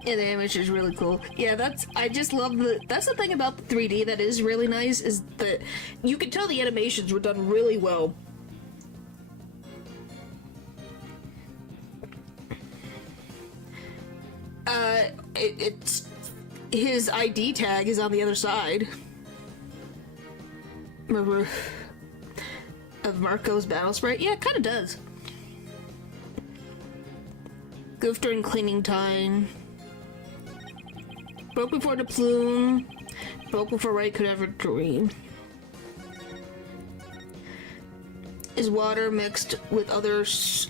Yeah, the animation is really cool. Yeah, I just love that's the thing about the 3D that is really nice, is that you can tell the animations were done really well. It's his ID tag is on the other side. Remember of Marco's battle sprite? Yeah, it kind of does. Goof during cleaning time. Broke before the plume. Broke before Wright could ever dream. is water mixed with others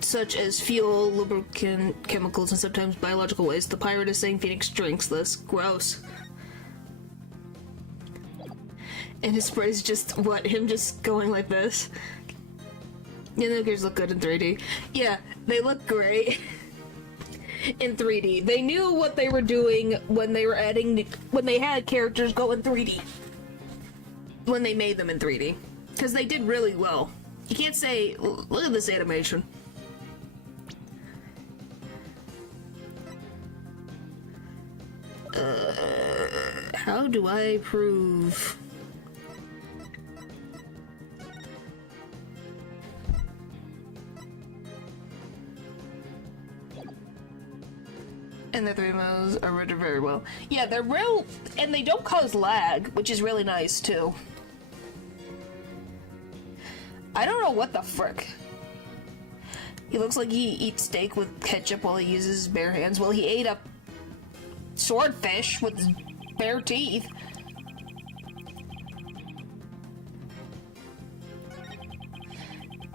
such as fuel, lubricant, chemicals, and sometimes biological waste. The pirate is saying Phoenix drinks this. Gross. And his spray is just, what, him just going like this? Yeah, the gears look good in 3D. Yeah, they look great in 3D. They knew what they were doing when they were when they had characters go in 3D. When they made them in 3D. Because they did really well. You can't say, look at this animation. How do I prove... And the 3 modes are rendered very well. Yeah, they're real, and they don't cause lag, which is really nice, too. I don't know what the frick. He looks like he eats steak with ketchup while he uses his bare hands. Well, he ate a swordfish with his bare teeth.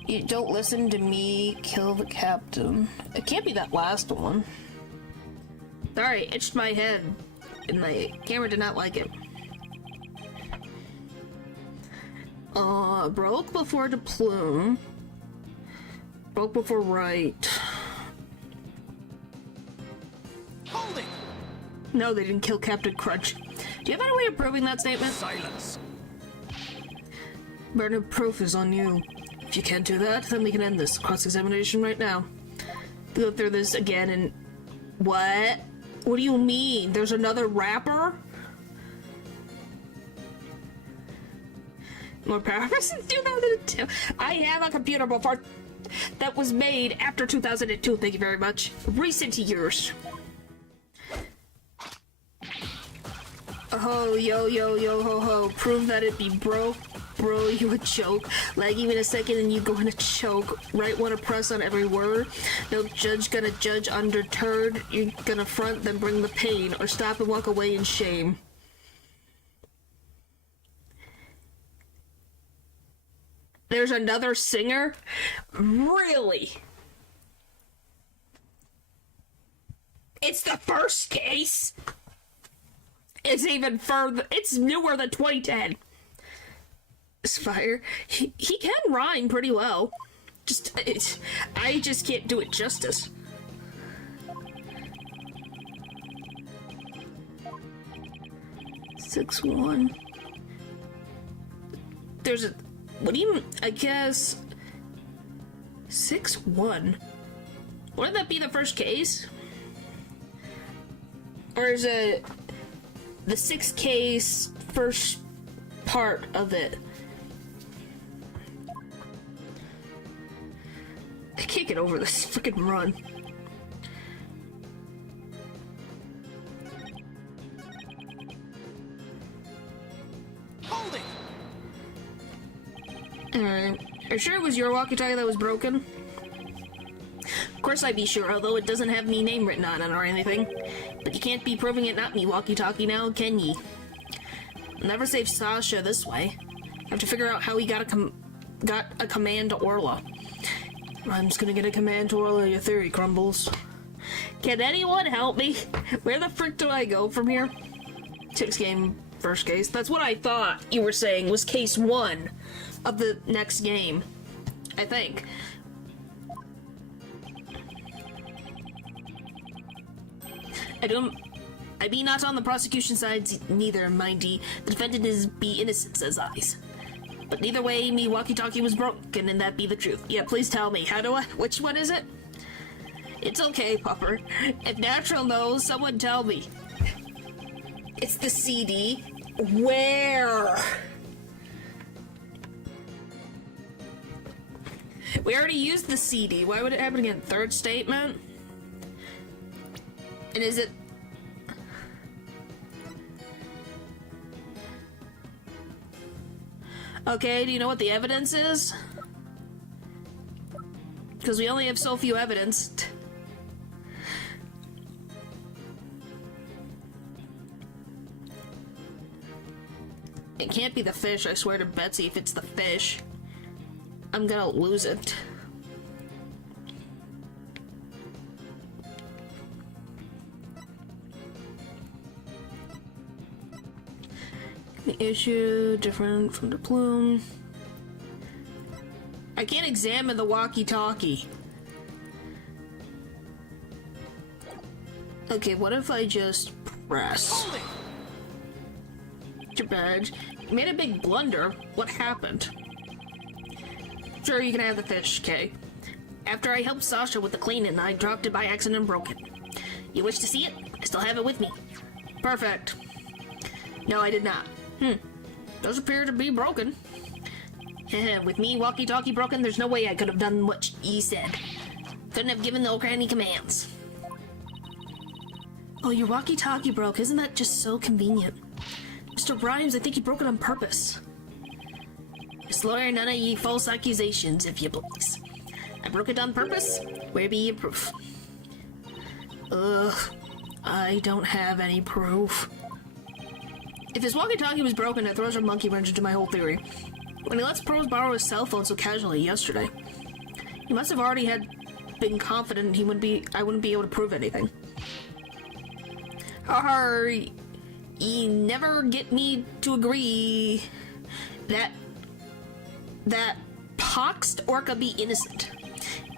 You don't listen to me, kill the captain. It can't be that last one. Sorry, itched my head, and my camera did not like it. Broke before the plume. Broke before right. Hold it! No, they didn't kill Captain Crunch. Do you have any way of proving that statement? Silence. Burden of proof is on you. If you can't do that, then we can end this cross-examination right now. Go through this again and... What? What do you mean? There's another rapper? More powerful since 2002. I have a computer before that was made after 2002. Thank you very much. Recent years. Oh, yo, yo, yo, ho, ho. Prove that it be broke. Bro, you a joke. Lag even a second and you gonna choke. Right wanna press on every word. No judge gonna judge undeterred. You're gonna front, then bring the pain. Or stop and walk away in shame. There's another singer? Really? It's the first case? It's even further. It's newer than 2010. Fire. He can rhyme pretty well. I just can't do it justice. Six one. There's a. What do you? I guess. 6-1. Wouldn't that be the first case? Or is it the 6th case first part of it? I can't get over this freaking run. Hold it! Alright. Are you sure it was your walkie-talkie that was broken? Of course I'd be sure, although it doesn't have me name written on it or anything. But you can't be proving it not me walkie-talkie now, can ye? Never save Sasha this way. Have to figure out how he got a command to Orla. I'm just gonna get a command to Orla, your theory crumbles. Can anyone help me? Where the frick do I go from here? 6 game, first case. That's what I thought you were saying was case 1 of the next game. I think. I be not on the prosecution side neither, mindy. The defendant is be innocent, says eyes. But neither way, me walkie-talkie was broken, and that be the truth. Yeah, please tell me. Which one is it? It's okay, Pupper. If Natural knows, someone tell me. It's the CD. Where? We already used the CD. Why would it happen again? Third statement? And is it... Okay, do you know what the evidence is? Because we only have so few evidence. It can't be the fish, I swear to Betsy if it's the fish. I'm gonna lose it. The issue different from the plume. I can't examine the walkie-talkie. Okay, what if I just press? Your badge. You made a big blunder. What happened? Sure, you can have the fish, Kay. After I helped Sasha with the cleaning, I dropped it by accident and broke it. You wish to see it? I still have it with me. Perfect. No, I did not. Does appear to be broken. With me walkie-talkie broken, there's no way I could have done what he said. Couldn't have given the Okra any commands. Oh, your walkie-talkie broke. Isn't that just so convenient? Mr. Rhymes, I think he broke it on purpose. Miss Lawyer, none of ye false accusations, if you please. I broke it on purpose? Where be your proof? Ugh, I don't have any proof. If his walkie-talkie was broken, it throws a monkey wrench into my whole theory. When he lets pros borrow his cell phone so casually yesterday, he must have already been confident I wouldn't be able to prove anything. Ye never get me to agree that poxed Orca be innocent.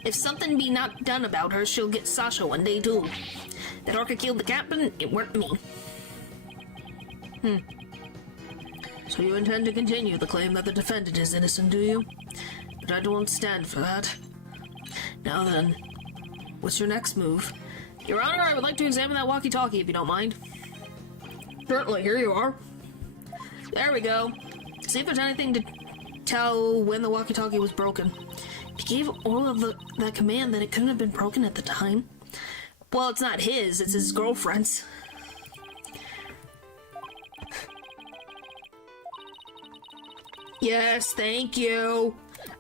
If something be not done about her, she'll get Sasha one day too. That Orca killed the captain, it weren't me. So you intend to continue the claim that the defendant is innocent, do you? But I don't stand for that. Now then, what's your next move? Your Honor, I would like to examine that walkie-talkie if you don't mind. Certainly, here you are. There we go. See if there's anything to tell when the walkie-talkie was broken. If he gave all of that command, then it couldn't have been broken at the time. Well, it's not his, it's his girlfriend's. Yes, thank you.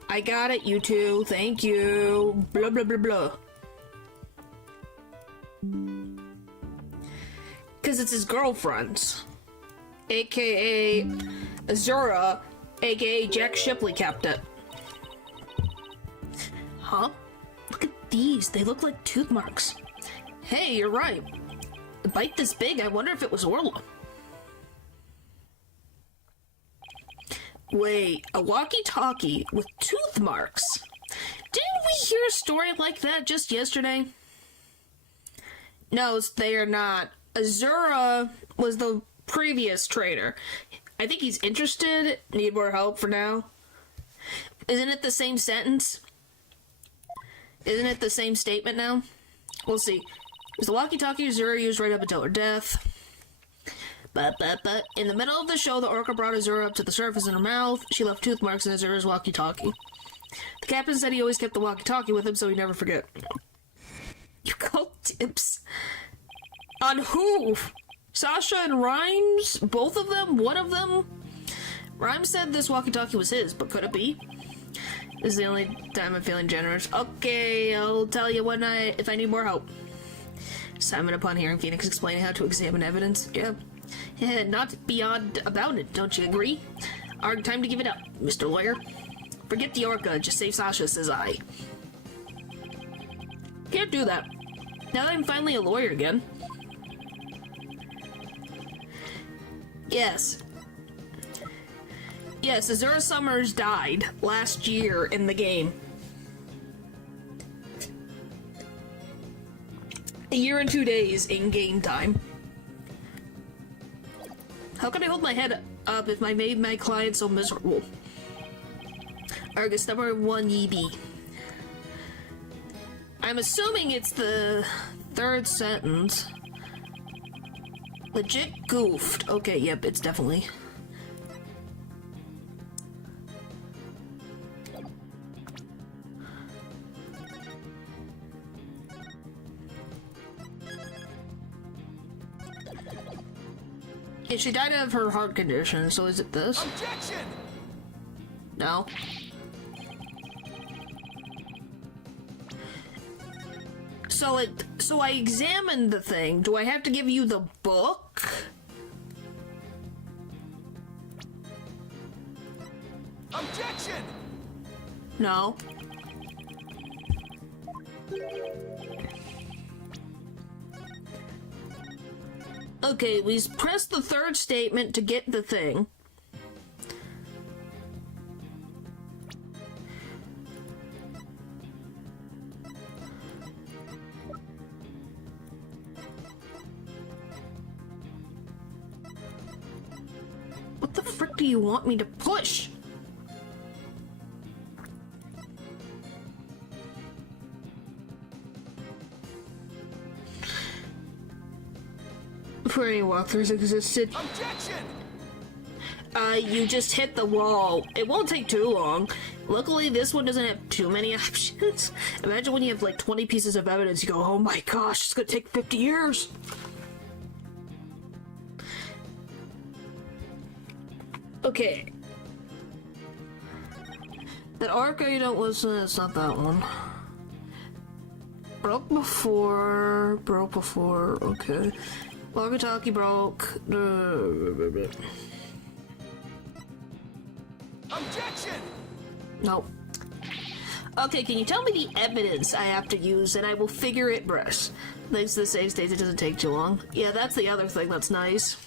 I got it, you two. Thank you. Blah, blah, blah, blah. Because it's his girlfriend's. AKA Azura, AKA Jack Shipley kept it. Huh? Look at these. They look like tooth marks. Hey, you're right. A bite this big, I wonder if it was Orla. Wait, a walkie-talkie with tooth marks? Didn't we hear a story like that just yesterday? No, they are not. Azura was the previous trader. I think he's interested. Need more help for now. Isn't it the same sentence? Isn't it the same statement now? We'll see. Was the walkie-talkie Azura used right up until her death? But, in the middle of the show, the Orca brought Azura up to the surface in her mouth. She left tooth marks in Azura's walkie-talkie. The captain said he always kept the walkie-talkie with him so he'd never forget. You called tips? On who? Sasha and Rhymes? Both of them? One of them? Rhymes said this walkie-talkie was his, but could it be? This is the only time I'm feeling generous. Okay, I'll tell you if I need more help. Simon, upon hearing Phoenix explaining how to examine evidence. Yeah, not beyond about it, don't you agree? Time to give it up, Mr. Lawyer. Forget the Orca, just save Sasha, says I. Can't do that. Now that I'm finally a lawyer again. Yes, Azura Summers died last year in the game. A year and 2 days in game time. How can I hold my head up if I made my client so miserable? Argus number 1 EB. I'm assuming it's the third sentence. Legit goofed. Okay, yep, it's definitely. Yeah, she died of her heart condition, so is it this? Objection! No. So I examined the thing. Do I have to give you the book? Objection! No. Okay, we press the third statement to get the thing. What the frick do you want me to push? Before any walkthroughs existed. Objection! You just hit the wall. It won't take too long. Luckily, this one doesn't have too many options. Imagine when you have like 20 pieces of evidence, you go, oh my gosh, it's gonna take 50 years. Okay. That arc you don't listen, it's not that one. Broke before, okay. Walkie-talkie broke. Objection! Nope. Okay, can you tell me the evidence I have to use and I will figure it best. Thanks to the save state, it doesn't take too long. Yeah, that's the other thing that's nice.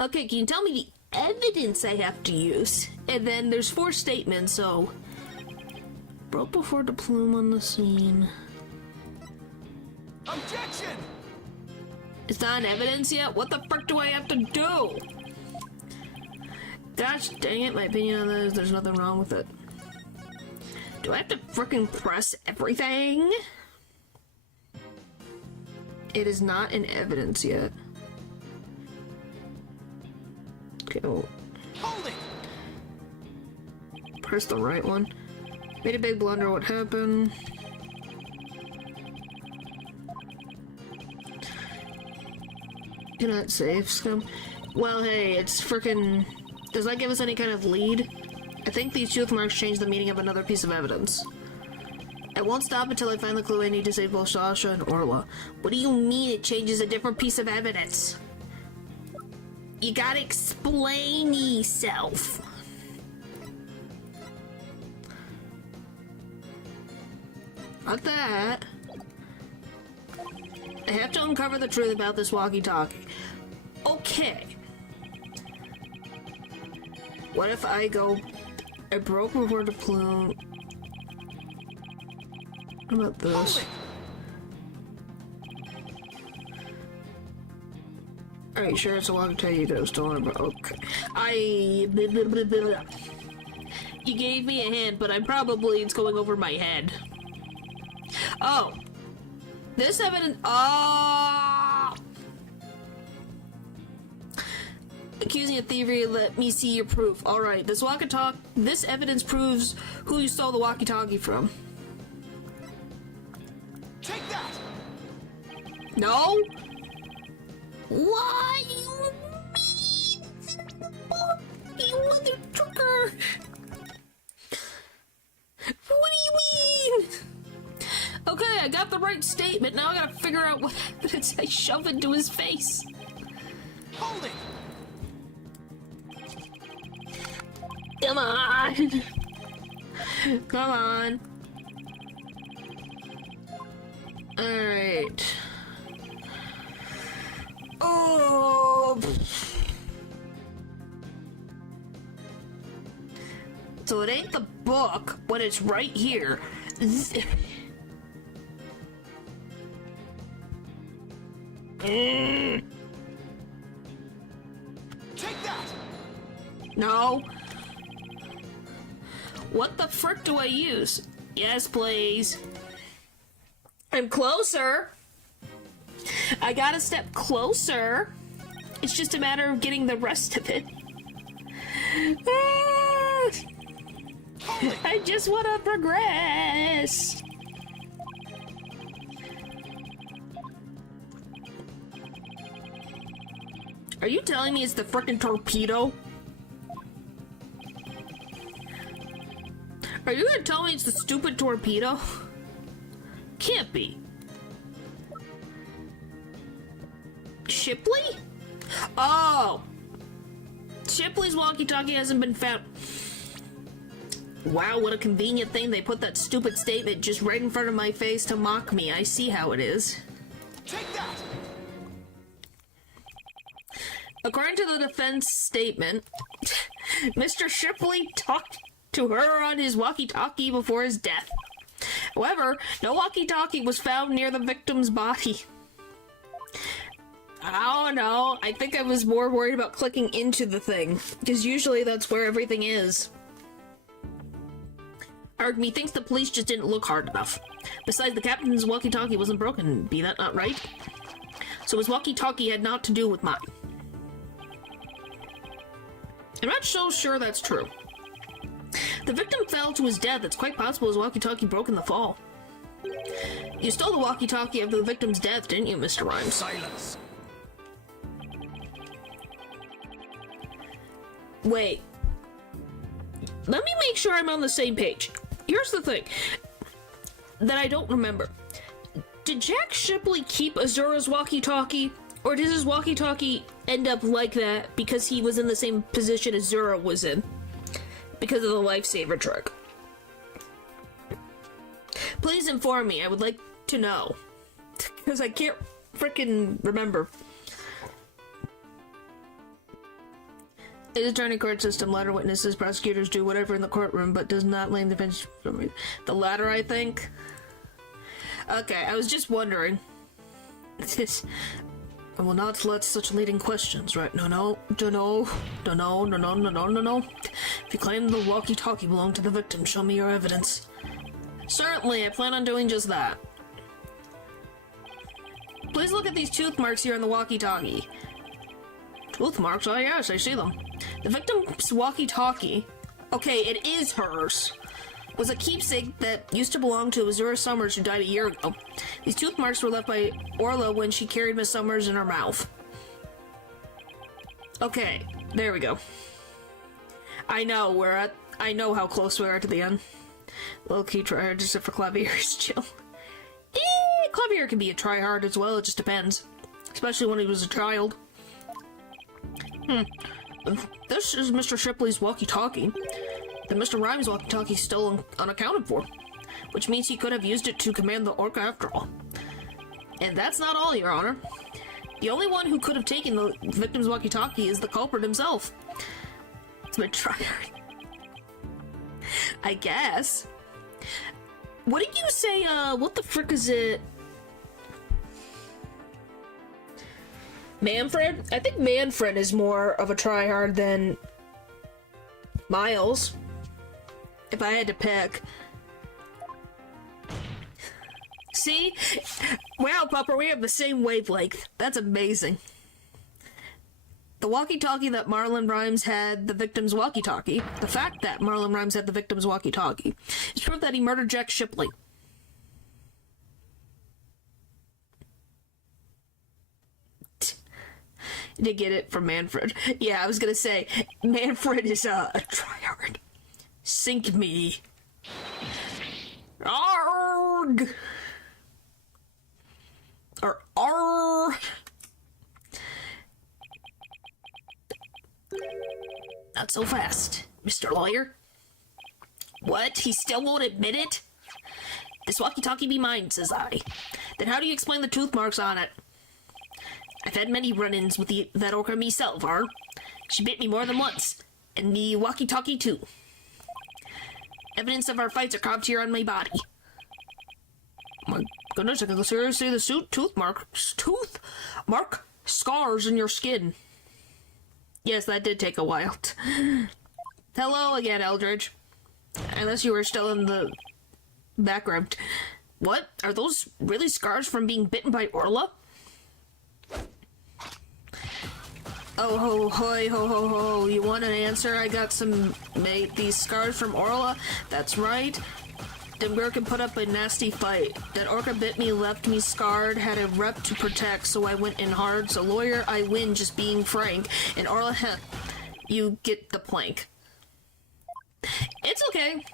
Okay, can you tell me the evidence I have to use? And then there's 4 statements, so... Broke before the plume on the scene. Objection! It's not an evidence yet? What the frick do I have to do? Gosh dang it, my opinion on this, there's nothing wrong with it. Do I have to frickin' press everything? It is not an evidence yet. Okay, well, Hold it! press the right one. Made a big blunder, what happened? Cannot save scum. Well, hey, it's frickin'... Does that give us any kind of lead? I think these truth marks change the meaning of another piece of evidence. I won't stop until I find the clue I need to save both Sasha and Orla. What do you mean it changes a different piece of evidence? You gotta explain yourself. Not that. I have to uncover the truth about this walkie-talkie. Okay. What if I go... I broke before the plume... What about this? Are you sure it's a walkie-talkie? You don't still want to... Okay. You gave me a hint, but it's going over my head. Oh. This evidence... Oh! Accusing of thievery, let me see your proof. Alright, this evidence proves who you stole the walkie-talkie from. Take that! No? What do you mean? You mother trucker! What do you mean? Okay, I got the right statement. Now I gotta figure out what evidence I shove into his face. Hold it! Come on! Come on. Alright. Oh! So it ain't the book, but it's right here. Take that! No. What the frick do I use? Yes, please. I'm closer. I got a step closer. It's just a matter of getting the rest of it. I just want to progress. Are you telling me it's the frickin' torpedo? Are you gonna tell me it's the stupid torpedo? Can't be. Shipley? Oh! Shipley's walkie-talkie hasn't been found. Wow, what a convenient thing. They put that stupid statement just right in front of my face to mock me. I see how it is. Take that! According to the defense statement, Mr. Shipley talked to her on his walkie-talkie before his death. However, no walkie-talkie was found near the victim's body. I don't know. I think I was more worried about clicking into the thing, because usually that's where everything is. Me thinks the police just didn't look hard enough. Besides, the captain's walkie-talkie wasn't broken. Be that not right? So his walkie-talkie had naught to do with mine. I'm not so sure that's true. The victim fell to his death. It's quite possible his walkie-talkie broke in the fall. You stole the walkie-talkie after the victim's death, didn't you, Mr. Rhymes? Silence. Wait. Let me make sure I'm on the same page. Here's the thing that I don't remember. Did Jack Shipley keep Azura's walkie-talkie? Or did his walkie-talkie end up like that because he was in the same position Azura was in? Because of the lifesaver trick. Please inform me. I would like to know. Because I can't frickin' remember. In the attorney court system, ladder witnesses, prosecutors do whatever in the courtroom, but does not blame the defense. The latter, I think. Okay, I was just wondering. I will not let such leading questions, right? No. If you claim the walkie-talkie belonged to the victim, show me your evidence. Certainly, I plan on doing just that. Please look at these tooth marks here on the walkie-talkie. Tooth marks? Oh yes, I see them. The victim's walkie-talkie, okay, it is hers, was a keepsake that used to belong to Azura Summers, who died a year ago. These tooth marks were left by Orla when she carried Miss Summers in her mouth. Okay, there we go. I know how close we are to the end. Low-key tryhard, just for Clavier's chill. Clavier can be a tryhard as well, it just depends. Especially when he was a child. This is Mr. Shipley's walkie-talkie. Then Mr. Rhymes' walkie-talkie is still unaccounted for, which means he could have used it to command the Orca after all. And that's not all, Your Honor. The only one who could have taken the victim's walkie-talkie is the culprit himself. It's been tryhard. I guess. What did you say, what the frick is it? Manfred? I think Manfred is more of a tryhard than Miles, if I had to pick. See? Wow, Pupper, we have the same wavelength. That's amazing. The walkie-talkie that Marlon Rhymes had the victim's walkie-talkie, the fact that Marlon Rhymes had the victim's walkie-talkie, is proof that he murdered Jack Shipley. Did get it from Manfred. Yeah, I was gonna say, Manfred is a tryhard. Sink me. Arrgh! Or arrgh! Not so fast, Mr. Lawyer. What? He still won't admit it? This walkie-talkie be mine, says I. Then how do you explain the tooth marks on it? I've had many run-ins with that orca myself, She bit me more than once. And me walkie-talkie too. Evidence of our fights are carved here on my body. My goodness, I can seriously see the tooth mark scars in your skin. Yes, that did take a while. Hello again, Eldridge. Unless you were still in the background. What? Are those really scars from being bitten by Orla? Oh ho hoy ho ho ho, you want an answer? I got these scars from Orla? That's right. Them girl can put up a nasty fight. That orca bit me, left me scarred, had a rep to protect, so I went in hard. So lawyer, I win, just being frank. And Orla, you get the plank. It's okay.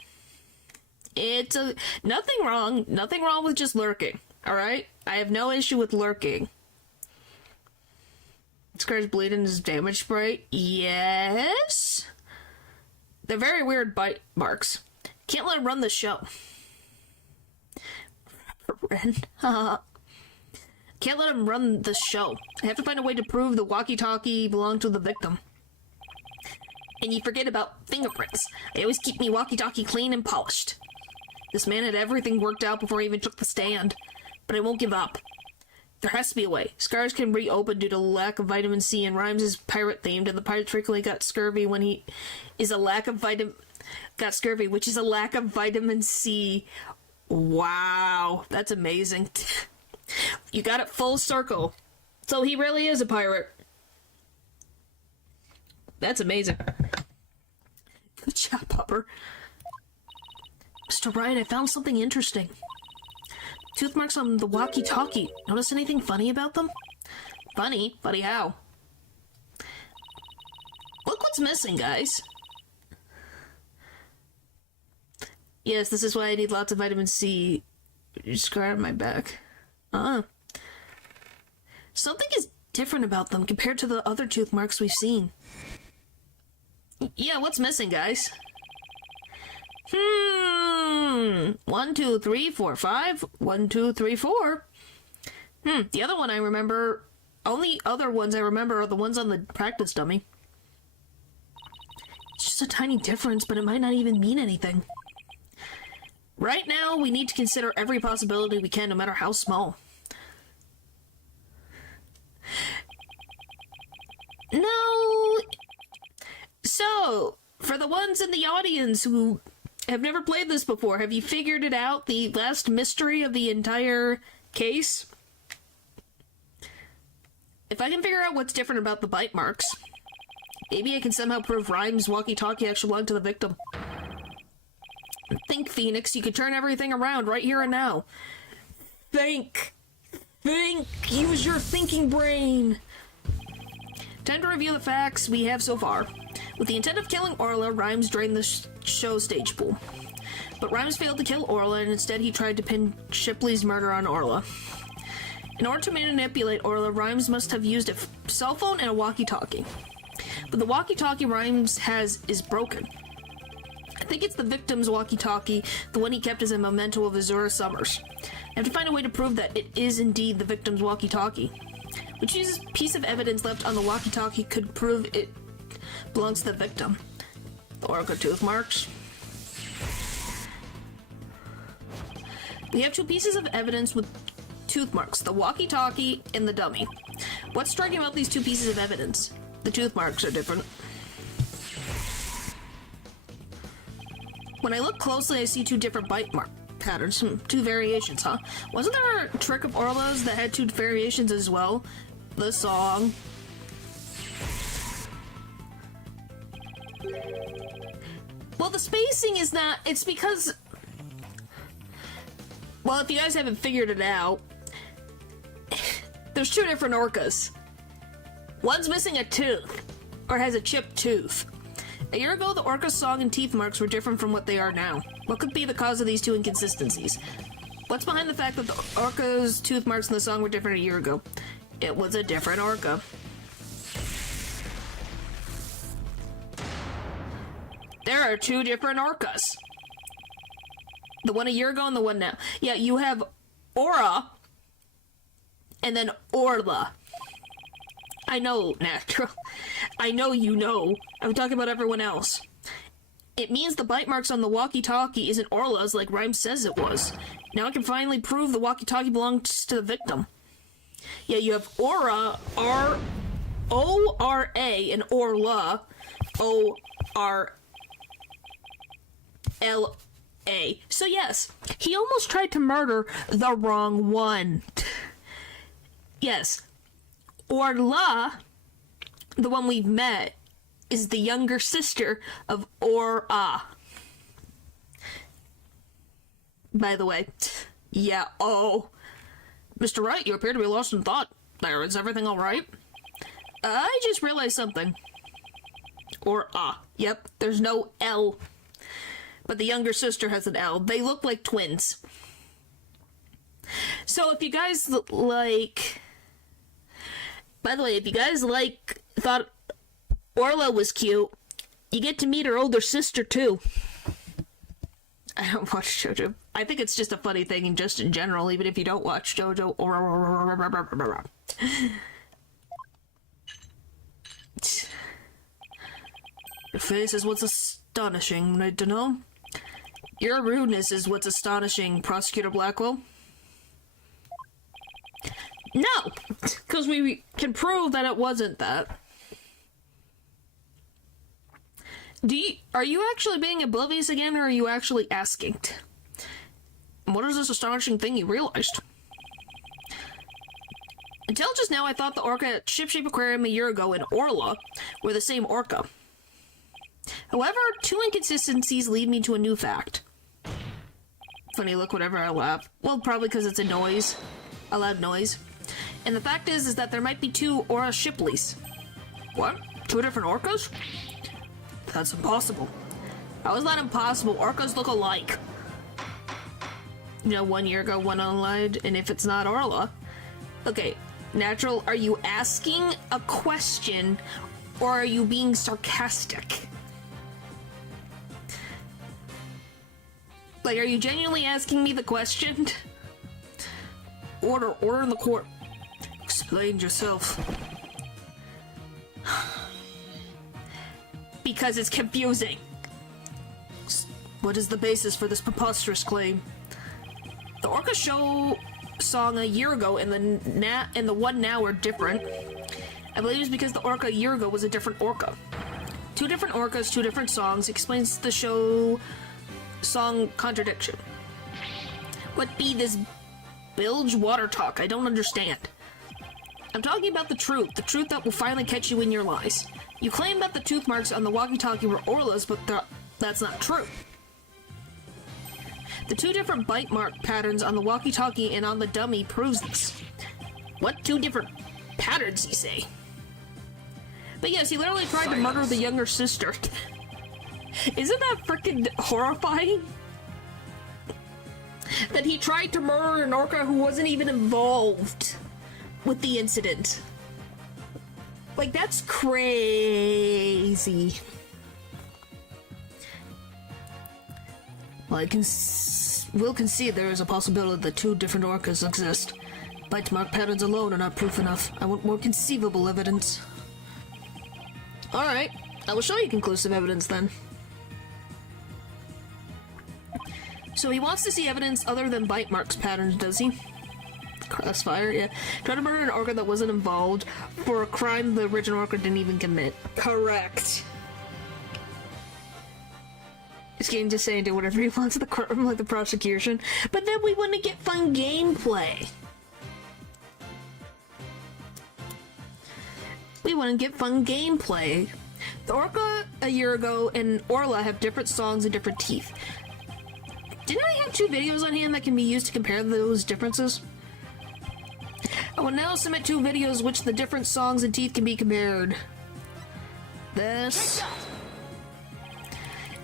Nothing wrong with just lurking, alright? I have no issue with lurking. Scar's bleeding is damage spray. Yes? They're very weird bite marks. Can't let him run the show. Ren. Can't let him run the show. I have to find a way to prove the walkie-talkie belonged to the victim. And you forget about fingerprints. I always keep me walkie-talkie clean and polished. This man had everything worked out before he even took the stand. But I won't give up. There has to be a way. Scars can reopen due to lack of vitamin C, and Rhymes is pirate-themed, and the pirate frequently got scurvy when he is a lack of got scurvy, which is a lack of vitamin C. Wow, that's amazing. You got it full circle. So he really is a pirate. That's amazing. Good job, Pupper. Mr. Wright, I found something interesting. Tooth marks on the walkie-talkie. Notice anything funny about them? Funny? Funny how? Look what's missing, guys. Yes, this is why I need lots of vitamin C. Just grab my back. Something is different about them compared to the other tooth marks we've seen. Yeah, what's missing, guys? 1, 2, 3, 4, 5. 1, 2, 3, 4. The other one I remember... Only other ones I remember are the ones on the practice dummy. It's just a tiny difference, but it might not even mean anything. Right now, we need to consider every possibility we can, no matter how small. No... So, for the ones in the audience who have never played this before, have you figured it out? The last mystery of the entire case? If I can figure out what's different about the bite marks, maybe I can somehow prove Rhymes' walkie-talkie actually belonged to the victim. Think, Phoenix. You could turn everything around right here and now. Think. Think. Use your thinking brain. Time to review the facts we have so far. With the intent of killing Orla, Rhymes drained the show stage pool. But Rhymes failed to kill Orla, and instead he tried to pin Shipley's murder on Orla. In order to manipulate Orla, Rhymes must have used a cell phone and a walkie-talkie. But the walkie-talkie Rhymes has is broken. I think it's the victim's walkie-talkie, the one he kept as a memento of Azura Summers. I have to find a way to prove that it is indeed the victim's walkie-talkie. Which piece of evidence left on the walkie-talkie could prove it belongs to the victim? The Orca tooth marks. We have two pieces of evidence with tooth marks, the walkie-talkie and the dummy. What's striking about these two pieces of evidence? The tooth marks are different. When I look closely, I see two different bite mark patterns. Two variations, huh? Wasn't there a trick of Orla's that had two variations as well? The song. Well, the spacing is not... It's because... Well, if you guys haven't figured it out, there's two different orcas. One's missing a tooth, or has a chipped tooth. A year ago, the orca's song and teeth marks were different from what they are now. What could be the cause of these two inconsistencies? What's behind the fact that the orca's tooth marks in the song were different a year ago? It was a different orca. There are two different orcas. The one a year ago and the one now. Yeah, you have Aura, and then Orla. I know, Natural. I know you know. I'm talking about everyone else. It means the bite marks on the walkie-talkie isn't Orla's like Rhymes says it was. Now I can finally prove the walkie-talkie belongs to the victim. Yeah, you have Aura, O-R-A, and Orla, O-R-L-A. So yes, he almost tried to murder the wrong one. Yes, Orla, the one we've met, is the younger sister of Ora. By the way, yeah, oh. Mr. Wright, you appear to be lost in thought. There, is everything alright? I just realized something. Yep, there's no L. But the younger sister has an L. They look like twins. So if you guys like... By the way, if you guys thought Orla was cute, you get to meet her older sister too. I don't watch JoJo. I think it's just a funny thing, and just in general, even if you don't watch JoJo. Your face is what's astonishing, right to know? Your rudeness is what's astonishing, Prosecutor Blackwell. No! Because we can prove that it wasn't that. Are you actually being oblivious again, or are you actually asking? What is this astonishing thing you realized? Until just now, I thought the orca at Shipshape Aquarium a year ago in Orla were the same orca. However, two inconsistencies lead me to a new fact. Funny look whenever I laugh. Well, probably because it's a loud noise. And the fact is that there might be two Aura Shipleys. What? Two different orcas? That's impossible. How is that impossible? Orcas look alike. You know, 1 year ago, one online, and if it's not Orla. Okay, Natural, are you asking a question, or are you being sarcastic? Like, are you genuinely asking me the question? Order in the court. Explain yourself. Because it's confusing. What is the basis for this preposterous claim? The Orca show song a year ago and the one now are different. I believe it's because the Orca a year ago was a different Orca. Two different Orcas, two different songs explains the show song contradiction. What be this bilge water talk? I don't understand. I'm talking about the truth that will finally catch you in your lies. You claim that the tooth marks on the walkie-talkie were Orla's, but that's not true. The two different bite mark patterns on the walkie-talkie and on the dummy proves this. What two different patterns, you say? But yes, he literally tried to murder the younger sister. Isn't that freaking horrifying? That he tried to murder an orca who wasn't even involved with the incident. Like, that's crazy. Well, we'll concede there is a possibility that two different orcas exist. Bite mark patterns alone are not proof enough. I want more conceivable evidence. Alright, I will show you conclusive evidence then. So he wants to see evidence other than bite marks patterns, does he? Crossfire, yeah. Try to murder an orca that wasn't involved for a crime the original orca didn't even commit. Correct. This game just saying do whatever he wants in the courtroom like the prosecution, but then we wouldn't get fun gameplay. We wouldn't get fun gameplay. The orca a year ago and Orla have different songs and different teeth. Didn't I have two videos on hand that can be used to compare those differences? I will now submit two videos which the different songs and teeth can be compared. This.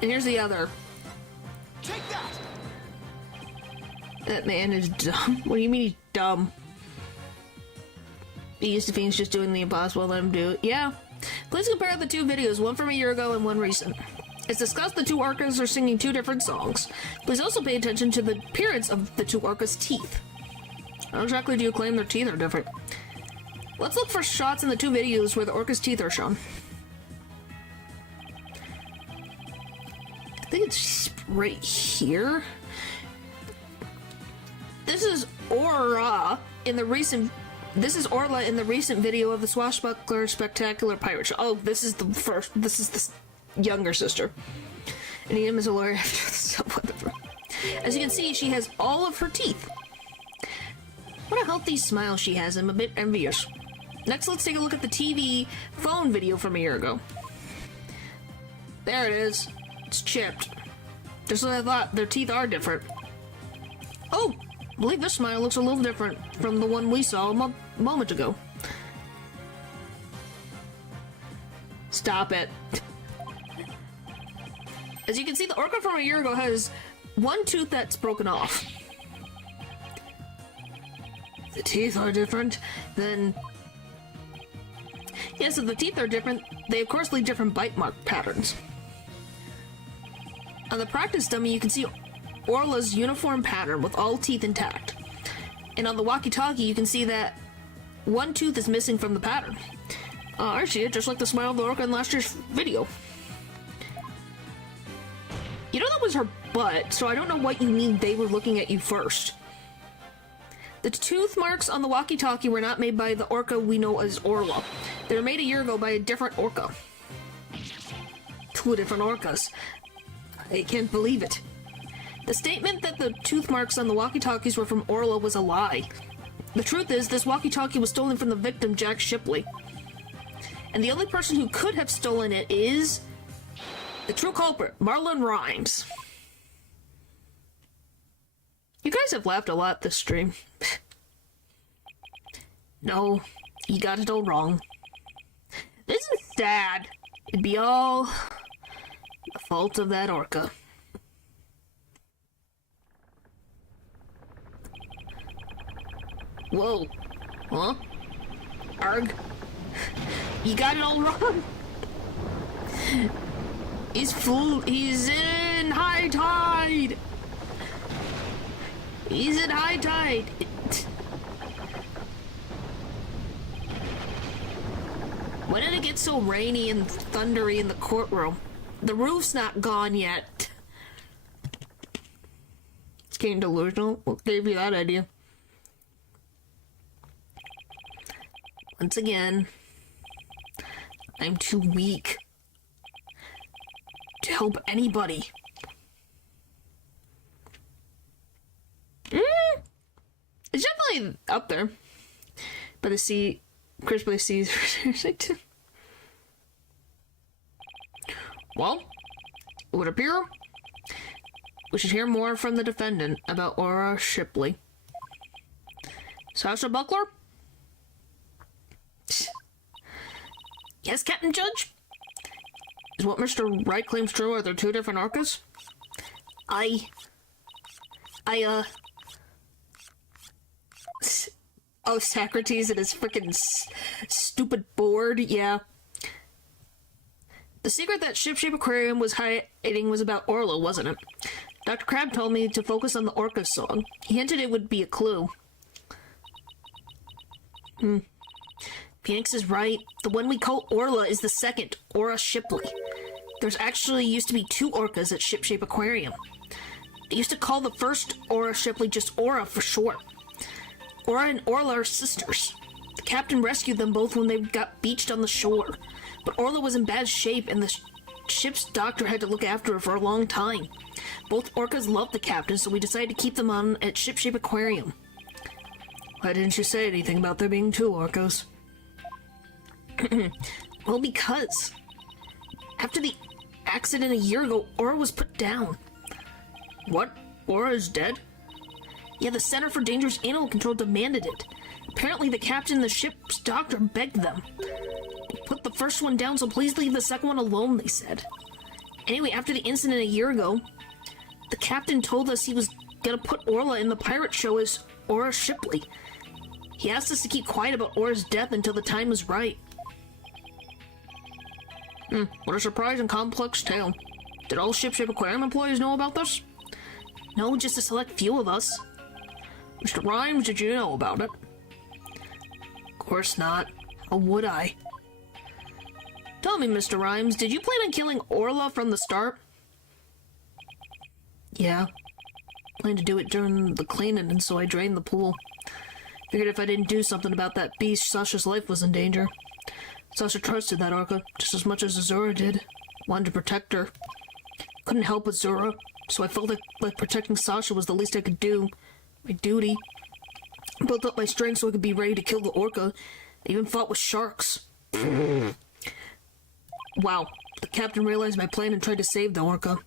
And here's the other. Take that. That man is dumb. What do you mean he's dumb? Fiend's just doing the impossible, let him do it. Yeah. Please compare the two videos, one from a year ago and one recent. It's discussed the two orcas are singing two different songs. Please also pay attention to the appearance of the two orcas' teeth. How exactly do you claim their teeth are different? Let's look for shots in the two videos where the orca's teeth are shown. I think it's right here. This is Orla in the recent video of the Swashbuckler Spectacular Pirate Show. Oh, this is the younger sister. And him is a lawyer after this. Whatever. As you can see, she has all of her teeth. What a healthy smile she has. I'm a bit envious. Next, let's take a look at the TV phone video from a year ago. There it is. It's chipped. Just what I thought. Their teeth are different. Oh! I believe this smile looks a little different from the one we saw a moment ago. Stop it. As you can see, the orca from a year ago has one tooth that's broken off. The teeth are different, then... Yes, if the teeth are different, they of course leave different bite mark patterns. On the practice dummy, you can see Orla's uniform pattern with all teeth intact. And on the walkie-talkie, you can see that one tooth is missing from the pattern. I see it, just like the smile of the orca in last year's video. You know that was her butt, so I don't know what you mean they were looking at you first. The tooth marks on the walkie-talkie were not made by the orca we know as Orla. They were made a year ago by a different orca. 2 different orcas. I can't believe it. The statement that the tooth marks on the walkie-talkies were from Orla was a lie. The truth is, this walkie-talkie was stolen from the victim, Jack Shipley. And the only person who could have stolen it is the true culprit, Marlon Rhymes. You guys have laughed a lot this stream. No, you got it all wrong. This is sad. It'd be all the fault of that orca. Whoa. Huh? Arg. You got it all wrong. He's in high tide. He's in high tide. When did it get so rainy and thundery in the courtroom? The roof's not gone yet. It's getting delusional. What gave you that idea? Once again, I'm too weak to help anybody. It's definitely up there. But the sea, Chris by the Seas. Well, it would appear we should hear more from the defendant about Ora Shipley. Sasha Buckler? Yes, Captain Judge? Is what Mr. Wright claims true? Are there 2 different orcas? Oh, Socrates and his freaking stupid board, yeah. The secret that Ship Aquarium was hiding was about Orla, wasn't it? Dr. Crab told me to focus on the orca song. He hinted it would be a clue. Phoenix is right. The one we call Orla is the second, Ora Shipley. There's actually used to be 2 orcas at Ship Shape Aquarium. They used to call the first Ora Shipley just Ora for short. Ora and Orla are sisters. The captain rescued them both when they got beached on the shore. But Orla was in bad shape and the ship's doctor had to look after her for a long time. Both orcas loved the captain, so we decided to keep them on at Ship Shape Aquarium. Why didn't you say anything about there being 2 orcas? Well, because after the accident a year ago, Ora was put down. What? Ora is dead? Yeah, the Center for Dangerous Animal Control demanded it. Apparently the captain and the ship's doctor begged them. They put the first one down, so please leave the second one alone, they said. Anyway, after the incident a year ago, the captain told us he was gonna put Orla in the pirate show as Ora Shipley. He asked us to keep quiet about Ora's death until the time was right. What a surprise and complex tale. Did all Ship Shape Aquarium employees know about this? No, just a select few of us. Mr. Rhymes, did you know about it? Of course not. How would I? Tell me, Mr. Rhymes, did you plan on killing Orla from the start? Yeah. Planned to do it during the cleaning, and so I drained the pool. Figured if I didn't do something about that beast, Sasha's life was in danger. Sasha trusted that orca just as much as Azura did. Wanted to protect her. Couldn't help with Zora, so I felt like protecting Sasha was the least I could do. My duty. Built up my strength so I could be ready to kill the orca. I even fought with sharks. Wow. The captain realized my plan and tried to save the orca.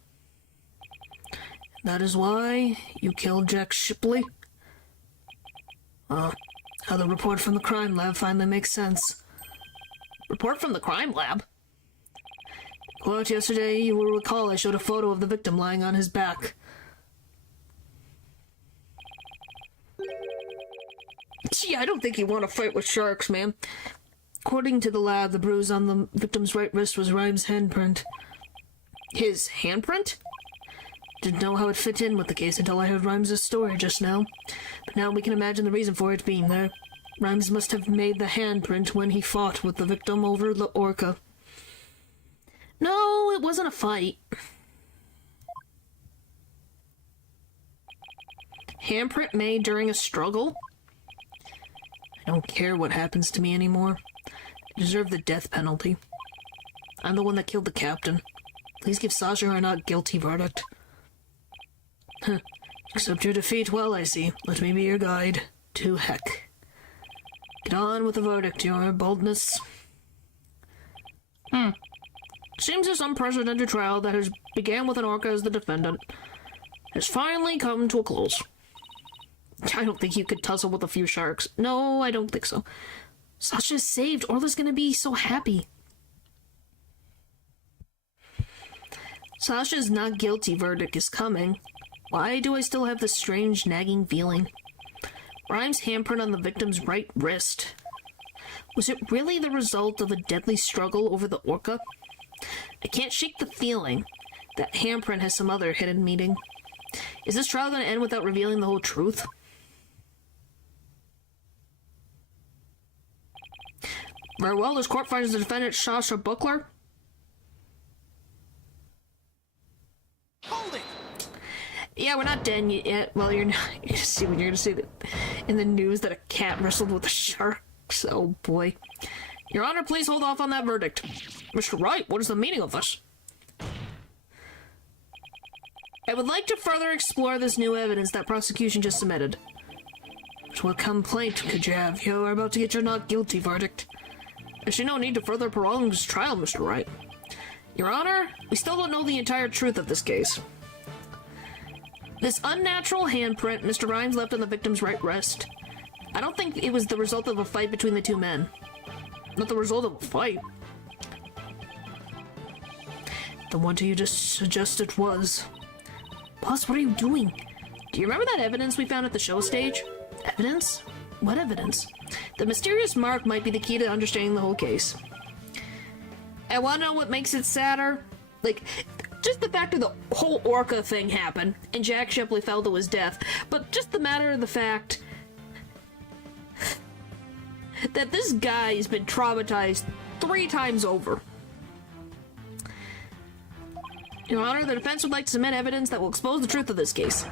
That is why you killed Jack Shipley? How the report from the crime lab finally makes sense. Report from the crime lab? Quote, yesterday, you will recall I showed a photo of the victim lying on his back. Gee, I don't think you want to fight with sharks, man. According to the lab, the bruise on the victim's right wrist was Rhymes' handprint. His handprint? Didn't know how it fit in with the case until I heard Rhymes' story just now. But now we can imagine the reason for it being there. Rhymes must have made the handprint when he fought with the victim over the orca. No, it wasn't a fight. Handprint made during a struggle? I don't care what happens to me anymore. I deserve the death penalty. I'm the one that killed the captain. Please give Sasha a not guilty verdict. Accept your defeat well, I see. Let me be your guide. To heck. Get on with the verdict, your boldness. Seems this unprecedented trial that has began with an orca as the defendant has finally come to a close. I don't think you could tussle with a few sharks. No, I don't think so. Sasha's saved. Orla's gonna be so happy. Sasha's not guilty verdict is coming. Why do I still have this strange nagging feeling? Rhymes' handprint on the victim's right wrist. Was it really the result of a deadly struggle over the orca? I can't shake the feeling that handprint has some other hidden meaning. Is this trial going to end without revealing the whole truth? Very well, this court finds the defendant Sasha Buckler. Hold it! Yeah, we're not dead yet. Well, you're not. You're gonna see that in the news that a cat wrestled with a shark. Oh boy. Your Honor, please hold off on that verdict. Mr. Wright, what is the meaning of this? I would like to further explore this new evidence that prosecution just submitted. What complaint could you have? You are about to get your not guilty verdict. I see no need to further prolong this trial, Mr. Wright. Your Honor, we still don't know the entire truth of this case. This unnatural handprint Mr. Rhymes left on the victim's right wrist. I don't think it was the result of a fight between the two men. Not the result of a fight. The one you just suggested was... Boss, what are you doing? Do you remember that evidence we found at the show stage? Evidence? What evidence? The mysterious mark might be the key to understanding the whole case. I want to know what makes it sadder. Like, just the fact of the whole orca thing happened, and Jack Shipley fell to his death, but just the matter of the fact that this guy's been traumatized 3 times over. Your Honor, the defense would like to submit evidence that will expose the truth of this case.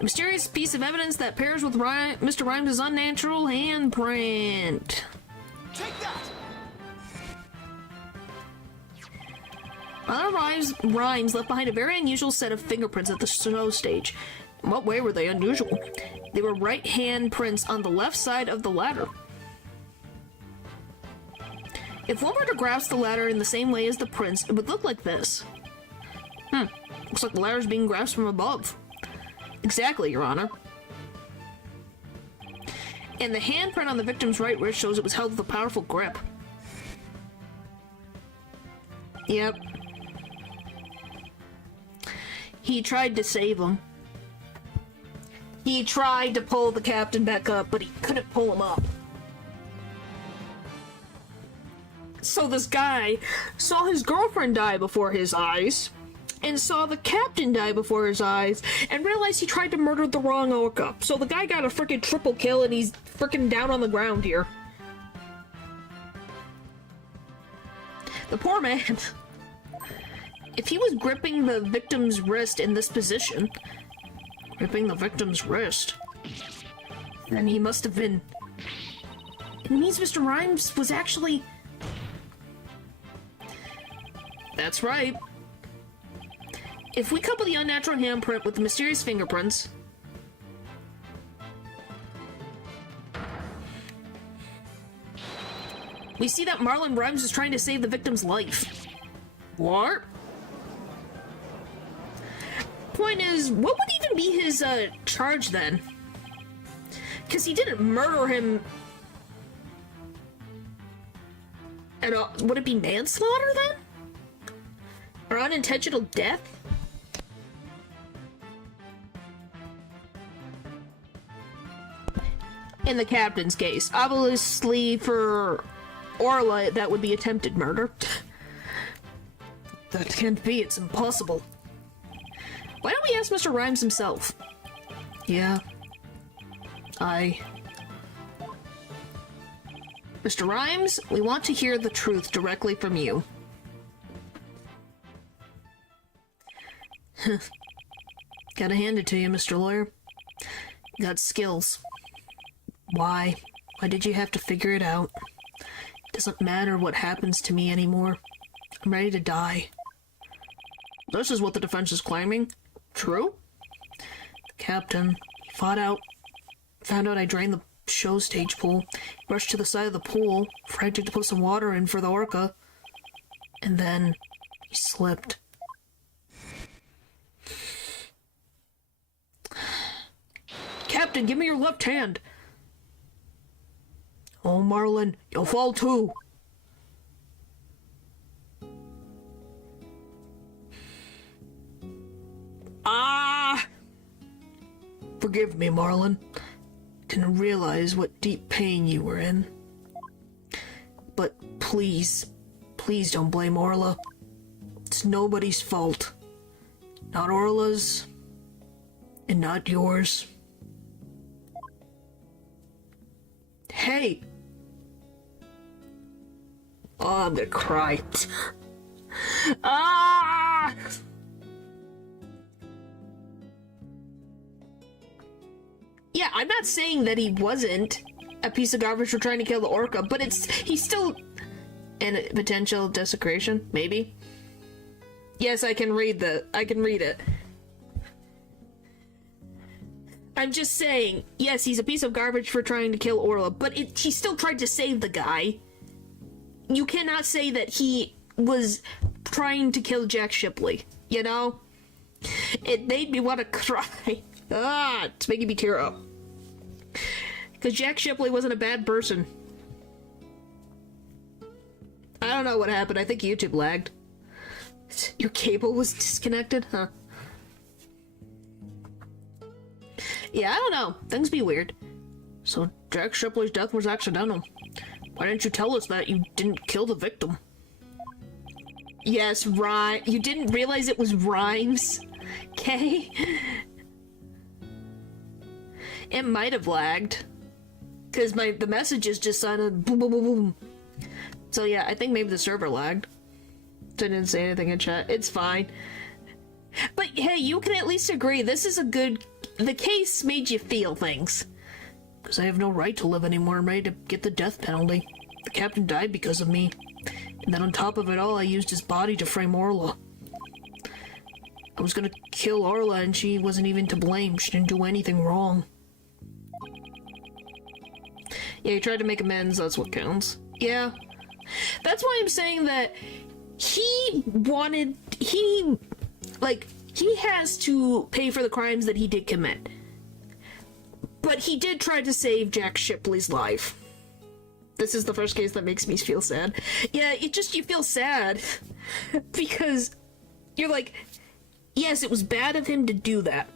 A mysterious piece of evidence that pairs with Mr. Rhymes' unnatural handprint. Take that! Rhymes left behind a very unusual set of fingerprints at the show stage. In what way were they unusual? They were right hand prints on the left side of the ladder. If one were to grasp the ladder in the same way as the prints, it would look like this. Looks like the ladder's being grasped from above. Exactly, Your Honor. And the handprint on the victim's right wrist shows it was held with a powerful grip. Yep. He tried to save him. He tried to pull the captain back up, but he couldn't pull him up. So this guy saw his girlfriend die before his eyes, and saw the captain die before his eyes, and realized he tried to murder the wrong orca. So the guy got a freaking triple kill, and he's freaking down on the ground here. The poor man. If he was gripping the victim's wrist in this position, gripping the victim's wrist, then he must have been... It means Mr. Rhymes was actually... That's right. If we couple the unnatural handprint with the mysterious fingerprints, we see that Marlon Rhymes is trying to save the victim's life. What? Point is, what would even be his charge then? Because he didn't murder him at all. Would it be manslaughter then? Or unintentional death? In the captain's case, obviously for Orla, that would be attempted murder. That can't be, it's impossible. Why don't we ask Mr. Rhymes himself? Yeah. Mr. Rhymes, we want to hear the truth directly from you. Gotta hand it to you, Mr. Lawyer. You got skills. Why? Why did you have to figure it out? It doesn't matter what happens to me anymore. I'm ready to die. This is what the defense is claiming. True? The captain, he found out I drained the show stage pool, rushed to the side of the pool, frantic to put some water in for the orca, and then he slipped. Captain, give me your left hand. Oh, Marlin, you'll fall too. Forgive me, Marlin. Didn't realize what deep pain you were in. But please don't blame Orla. It's nobody's fault. Not Orla's, and not yours. Hey! Oh, I'm gonna cry. Ah! Yeah, I'm not saying that he wasn't a piece of garbage for trying to kill the orca, but he's still in a potential desecration, maybe. Yes, I can read it. I'm just saying, yes, he's a piece of garbage for trying to kill Orla, but he still tried to save the guy. You cannot say that he was trying to kill Jack Shipley, you know? It made me want to cry. It's making me tear up. Because Jack Shipley wasn't a bad person. I don't know what happened. I think YouTube lagged. Your cable was disconnected? Huh. Yeah, I don't know. Things be weird. So Jack Shipley's death was accidental. Why didn't you tell us that you didn't kill the victim? Yes, right. You didn't realize it was Rhymes? Okay? It might have lagged. Because the messages just sounded boom, boom, boom, boom. So yeah, I think maybe the server lagged. Didn't say anything in chat. It's fine. But hey, you can at least agree this is a good... The case made you feel things. Because I have no right to live anymore. I'm ready to get the death penalty. The captain died because of me. And then on top of it all, I used his body to frame Orla. I was gonna kill Orla and she wasn't even to blame. She didn't do anything wrong. Yeah, he tried to make amends, that's what counts. Yeah. That's why I'm saying that he has to pay for the crimes that he did commit. But he did try to save Jack Shipley's life. This is the first case that makes me feel sad. Yeah, you feel sad. Because you're like, yes, it was bad of him to do that.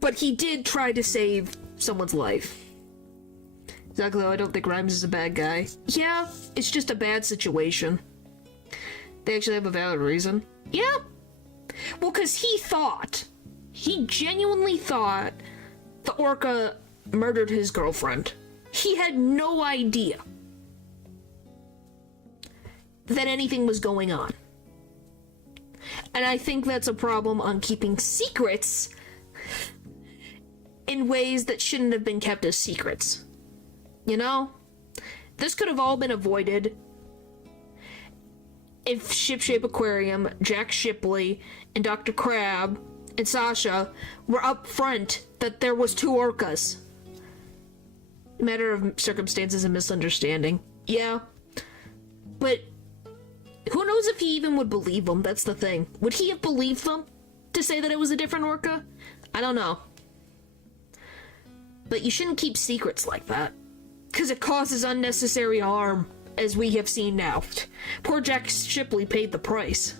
But he did try to save someone's life. Exactly, though I don't think Rhymes is a bad guy. Yeah, it's just a bad situation. They actually have a valid reason. Yeah. Well, because he genuinely thought the orca murdered his girlfriend. He had no idea that anything was going on. And I think that's a problem on keeping secrets in ways that shouldn't have been kept as secrets. You know? This could have all been avoided if Ship-Shape Aquarium, Jack Shipley, and Dr. Crab, and Sasha were up front that there was two orcas. A matter of circumstances and misunderstanding. Yeah. But who knows if he even would believe them, that's the thing. Would he have believed them to say that it was a different orca? I don't know. But you shouldn't keep secrets like that. Because it causes unnecessary harm, as we have seen now. Poor Jack Shipley paid the price.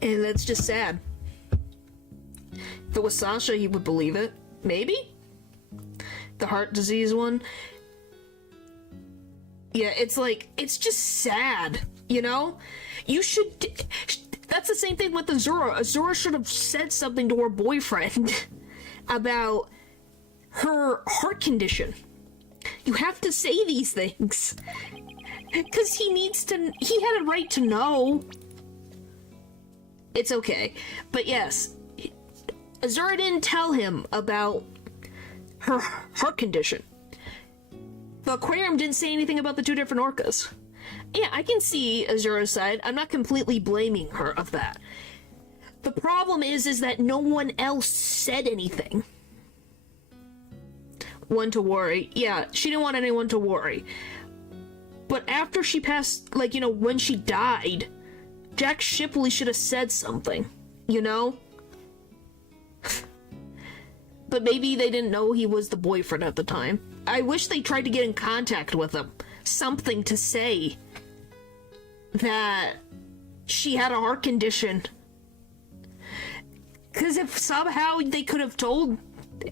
And that's just sad. If it was Sasha, he would believe it. Maybe? The heart disease one. Yeah, it's like, it's just sad, you know? You should... That's the same thing with Azura. Azura should have said something to her boyfriend about her heart condition. You have to say these things. Because he had a right to know. It's okay. But yes, Azura didn't tell him about her heart condition. The aquarium didn't say anything about the two different orcas. Yeah, I can see Azura's side. I'm not completely blaming her of that. The problem is that no one else said anything. One to worry. Yeah, she didn't want anyone to worry. But after she passed, like, you know, when she died, Jack Shipley should have said something, you know? But maybe they didn't know he was the boyfriend at the time. I wish they tried to get in contact with him. Something to say that she had a heart condition. Because if somehow they could have told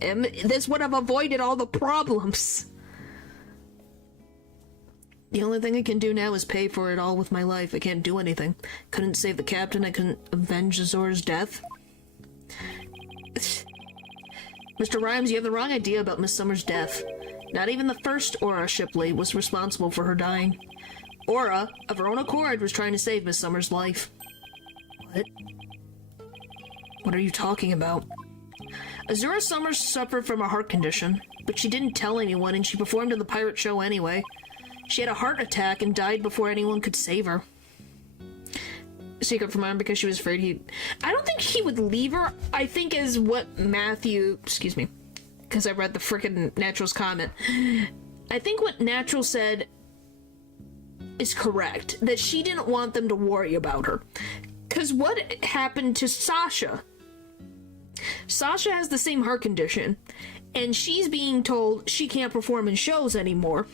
him, this would have avoided all the problems. The only thing I can do now is pay for it all with my life. I can't do anything. Couldn't save the captain. I couldn't avenge Azora's death. Mr. Rhymes, you have the wrong idea about Miss Summer's death. Not even the first Aura Shipley was responsible for her dying. Aura, of her own accord, was trying to save Miss Summer's life. What? What are you talking about? Azura Summers suffered from a heart condition, but she didn't tell anyone and she performed in the pirate show anyway. She had a heart attack and died before anyone could save her. Secret from mom because she was afraid I don't think he would leave her. I think is what Matthew... Excuse me. Because I read the frickin' Natural's comment. I think what Natural said is correct. That she didn't want them to worry about her. Because what happened to Sasha? Sasha has the same heart condition. And she's being told she can't perform in shows anymore.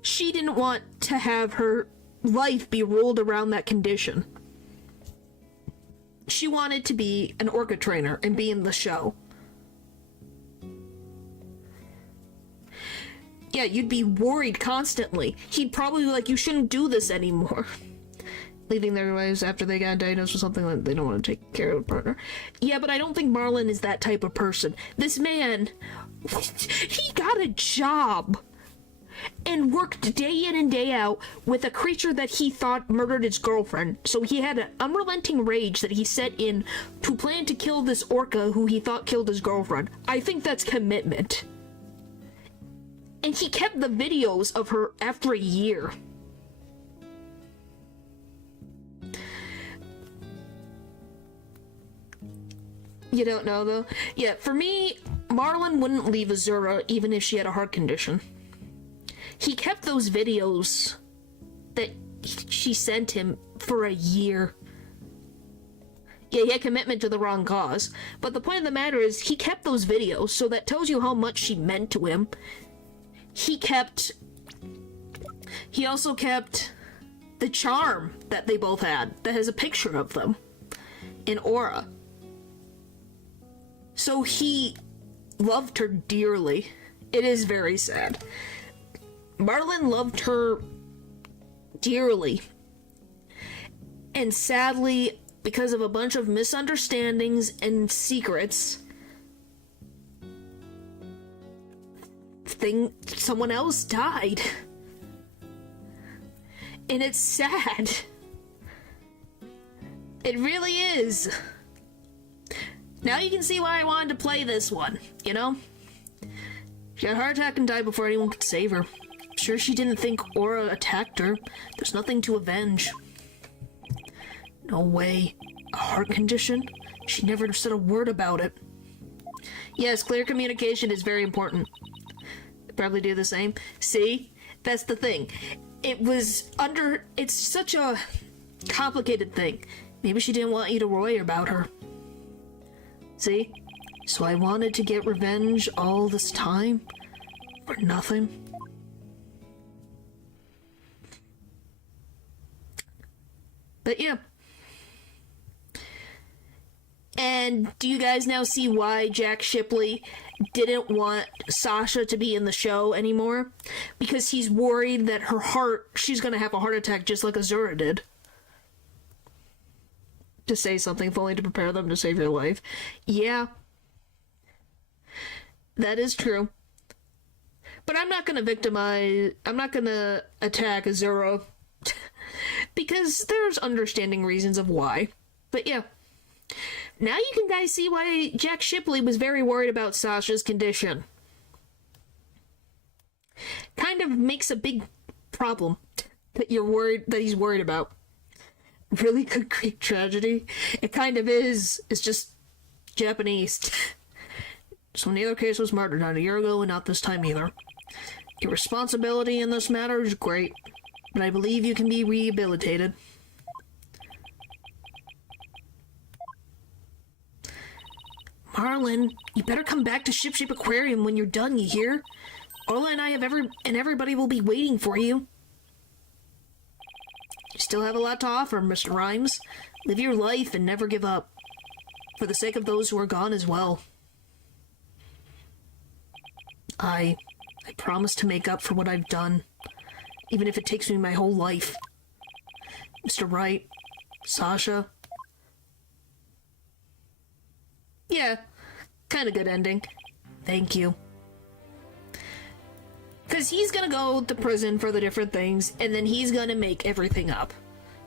She didn't want to have her life be ruled around that condition. She wanted to be an orca trainer and be in the show. Yeah, you'd be worried constantly. He'd probably be like, you shouldn't do this anymore. Leaving their wives after they got diagnosed with something like they don't want to take care of a partner. Yeah, but I don't think Marlon is that type of person. This man, he got a job and worked day in and day out with a creature that he thought murdered his girlfriend. So he had an unrelenting rage that he set in to plan to kill this orca who he thought killed his girlfriend. I think that's commitment. And he kept the videos of her after a year. You don't know, though? Yeah, for me, Marlon wouldn't leave Azura even if she had a heart condition. He kept those videos that she sent him for a year. Yeah, he had commitment to the wrong cause. But the point of the matter is, he kept those videos, so that tells you how much she meant to him. He also kept the charm that they both had, that has a picture of them in Aura. So he loved her dearly. It is very sad. Marlon loved her dearly. And sadly, because of a bunch of misunderstandings and secrets, someone else died. And it's sad. It really is. Now you can see why I wanted to play this one, you know? She had a heart attack and died before anyone could save her. I'm sure she didn't think Aura attacked her. There's nothing to avenge. No way. A heart condition? She never said a word about it. Yes, clear communication is very important. They probably do the same. See? That's the thing. It's such a complicated thing. Maybe she didn't want you to worry about her. See? So I wanted to get revenge all this time for nothing. But yeah. And do you guys now see why Jack Shipley didn't want Sasha to be in the show anymore? Because he's worried that she's gonna have a heart attack just like Azura did. To say something, if only to prepare them to save your life. Yeah. That is true. But I'm not gonna attack Azura. Because there's understanding reasons of why. But yeah. Now you can guys see why Jack Shipley was very worried about Sasha's condition. Kind of makes a big problem that he's worried about. Really good Greek tragedy? It kind of is. It's just Japanese. So neither case was murdered, not a year ago and not this time either. Your responsibility in this matter is great, but I believe you can be rehabilitated. Marlin, you better come back to Ship Shape Aquarium when you're done, you hear? Orla and everybody will be waiting for you. You still have a lot to offer, Mr. Rhymes. Live your life and never give up. For the sake of those who are gone as well. I promise to make up for what I've done, even if it takes me my whole life. Mr. Wright, Sasha. Yeah, kind of good ending. Thank you. Because he's gonna go to prison for the different things, and then he's gonna make everything up.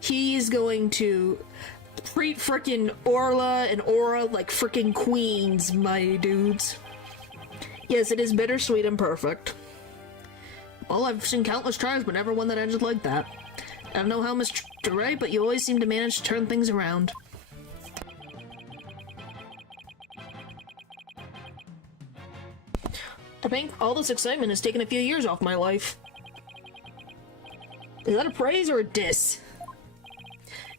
He's going to treat frickin' Orla and Aura like frickin' queens, my dudes. Yes, it is bittersweet and perfect. Well, I've seen countless tries, but never one that ended like that. I don't know how, Mr. Wright, but you always seem to manage to turn things around. I think all this excitement has taken a few years off my life. Is that a praise or a diss?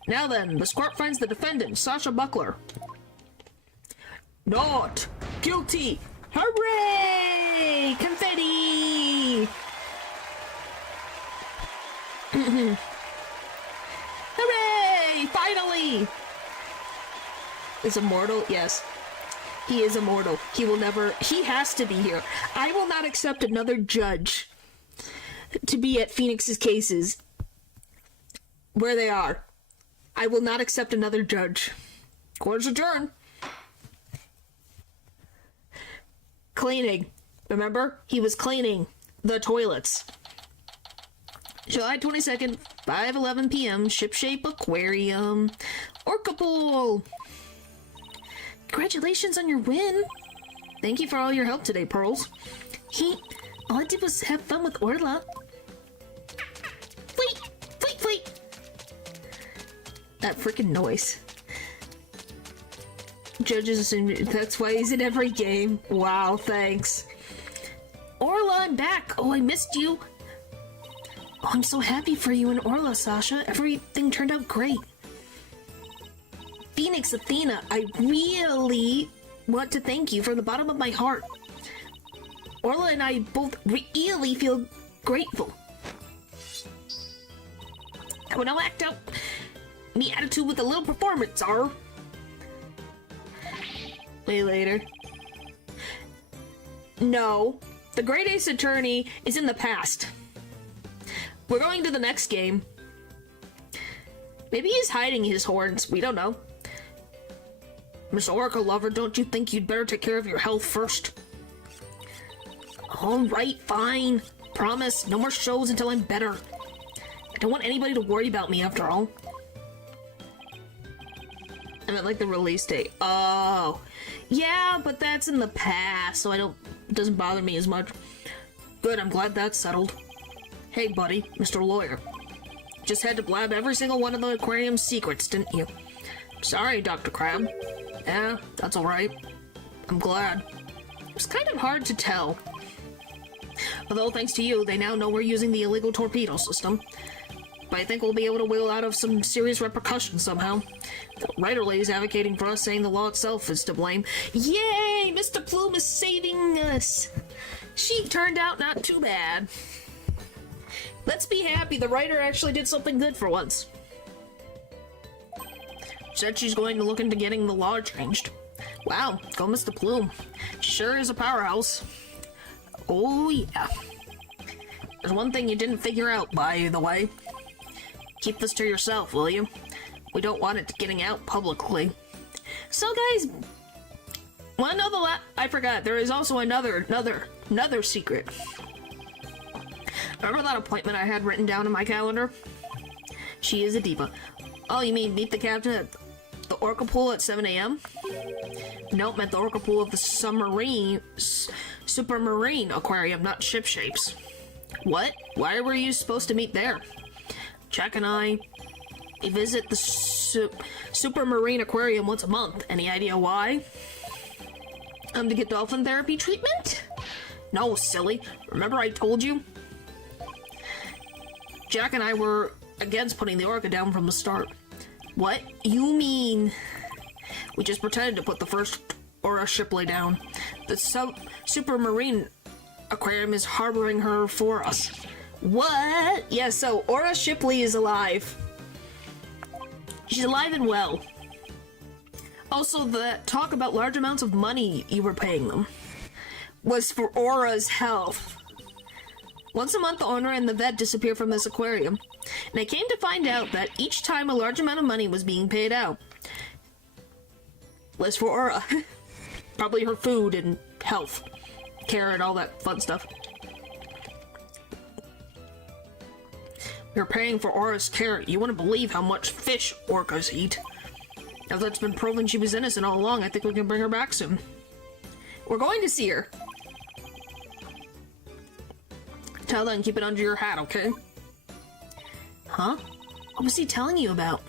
Now then, the Squarp finds the defendant, Sasha Buckler. Not guilty! Hooray! Confetti! Hooray! Finally! Is immortal? Yes. He is immortal. He has to be here. I will not accept another judge to be at Phoenix's cases where they are. I will not accept another judge. Court's adjourned. Cleaning. Remember? He was cleaning the toilets. July 22nd, 5:11 p.m., Shipshape Aquarium. Orca Bowl! Congratulations on your win! Thank you for all your help today, Pearls. All I did was have fun with Orla. Fleet! That freaking noise. Judges assume that's why he's in every game. Wow, thanks. Orla, I'm back! Oh, I missed you! Oh, I'm so happy for you and Orla, Sasha. Everything turned out great. Phoenix Athena, I really want to thank you from the bottom of my heart. Orla and I both really feel grateful. I will now act out me attitude with a little performance, sir. Way later. No, the Great Ace Attorney is in the past. We're going to the next game. Maybe he's hiding his horns. We don't know. Miss Oracle Lover, don't you think you'd better take care of your health first? Alright, fine. Promise, no more shows until I'm better. I don't want anybody to worry about me after all. I meant like the release date. Oh. Yeah, but that's in the past, so it doesn't bother me as much. Good, I'm glad that's settled. Hey, buddy, Mr. Lawyer. Just had to blab every single one of the aquarium's secrets, didn't you? Sorry, Dr. Crab. Yeah, that's alright. I'm glad. It was kind of hard to tell. Although, thanks to you, they now know we're using the illegal torpedo system. But I think we'll be able to wiggle out of some serious repercussions somehow. The writer lady's advocating for us, saying the law itself is to blame. Yay! Mr. Plume is saving us! She turned out not too bad. Let's be happy the writer actually did something good for once. said she's going to look into getting the law changed. Wow, go Mr. Plume. She sure is a powerhouse. Oh yeah. There's one thing you didn't figure out, by the way. Keep this to yourself, will you? We don't want it getting out publicly. So guys, wanna know I forgot, there is also another secret. Remember that appointment I had written down in my calendar? She is a diva. Oh, you mean meet the captain at the Orca Pool at 7 a.m.? Nope, meant the Orca Pool of the Supermarine Aquarium, not ship shapes. What? Why were you supposed to meet there? Jack and I visit the Supermarine Aquarium once a month. Any idea why? To get dolphin therapy treatment? No, silly. Remember I told you? Jack and I were against putting the Orca down from the start. What? You mean... We just pretended to put the first Aura Shipley down. The Supermarine Aquarium is harboring her for us. What? Yeah, so Aura Shipley is alive. She's alive and well. Also, the talk about large amounts of money you were paying them was for Aura's health. Once a month, the owner and the vet disappear from this aquarium, and I came to find out that each time a large amount of money was being paid out was for Aura. Probably her food and health care and all that fun stuff. We are paying for Aura's care. You wouldn't believe how much fish orcas eat. Now that it's been proven she was innocent all along, I think we can bring her back soon. We're going to see her. Tell them, keep it under your hat, okay? Huh? What was he telling you about?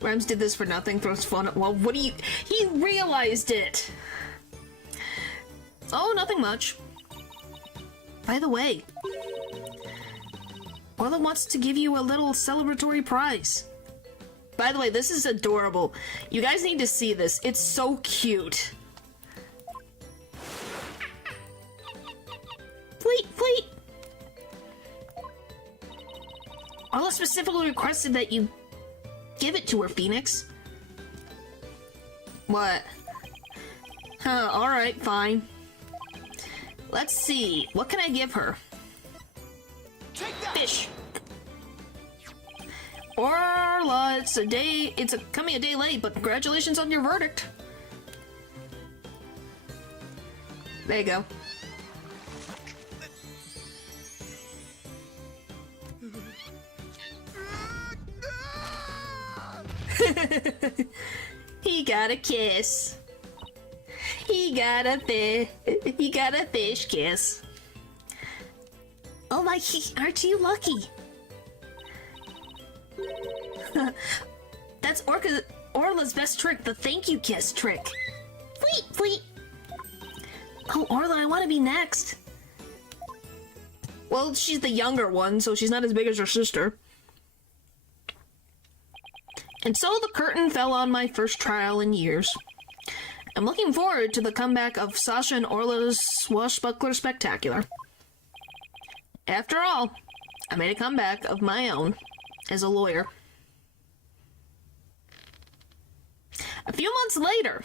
Rams did this for nothing, throws fun at— well, what do you— he realized it! Oh, nothing much. By the way, Orla wants to give you a little celebratory prize. By the way, this is adorable. You guys need to see this. It's so cute. Wait. Orla specifically requested that you give it to her, Phoenix. What? Huh, alright, fine. Let's see. What can I give her? Take that. Fish. Orla, it's coming a day late, but congratulations on your verdict. There you go. He got a kiss. He got a fish kiss. Oh my, aren't you lucky? That's Orla's best trick, the thank you kiss trick. Fleet. Oh, Orla, I want to be next. Well, she's the younger one, so she's not as big as her sister. And so the curtain fell on my first trial in years. I'm looking forward to the comeback of Sasha and Orla's Swashbuckler Spectacular. After all, I made a comeback of my own as a lawyer. A few months later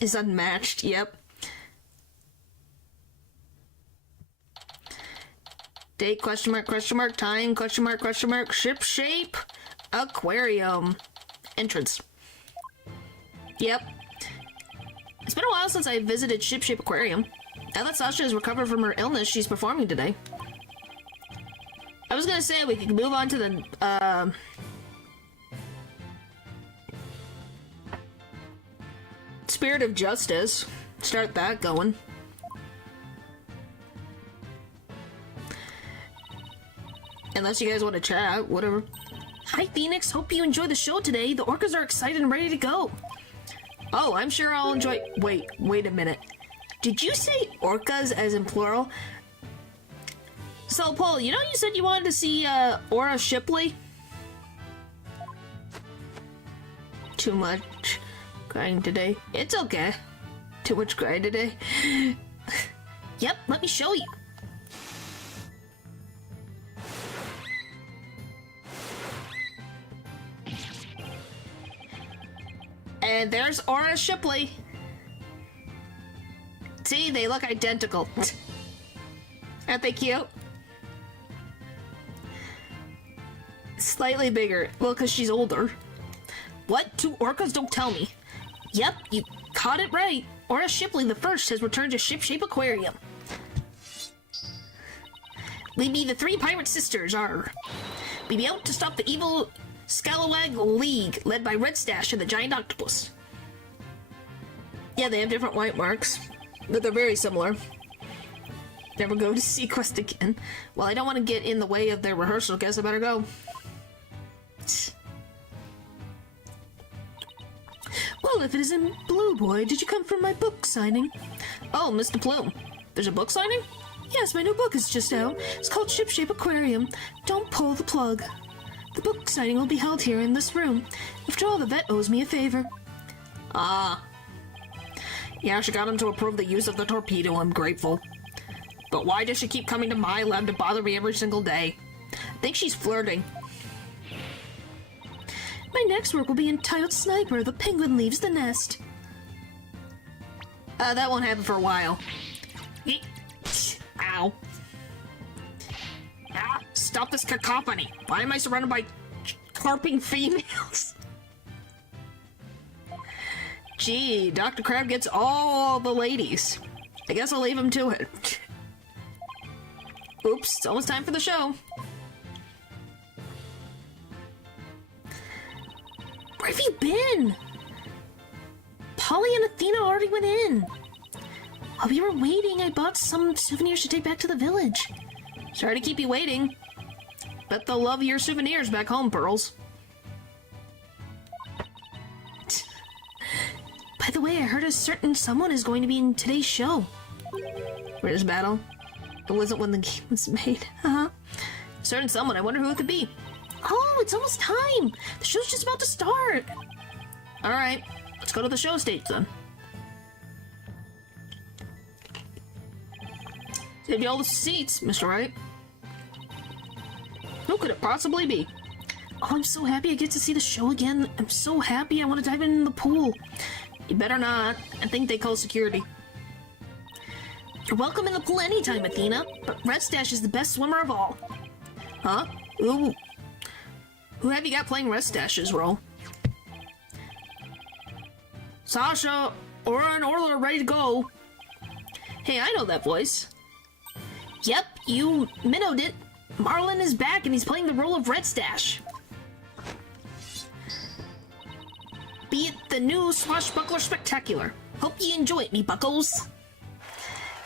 is unmatched, yep. Date, question mark, time, question mark, ship shape, aquarium, entrance. Yep. It's been a while since I visited Ship Shape Aquarium. Now that Sasha has recovered from her illness, she's performing today. I was gonna say we could move on to the, Spirit of Justice. Start that going. Unless you guys want to chat, whatever. Hi, Phoenix. Hope you enjoy the show today. The orcas are excited and ready to go. Oh, I'm sure I'll enjoy— wait a minute. Did you say orcas as in plural? So, Paul, you know you said you wanted to see, Aura Shipley? Too much crying today. It's okay. Too much crying today. Yep, let me show you. And there's Aura Shipley. See, they look identical. Aren't they cute? Slightly bigger. Well, because she's older. What? 2 orcas? Don't tell me. Yep, you caught it right. Aura Shipley the First has returned to Shipshape Aquarium. We be the 3 pirate sisters, we be out to stop the evil Scalawag League, led by Red Stash and the Giant Octopus. Yeah, they have different white marks, but they're very similar. Never go to Sequest again. Well, I don't want to get in the way of their rehearsal, guess I better go. Well, if it isn't Blue Boy, did you come from my book signing? Oh, Mr. Plume. There's a book signing? Yes, my new book is just out. It's called Shipshape Aquarium. Don't pull the plug. The book signing will be held here in this room. After all, the vet owes me a favor. Ah. Yeah, she got him to approve the use of the torpedo. I'm grateful. But why does she keep coming to my lab to bother me every single day? I think she's flirting. My next work will be entitled Sniper, the Penguin Leaves the Nest. That won't happen for a while. Ow. Ah, stop this cacophony. Why am I surrounded by carping females? Gee, Dr. Crab gets all the ladies. I guess I'll leave him to it. Oops, it's almost time for the show. Where have you been? Polly and Athena already went in. While we were waiting, I bought some souvenirs to take back to the village. Sorry to keep you waiting. Bet they'll love your souvenirs back home, Pearls. By the way, I heard a certain someone is going to be in today's show. Where's Battle? It wasn't when the game was made. Certain someone, I wonder who it could be. Oh, it's almost time! The show's just about to start! Alright, let's go to the show stage then. Save you all the seats, Mr. Wright. Who could it possibly be? Oh, I'm so happy I get to see the show again. I'm so happy I want to dive in the pool. You better not. I think they call security. You're welcome in the pool anytime, Athena, but Red Stash is the best swimmer of all. Huh? Ooh. Who have you got playing Red Stash's role? Sasha, Aura, and Orla are ready to go. Hey, I know that voice. Yep, you minnowed it. Marlin is back and he's playing the role of Red Stash. Be it the new Swashbuckler Spectacular. Hope you enjoy it, me buckles.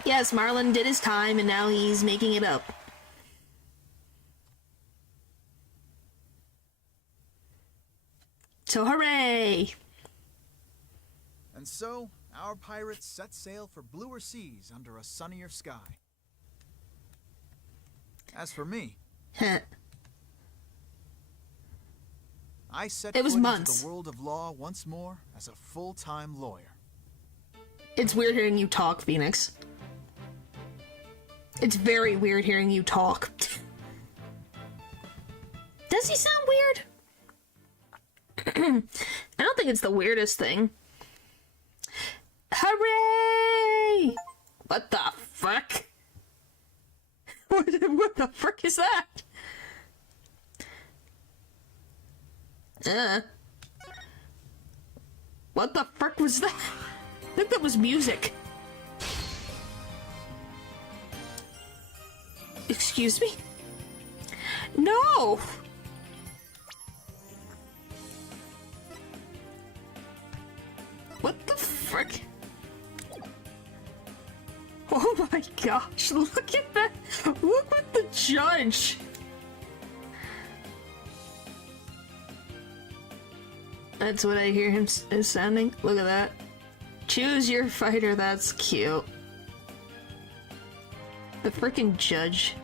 Yes, Marlin did his time and now he's making it up. So hooray! And so, our pirates set sail for bluer seas under a sunnier sky. As for me, I set foot into the world of law once more as a full-time lawyer. It's weird hearing you talk, Phoenix. It's very weird hearing you talk. Does he sound weird? I don't think it's the weirdest thing. Hooray! What the fuck? What the frick is that? What the frick was that? I think that was music. Excuse me? No! What the frick? Oh my gosh, look at that! Look at the judge! That's what I hear him sounding. Look at that. Choose your fighter, that's cute. The frickin' judge.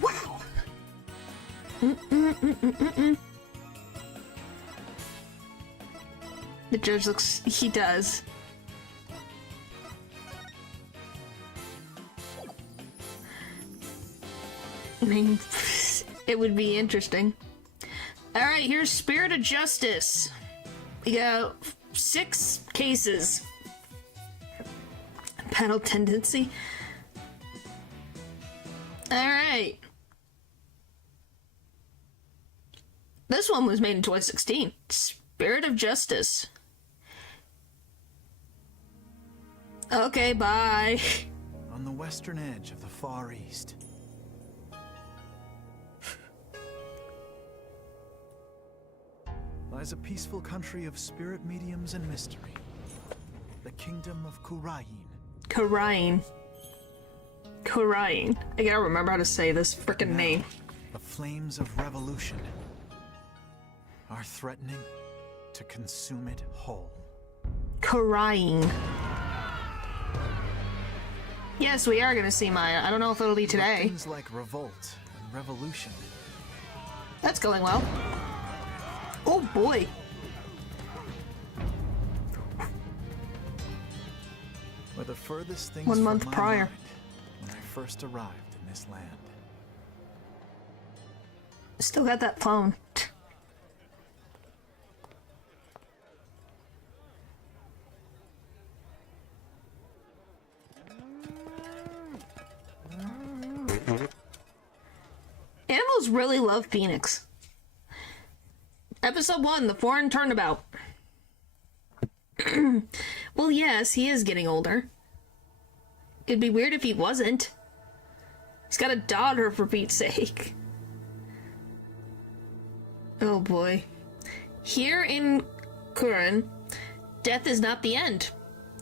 Wow! The judge looks... he does. I mean, it would be interesting. Alright, here's Spirit of Justice. We got 6 cases. Panel tendency. Alright. This one was made in 2016. Spirit of Justice. Okay, bye. On the western edge of the Far East. Lies a peaceful country of spirit mediums and mystery. The kingdom of Kurain. Kurain. Kurain. I gotta remember how to say this frickin' name. The flames of revolution are threatening to consume it whole. Kurain. Yes, we are gonna see Maya. I don't know if it'll be today. Things like revolt and revolution. That's going well. Oh boy. Were the furthest things 1 from month my prior. mind when I first arrived in this land. Still got that phone. Animals really love Phoenix. Episode 1, The Foreign Turnabout. Well, yes, he is getting older. It'd be weird if he wasn't. He's got a daughter, for Pete's sake. Oh boy. Here in Kuran, death is not the end.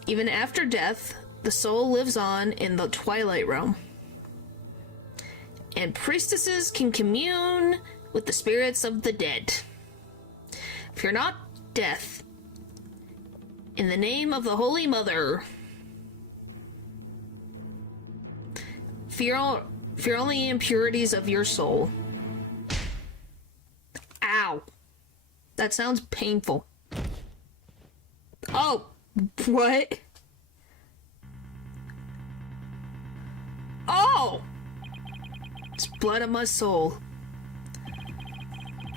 Even after death, the soul lives on in the Twilight Realm. And priestesses can commune with the spirits of the dead. Fear not death. In the name of the Holy Mother. Fear only impurities of your soul. Ow. That sounds painful. Oh, what? Oh! It's blood on my soul.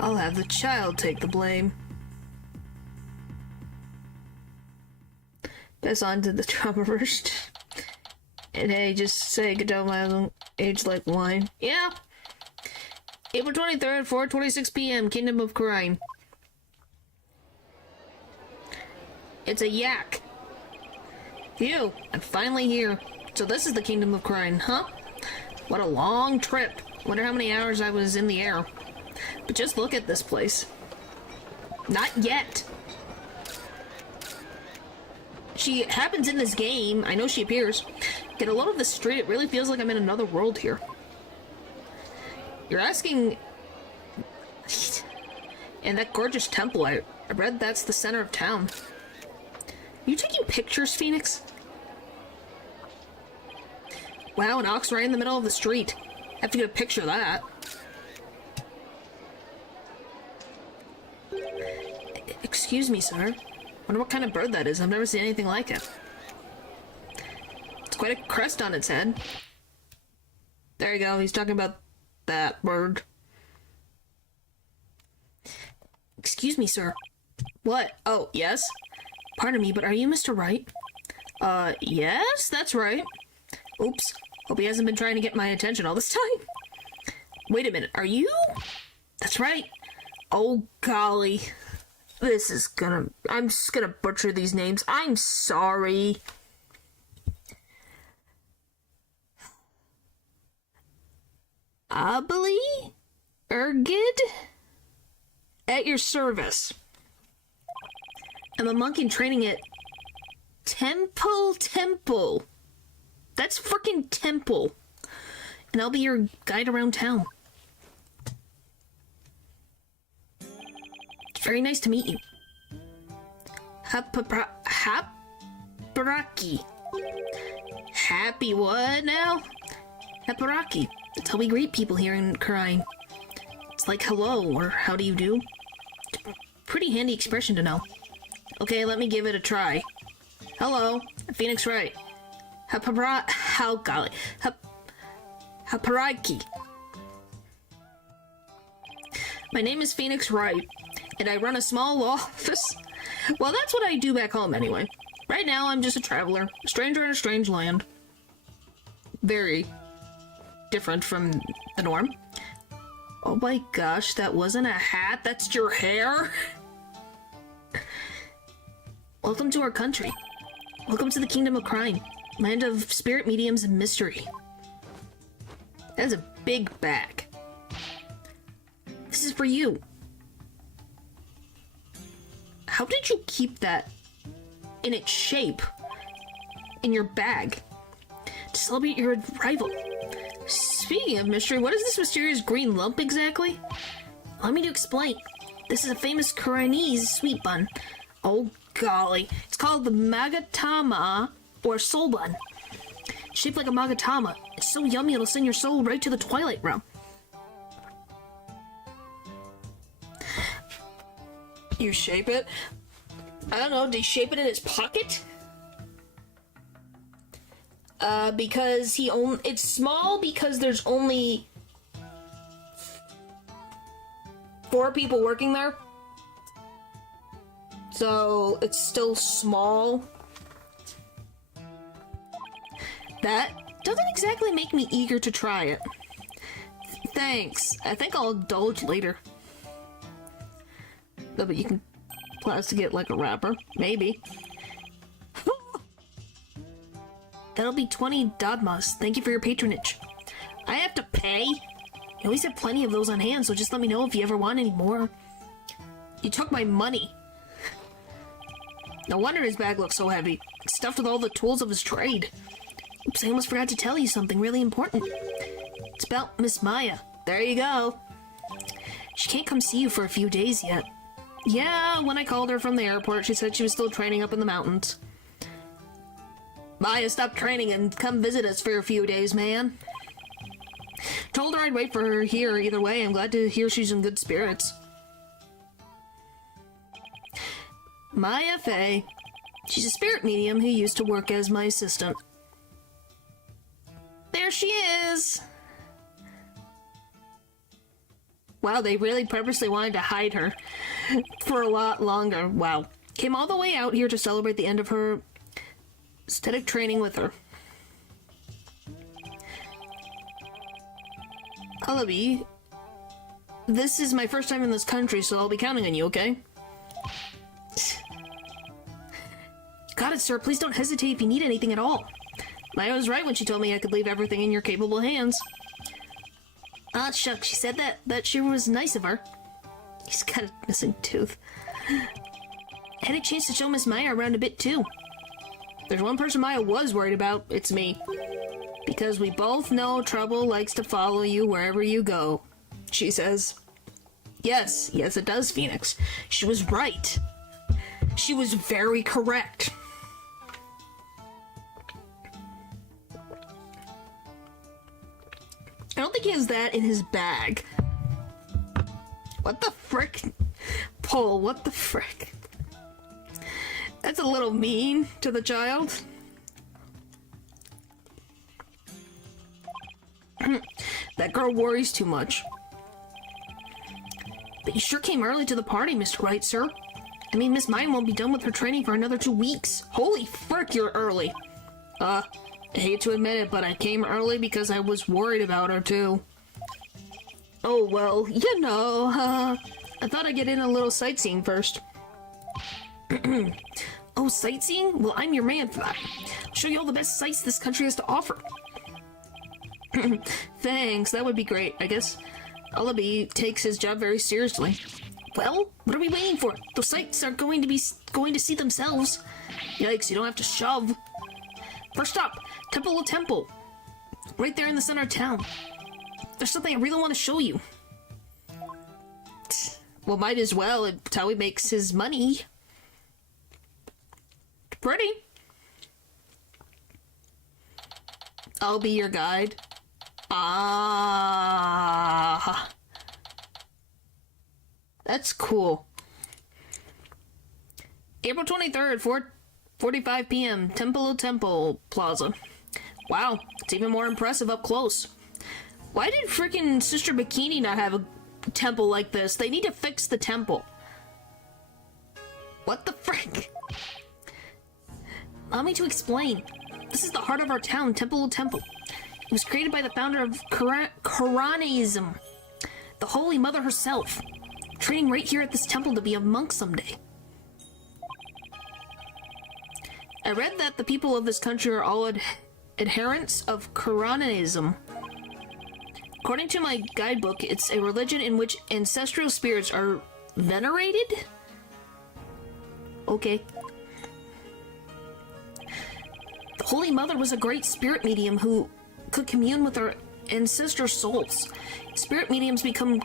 I'll have the child take the blame. Pass on to the trauma first. And hey, just say goodbye, my age like wine. Yeah. April 23rd, 4:26 p.m., Kingdom of Kurain. It's a yak. Phew, I'm finally here. So this is the Kingdom of Kurain, huh? What a long trip. Wonder how many hours I was in the air. But just look at this place. Not yet. She happens in this game. I know she appears. Get a load of the street. It really feels like I'm in another world here. You're asking... And that gorgeous temple, I read that's the center of town. You taking pictures, Phoenix? Wow, an ox right in the middle of the street. Have to get a picture of that. Excuse me, sir. Wonder what kind of bird that is. I've never seen anything like it. It's quite a crest on its head. There you go. He's talking about that bird. Excuse me, sir. What? Oh, yes? Pardon me, but are you Mr. Wright? Yes, that's right. Oops. Hope he hasn't been trying to get my attention all this time. Wait a minute, are you? That's right. Oh, golly. This is gonna... I'm just gonna butcher these names. I'm sorry. Abali? Ergid? At your service. I'm a monk in training at Temple. That's frickin' Temple. And I'll be your guide around town. It's very nice to meet you. Haparaki. Happy what now? Haparaki. That's how we greet people here in Kurain. It's like hello or how do you do? Pretty handy expression to know. Okay, let me give it a try. Hello, Phoenix Wright. Haparaki. My name is Phoenix Wright, and I run a small law office. Well, that's what I do back home anyway. Right now, I'm just a traveler, a stranger in a strange land. Very different from the norm. Oh my gosh, that wasn't a hat, that's your hair? Welcome to our country. Welcome to the kingdom of crime, land of spirit mediums and mystery. That is a big bag. This is for you. How did you keep that in its shape in your bag to celebrate your arrival? Speaking of mystery, what is this mysterious green lump exactly? Allow me to explain. This is a famous Koreanese sweet bun. Oh golly. It's called the magatama, or soul bun. Shaped like a magatama. It's so yummy it'll send your soul right to the twilight realm. You shape it? I don't know, did he shape it in his pocket? Because it's small because there's only 4 people working there. So, it's still small. That doesn't exactly make me eager to try it. Thanks. I think I'll indulge later. No, but you can plastic it like a wrapper. Maybe. That'll be 20 Dodmas. Thank you for your patronage. I have to pay? You always have plenty of those on hand, so just let me know if you ever want any more. You took my money. No wonder his bag looks so heavy. It's stuffed with all the tools of his trade. Oops, I almost forgot to tell you something really important. It's about Miss Maya. There you go. She can't come see you for a few days yet. Yeah, when I called her from the airport, she said she was still training up in the mountains. Maya, stop training and come visit us for a few days, man. Told her I'd wait for her here either way. I'm glad to hear she's in good spirits. Maya Fey. She's a spirit medium who used to work as my assistant. There she is! Wow, they really purposely wanted to hide her for a lot longer. Wow. Came all the way out here to celebrate the end of her aesthetic training with her. Alabi, this is my first time in this country, so I'll be counting on you, okay? Got it, sir. Please don't hesitate if you need anything at all. Maya was right when she told me I could leave everything in your capable hands. Ah, shucks. She said that sure was nice of her. He's got a missing tooth. I had a chance to show Miss Maya around a bit, too. There's one person Maya was worried about. It's me. Because we both know trouble likes to follow you wherever you go, she says. Yes, it does, Phoenix. She was right. She was very correct. I don't think he has that in his bag. What the frick? Paul, what the frick? That's a little mean to the child. That girl worries too much. But you sure came early to the party, Mr. Wright, sir. I mean, Miss Maya won't be done with her training for another 2 weeks. Holy frick, you're early. I hate to admit it, but I came early because I was worried about her, too. Oh, well, you know, I thought I'd get in a little sightseeing first. Oh, sightseeing? Well, I'm your man for that. I'll show you all the best sights this country has to offer. Thanks, that would be great. I guess Alabi takes his job very seriously. Well, what are we waiting for? Those sights are going to see themselves. Yikes, you don't have to shove. First stop, Temple of Temple. Right there in the center of town. There's something I really want to show you. Well, might as well. It's how he makes his money. Pretty. I'll be your guide. Ah. That's cool. April 23rd, 4:45 p.m. Temple of Temple Plaza. Wow, it's even more impressive up close. Why did freaking Sister Bikini not have a temple like this. They need to fix the temple. What the frick? Allow me to explain. This is the heart of our town, Temple. It was created by the founder of Quranism, the Holy Mother herself, training right here at this temple to be a monk someday. I read that the people of this country are all adherents of Quranism. According to my guidebook, it's a religion in which ancestral spirits are venerated? Okay. The Holy Mother was a great spirit medium who could commune with our ancestor souls. Spirit mediums become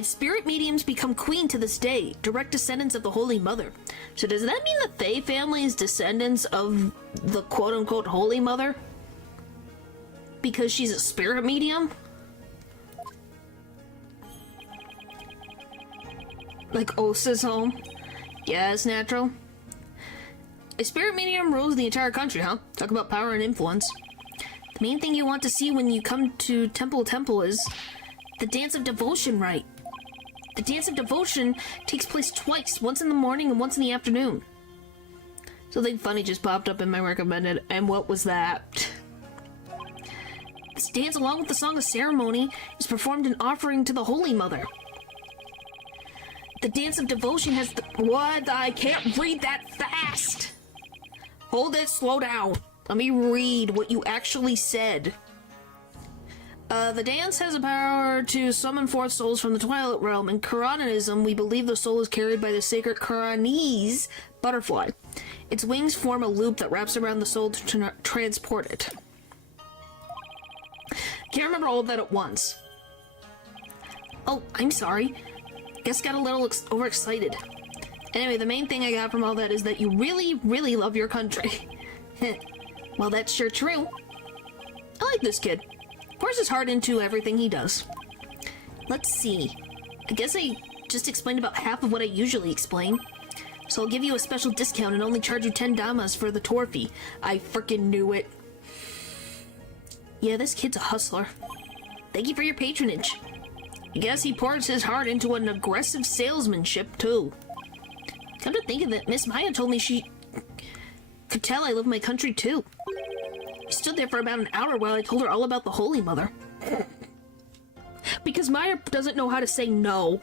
spirit mediums become queen to this day, direct descendants of the Holy Mother. So does that mean the Fae family is descendants of the quote-unquote Holy Mother? Because she's a spirit medium? Like Osa's home? Yes, natural. A spirit medium rules the entire country, huh? Talk about power and influence. The main thing you want to see when you come to Temple is the Dance of Devotion rite. The Dance of Devotion takes place twice, once in the morning and once in the afternoon. Something funny just popped up in my recommended, and what was that? This dance, along with the Song of Ceremony, is performed in offering to the Holy Mother. The Dance of Devotion has the... What? I can't read that fast! Hold it, slow down. Let me read what you actually said. The dance has the power to summon forth souls from the Twilight Realm. In Quranism, we believe the soul is carried by the sacred Quranese butterfly. Its wings form a loop that wraps around the soul to transport it. Can't remember all of that at once. Oh, I'm sorry. Guess got a little overexcited. Anyway, the main thing I got from all that is that you really, really love your country. Well, that's sure true. I like this kid. Pours his heart into everything he does. Let's see. I guess I just explained about half of what I usually explain. So I'll give you a special discount and only charge you 10 damas for the tour fee. I frickin' knew it. Yeah, this kid's a hustler. Thank you for your patronage. I guess he pours his heart into an aggressive salesmanship, too. Come to think of it, Miss Maya told me she could tell I love my country, too. I stood there for about an hour while I told her all about the Holy Mother. Because Maya doesn't know how to say no.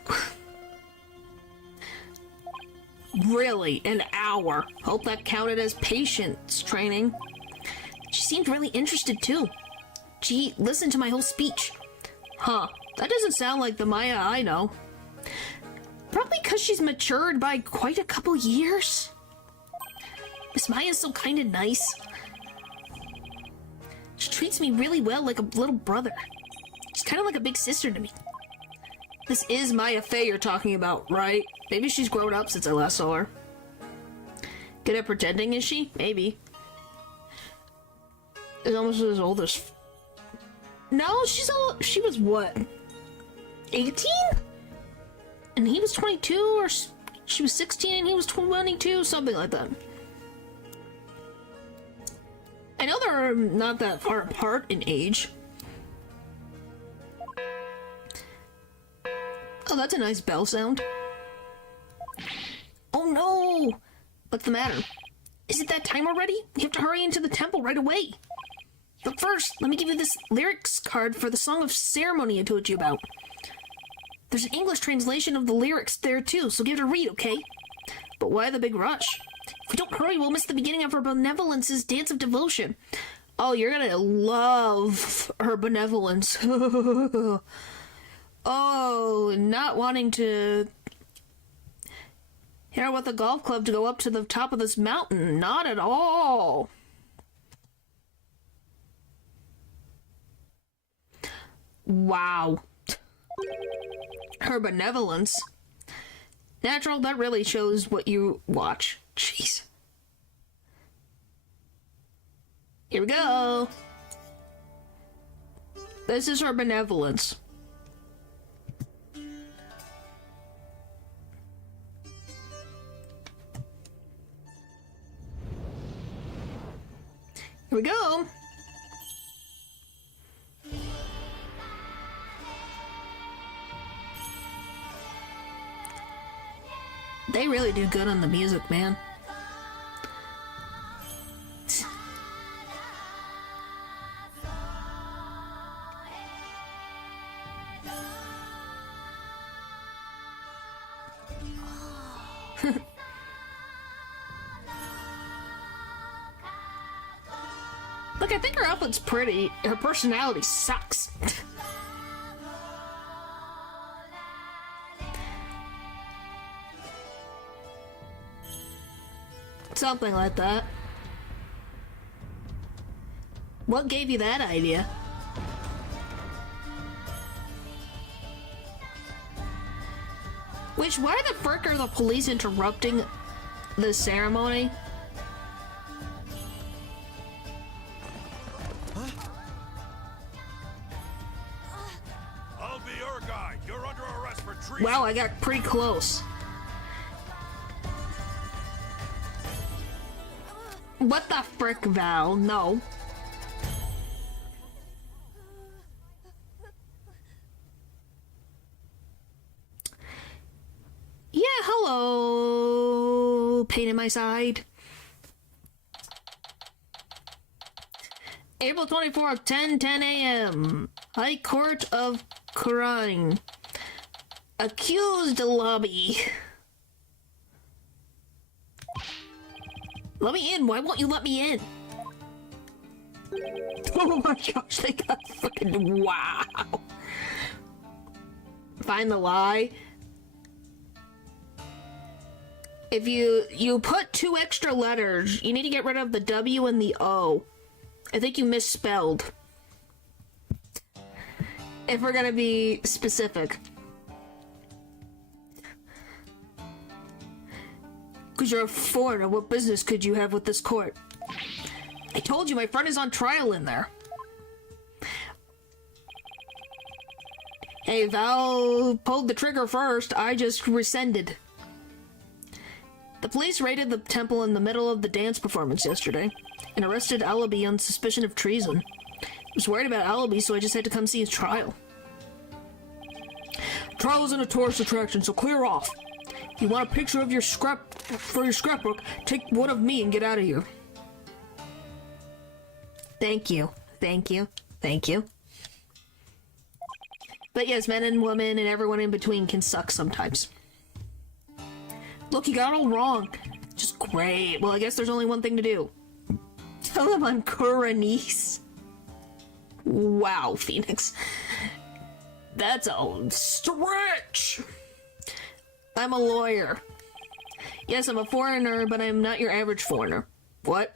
Really, an hour. Hope that counted as patience training. She seemed really interested, too. She listened to my whole speech. Huh, that doesn't sound like the Maya I know. Probably because she's matured by quite a couple years. Miss Maya's so kind of nice. She treats me really well, like a little brother. She's kind of like a big sister to me. This is Maya Fey you're talking about, right? Maybe she's grown up since I last saw her. Good at pretending, is she? Maybe. Is almost as old as... No, she was what? 18? And he was 22, or she was 16 and he was 22, something like that. I know they're not that far apart in age. Oh, that's a nice bell sound. Oh no! What's the matter? Is it that time already? We have to hurry into the temple right away. But first, let me give you this lyrics card for the Song of Ceremony I told you about. There's an English translation of the lyrics there too, so give it a read, okay? But why the big rush? If we don't hurry, we'll miss the beginning of her benevolence's Dance of Devotion. Oh, you're gonna love her benevolence. Oh, not wanting to hit her with a golf club to go up to the top of this mountain. Not at all. Wow. Her benevolence. Natural, that really shows what you watch. Jeez. Here we go. This is her benevolence. Here we go. They really do good on the music, man. Look, I think her outfit's pretty. Her personality sucks. Something like that. What gave you that idea? Which, why the frick are the police interrupting the ceremony? I'll be your guy. You're under arrest for treason. Wow, I got pretty close. What the frick, Val? No. Yeah, hello. Pain in my side. April 24th, 10:10 a.m. High Court of Crime. Accused lobby. Let me in. Why won't you let me in? Oh my gosh, they got fucking wow. Find the lie. If you put 2 extra letters, you need to get rid of the W and the O. I think you misspelled. If we're gonna be specific. Because you're a foreigner, what business could you have with this court? I told you my friend is on trial in there. Hey, Val pulled the trigger first. I just rescinded. The police raided the temple in the middle of the dance performance yesterday and arrested Alibi on suspicion of treason. I was worried about Alibi, so I just had to come see his trial. Trial isn't a tourist attraction, so clear off. If you want a picture of your scrapbook, take one of me and get out of here. Thank you. Thank you. Thank you. But yes, men and women and everyone in between can suck sometimes. Look, you got it all wrong. Just great. Well, I guess there's only one thing to do. Tell them I'm Kuranice. Wow, Phoenix. That's a stretch. I'm a lawyer. Yes, I'm a foreigner, but I'm not your average foreigner. What?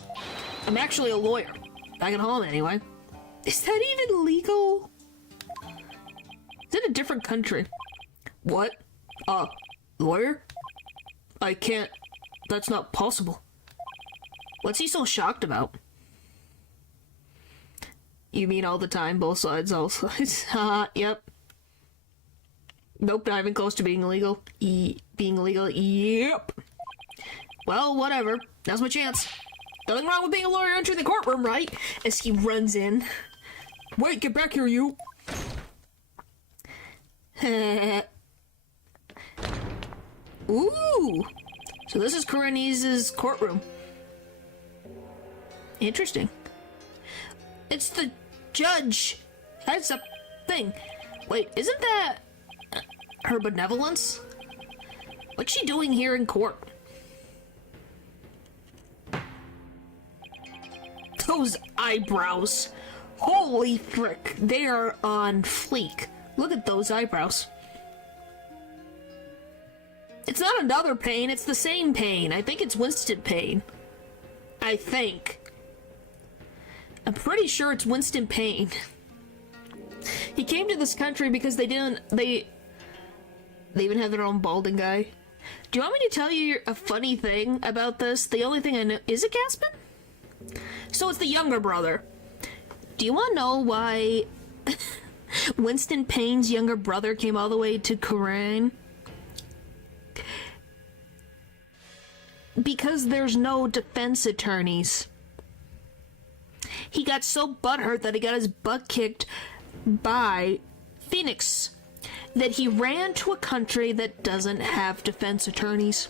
I'm actually a lawyer. Back at home, anyway. Is that even legal? Is it a different country? What? Lawyer? I can't. That's not possible. What's he so shocked about? You mean all the time, both sides, all sides? Yep. Nope, not even close to being illegal. Being illegal, yep. Well, whatever. Now's my chance. Nothing wrong with being a lawyer entering the courtroom, right? As he runs in. Wait, get back here, you! Ooh! So this is Kuranise's courtroom. Interesting. It's the judge. That's a thing. Wait, isn't that her benevolence? What's she doing here in court? Those eyebrows. Holy frick. They are on fleek. Look at those eyebrows. It's not another pain, it's the same pain. I think it's Winston Payne. I think. I'm pretty sure it's Winston Payne. He came to this country because they even have their own balding guy. Do you want me to tell you a funny thing about this? The only thing I know... Is it Gaspin? So it's the younger brother. Do you want to know why Winston Payne's younger brother came all the way to Koran? Because there's no defense attorneys. He got so butthurt that he got his butt kicked by Phoenix that he ran to a country that doesn't have defense attorneys.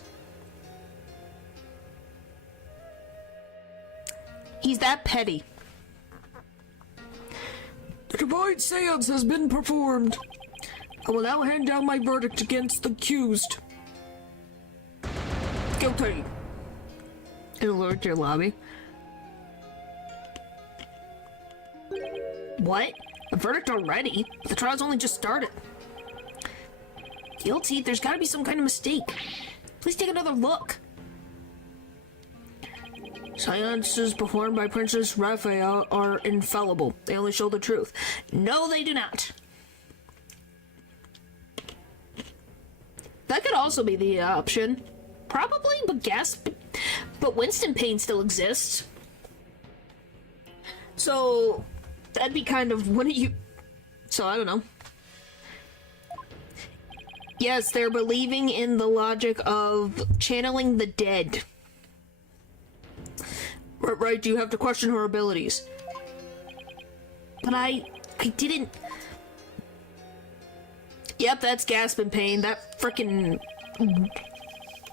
He's that petty. The divine seance has been performed. I will now hand down my verdict against the accused. Guilty. It'll alert your lobby. What? A verdict already? The trial's only just started. Guilty? There's gotta be some kind of mistake. Please take another look. Seances performed by Princess Raphael are infallible. They only show the truth. No, they do not. That could also be the option. Probably, but Winston Payne still exists. So, that'd be kind of, so I don't know. Yes, they're believing in the logic of channeling the dead. Right, you have to question her abilities. But I didn't... Yep, that's Gaspin Payne. That frickin'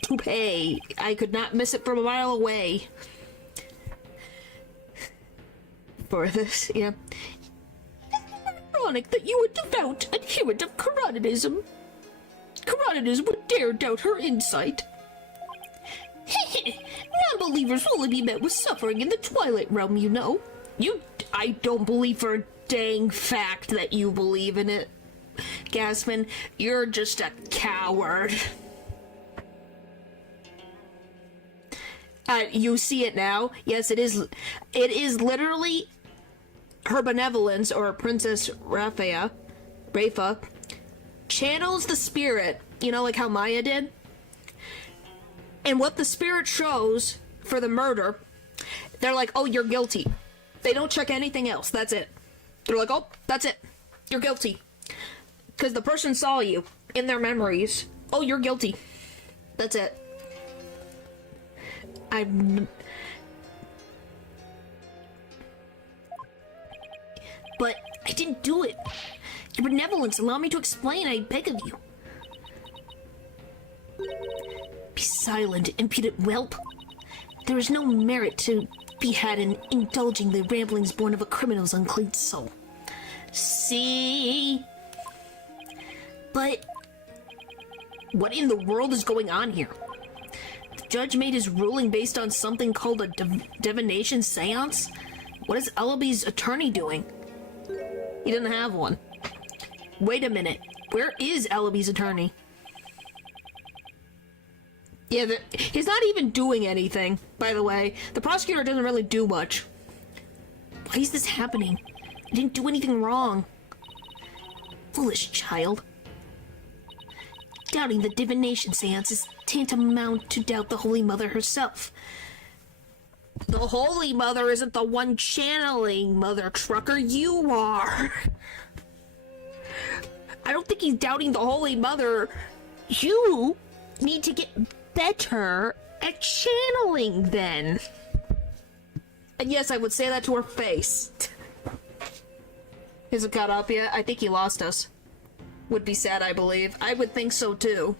toupee. I could not miss it from a mile away. For this, yeah. It's ironic that you a devout adherent of Carotidism. Carotidism would dare doubt her insight. Non-believers will only be met with suffering in the Twilight Realm, you know. I don't believe for a dang fact that you believe in it, Gaspin. You're just a coward. You see it now? Yes, it is literally her benevolence, or Princess Rapha, channels the spirit, you know, like how Maya did? And what the spirit shows for the murder, they're like, oh, you're guilty. They don't check anything else. That's it. They're like, oh, that's it. You're guilty. Because the person saw you in their memories. Oh, you're guilty. That's it. But I didn't do it. Your benevolence, allow me to explain, I beg of you. Be silent, impudent whelp. There is no merit to be had in indulging the ramblings born of a criminal's unclean soul. See? But what in the world is going on here? The judge made his ruling based on something called a divination seance? What is Ellaby's attorney doing? He doesn't have one. Wait a minute. Where is Ellaby's attorney? Yeah, he's not even doing anything, by the way. The prosecutor doesn't really do much. Why is this happening? I didn't do anything wrong. Foolish child. Doubting the divination seance is tantamount to doubt the Holy Mother herself. The Holy Mother isn't the one channeling, Mother Trucker. You are. I don't think he's doubting the Holy Mother. You need to get better at channeling, then. And yes, I would say that to her face. Is it caught up yet? I think he lost us. Would be sad, I believe. I would think so, too.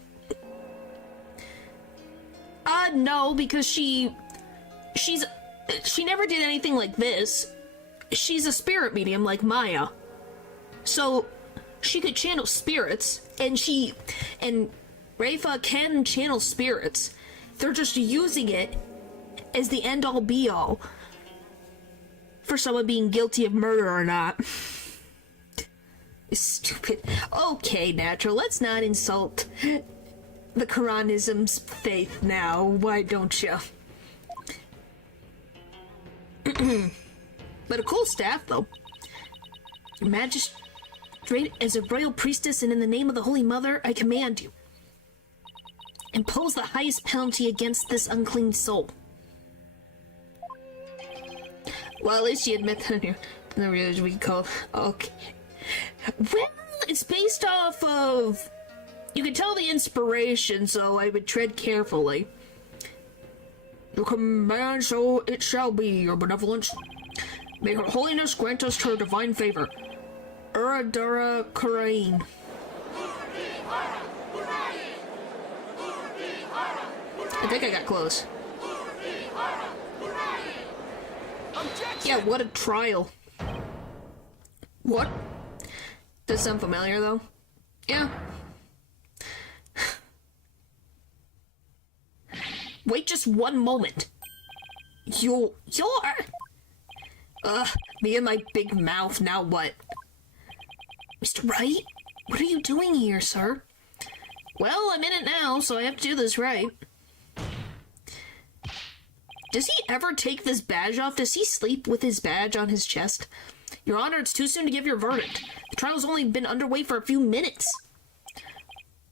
No, because she never did anything like this. She's a spirit medium like Maya. So, she could channel spirits, and Rafa can channel spirits. They're just using it as the end-all be-all for someone being guilty of murder or not. Stupid. Okay, Natural, let's not insult the Quranism's faith now. Why don't you? But a cool staff, though. Your Magistrate, as a royal priestess and in the name of the Holy Mother, I command you. Impose the highest penalty against this unclean soul. Well, at least you admit that the religion we call... Okay. Well, it's based off of... You can tell the inspiration, so I would tread carefully. Your command, so it shall be, your benevolence. May her holiness grant us her divine favor. Uradara Karain. I think I got close. Yeah, what a trial. What? Does sound familiar, though. Yeah. Wait just one moment. You're... me and my big mouth, now what? Mr. Wright? What are you doing here, sir? Well, I'm in it now, so I have to do this right. Does he ever take this badge off? Does he sleep with his badge on his chest? Your Honor, it's too soon to give your verdict. The trial's only been underway for a few minutes.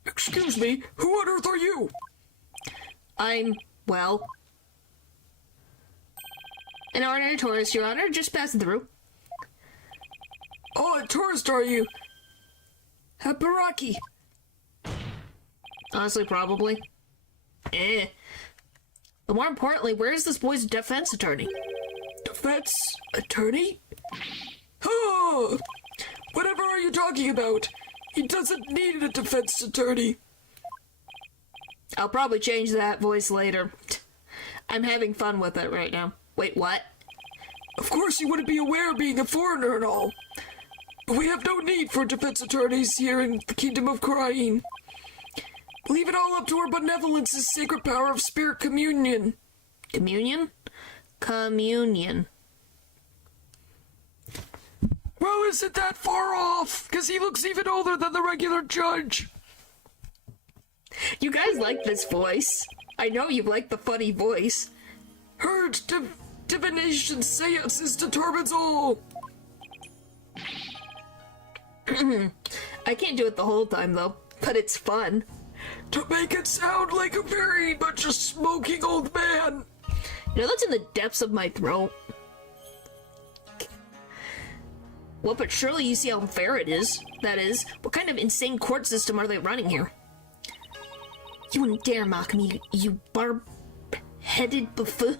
Excuse me, who on earth are you? Well... an ordinary tourist, Your Honor, just passing through. Oh, a tourist are you? Habaraki. Honestly, probably. But more importantly, where is this boy's defense attorney? Defense attorney? Oh, whatever are you talking about? He doesn't need a defense attorney. I'll probably change that voice later. I'm having fun with it right now. Wait, what? Of course you wouldn't be aware being a foreigner and all. But we have no need for defense attorneys here in the Kingdom of Karain. Leave it all up to our benevolence's sacred power of spirit communion. Communion? Communion. Well, isn't that far off? Because he looks even older than the regular judge. You guys like this voice. I know you like the funny voice. Heard divination seances determines all. I can't do it the whole time, though, but it's fun. To make it sound like a very much a smoking old man. You know, that's in the depths of my throat. Well, but surely you see how unfair it is. That is, what kind of insane court system are they running here? You wouldn't dare mock me, you barb-headed buffoon.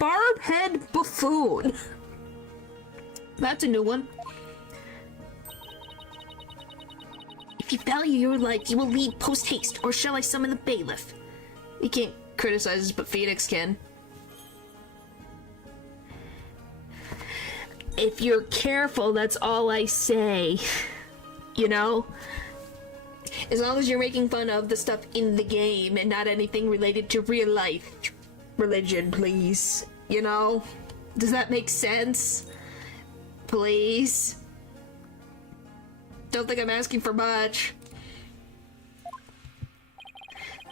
Barb-head buffoon. That's a new one. If you value your life, you will leave post-haste, or shall I summon the bailiff? You can't criticize us, but Phoenix can. If you're careful, that's all I say. You know? As long as you're making fun of the stuff in the game and not anything related to real life. Religion, please. You know? Does that make sense? Please? Don't think I'm asking for much.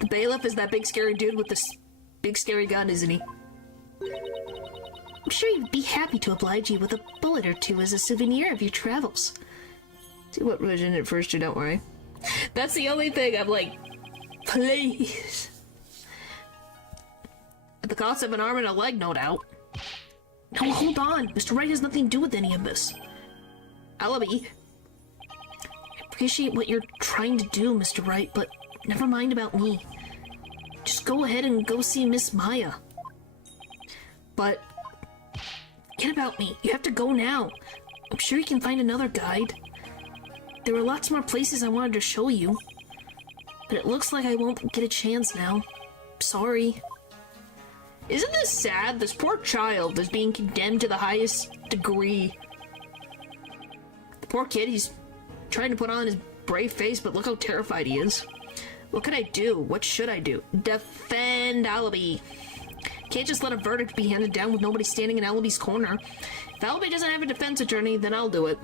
The bailiff is that big scary dude with the big scary gun, isn't he? I'm sure he'd be happy to oblige you with a bullet or two as a souvenir of your travels. See what religion at first, don't worry. That's the only thing I'm like, please. At the cost of an arm and a leg, no doubt. No, hold on. Mr. Wright has nothing to do with any of this. Alibi. I appreciate what you're trying to do, Mr. Wright, but never mind about me. Just go ahead and go see Miss Maya. But forget about me. You have to go now. I'm sure you can find another guide. There were lots more places I wanted to show you, but it looks like I won't get a chance now. Sorry. Isn't this sad? This poor child is being condemned to the highest degree. The poor kid, he's trying to put on his brave face, but look how terrified he is. What can I do? What should I do? Defend Alibi. Can't just let a verdict be handed down with nobody standing in Alibi's corner. If Alibi doesn't have a defense attorney, then I'll do it.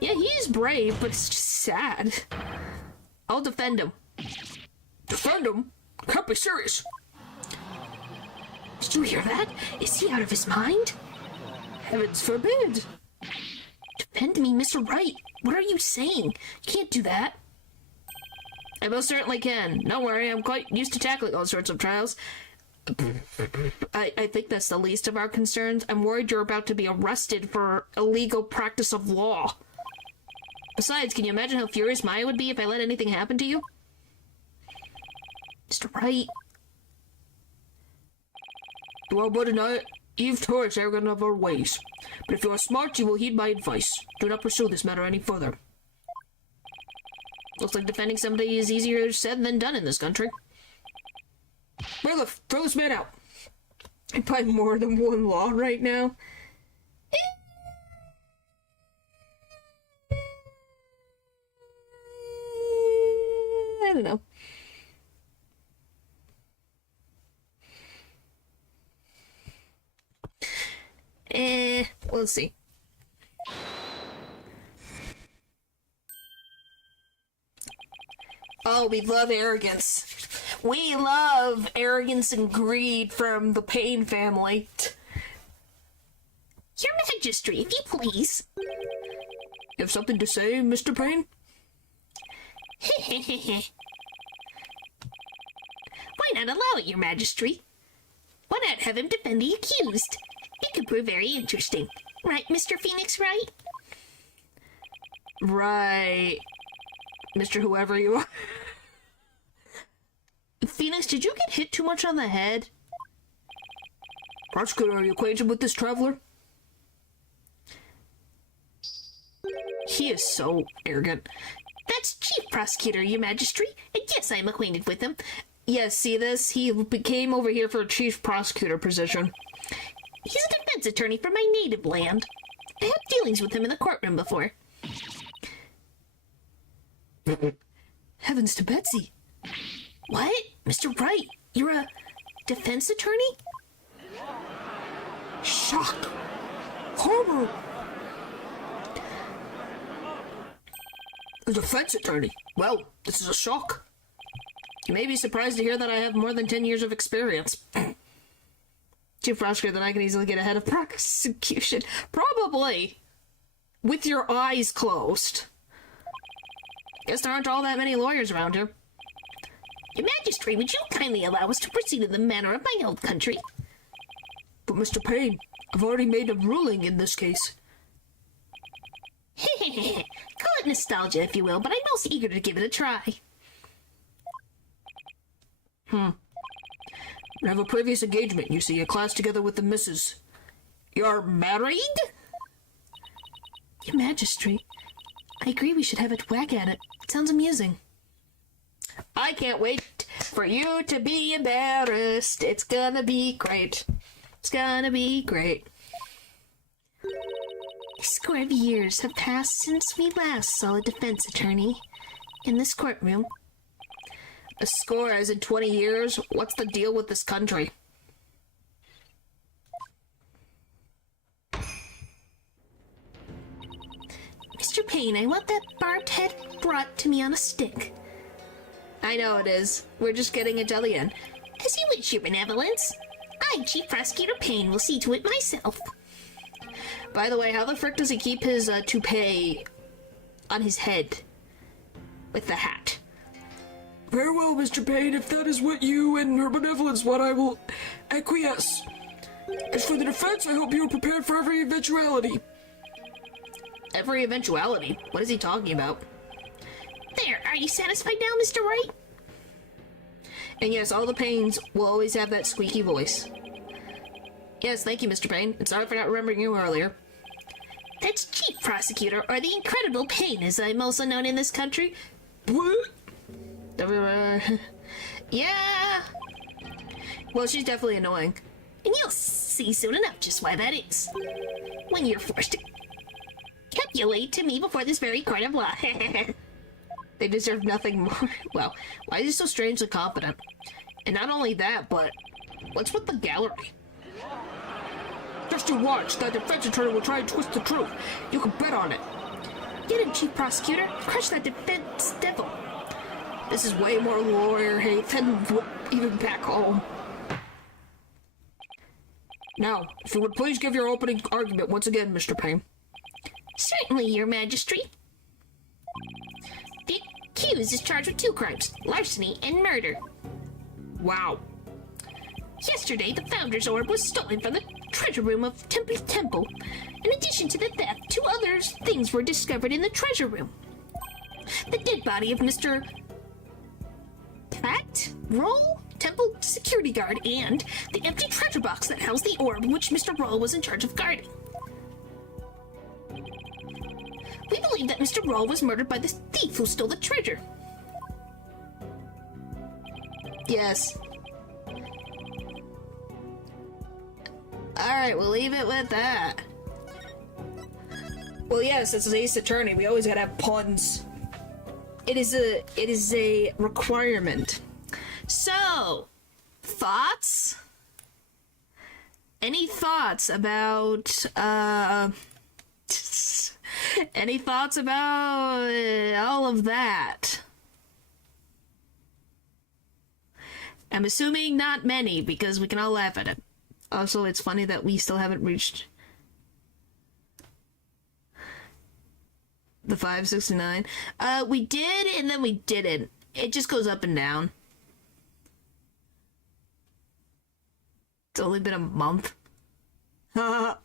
Yeah, he's brave, but it's just sad. I'll defend him. Defend him? Can't be serious. Did you hear that? Is he out of his mind? Heavens forbid. Defend me, Mr. Wright. What are you saying? You can't do that. I most certainly can. Don't worry, I'm quite used to tackling all sorts of trials. I think that's the least of our concerns. I'm worried you're about to be arrested for illegal practice of law. Besides, can you imagine how furious Maya would be if I let anything happen to you? Mr. Wright. You are but an Eve tourist arrogant of our ways. But if you are smart, you will heed my advice. Do not pursue this matter any further. Looks like defending somebody is easier said than done in this country. Throw this man out. I'm playing more than one law right now. I don't know. Let's see. Oh, we love arrogance. We love arrogance and greed from the Payne family. Your Majesty, if you please. You have something to say, Mr. Payne? Why not allow it, Your Majesty? Why not have him defend the accused? It could prove very interesting. Right, Mr. Phoenix, right? Right. Mr. Whoever you are. Phoenix, did you get hit too much on the head? Prosecutor, are you acquainted with this traveler? He is so arrogant. That's Chief Prosecutor, Your Majesty, and yes, I am acquainted with him. Yes, see this? He came over here for a chief prosecutor position. He's a defense attorney from my native land. I had dealings with him in the courtroom before. Heavens to Betsy. What? Mr. Wright, you're a defense attorney? Shock. Horror. A defense attorney. Well, this is a shock. You may be surprised to hear that I have more than 10 years of experience. Chief Prosecutor, then I can easily get ahead of prosecution. Probably. With your eyes closed. Guess there aren't all that many lawyers around here. Your Majesty, would you kindly allow us to proceed in the manner of my old country? But Mr. Payne, I've already made a ruling in this case. Call it nostalgia, if you will, but I'm most eager to give it a try. We have a previous engagement, you see, a class together with the missus. You're married? Your Majesty, I agree we should have a whack at it. It sounds amusing. I can't wait for you to be embarrassed. It's gonna be great. It's gonna be great. A score of years have passed since we last saw a defense attorney in this courtroom. A score as in 20 years? What's the deal with this country? Mr. Payne, I want that barbed head brought to me on a stick. I know it is. We're just getting it till the end. As you wish, your benevolence. I, Chief Prosecutor Payne, will see to it myself. By the way, how the frick does he keep his toupee on his head with the hat? Very well, Mr. Payne, if that is what you and her benevolence want, I will acquiesce. As for the defense, I hope you are prepared for every eventuality. Every eventuality? What is he talking about? There, are you satisfied now, Mr. Wright? And yes, all the Paynes will always have that squeaky voice. Yes, thank you, Mr. Payne. And sorry for not remembering you earlier. That's Chief Prosecutor, or the Incredible Payne, as I'm also known in this country. What? Yeah. Well, she's definitely annoying. And you'll see soon enough just why that is. When you're forced to capitulate to me before this very court of law. They deserve nothing more. Well, why is he so strangely competent? And not only that, but what's with the gallery? Just you watch, that defense attorney will try and twist the truth. You can bet on it. Get him, Chief Prosecutor. Crush that defense devil. This is way more lawyer hate than even back home. Now, if you would please give your opening argument once again, Mr. Payne. Certainly, Your Majesty. The accused is charged with 2 crimes, larceny and murder. Wow. Yesterday, the Founder's Orb was stolen from the treasure room of Temple. In addition to the theft, 2 other things were discovered in the treasure room. The dead body of Mr. Pat Roll, Temple security guard, and the empty treasure box that housed the orb, which Mr. Roll was in charge of guarding. We believe that Mr. Roll was murdered by the thief who stole the treasure. Yes. Alright, we'll leave it with that. Well, yes, it's Ace Attorney. We always gotta have puns. It is a requirement. So, thoughts? Any thoughts about, any thoughts about all of that? I'm assuming not many, because we can all laugh at it. Also, it's funny that we still haven't reached the 569. We did, and then we didn't. It just goes up and down. It's only been a month. Wow.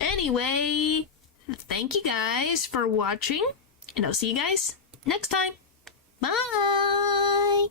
Anyway, thank you guys for watching, and I'll see you guys next time. Bye!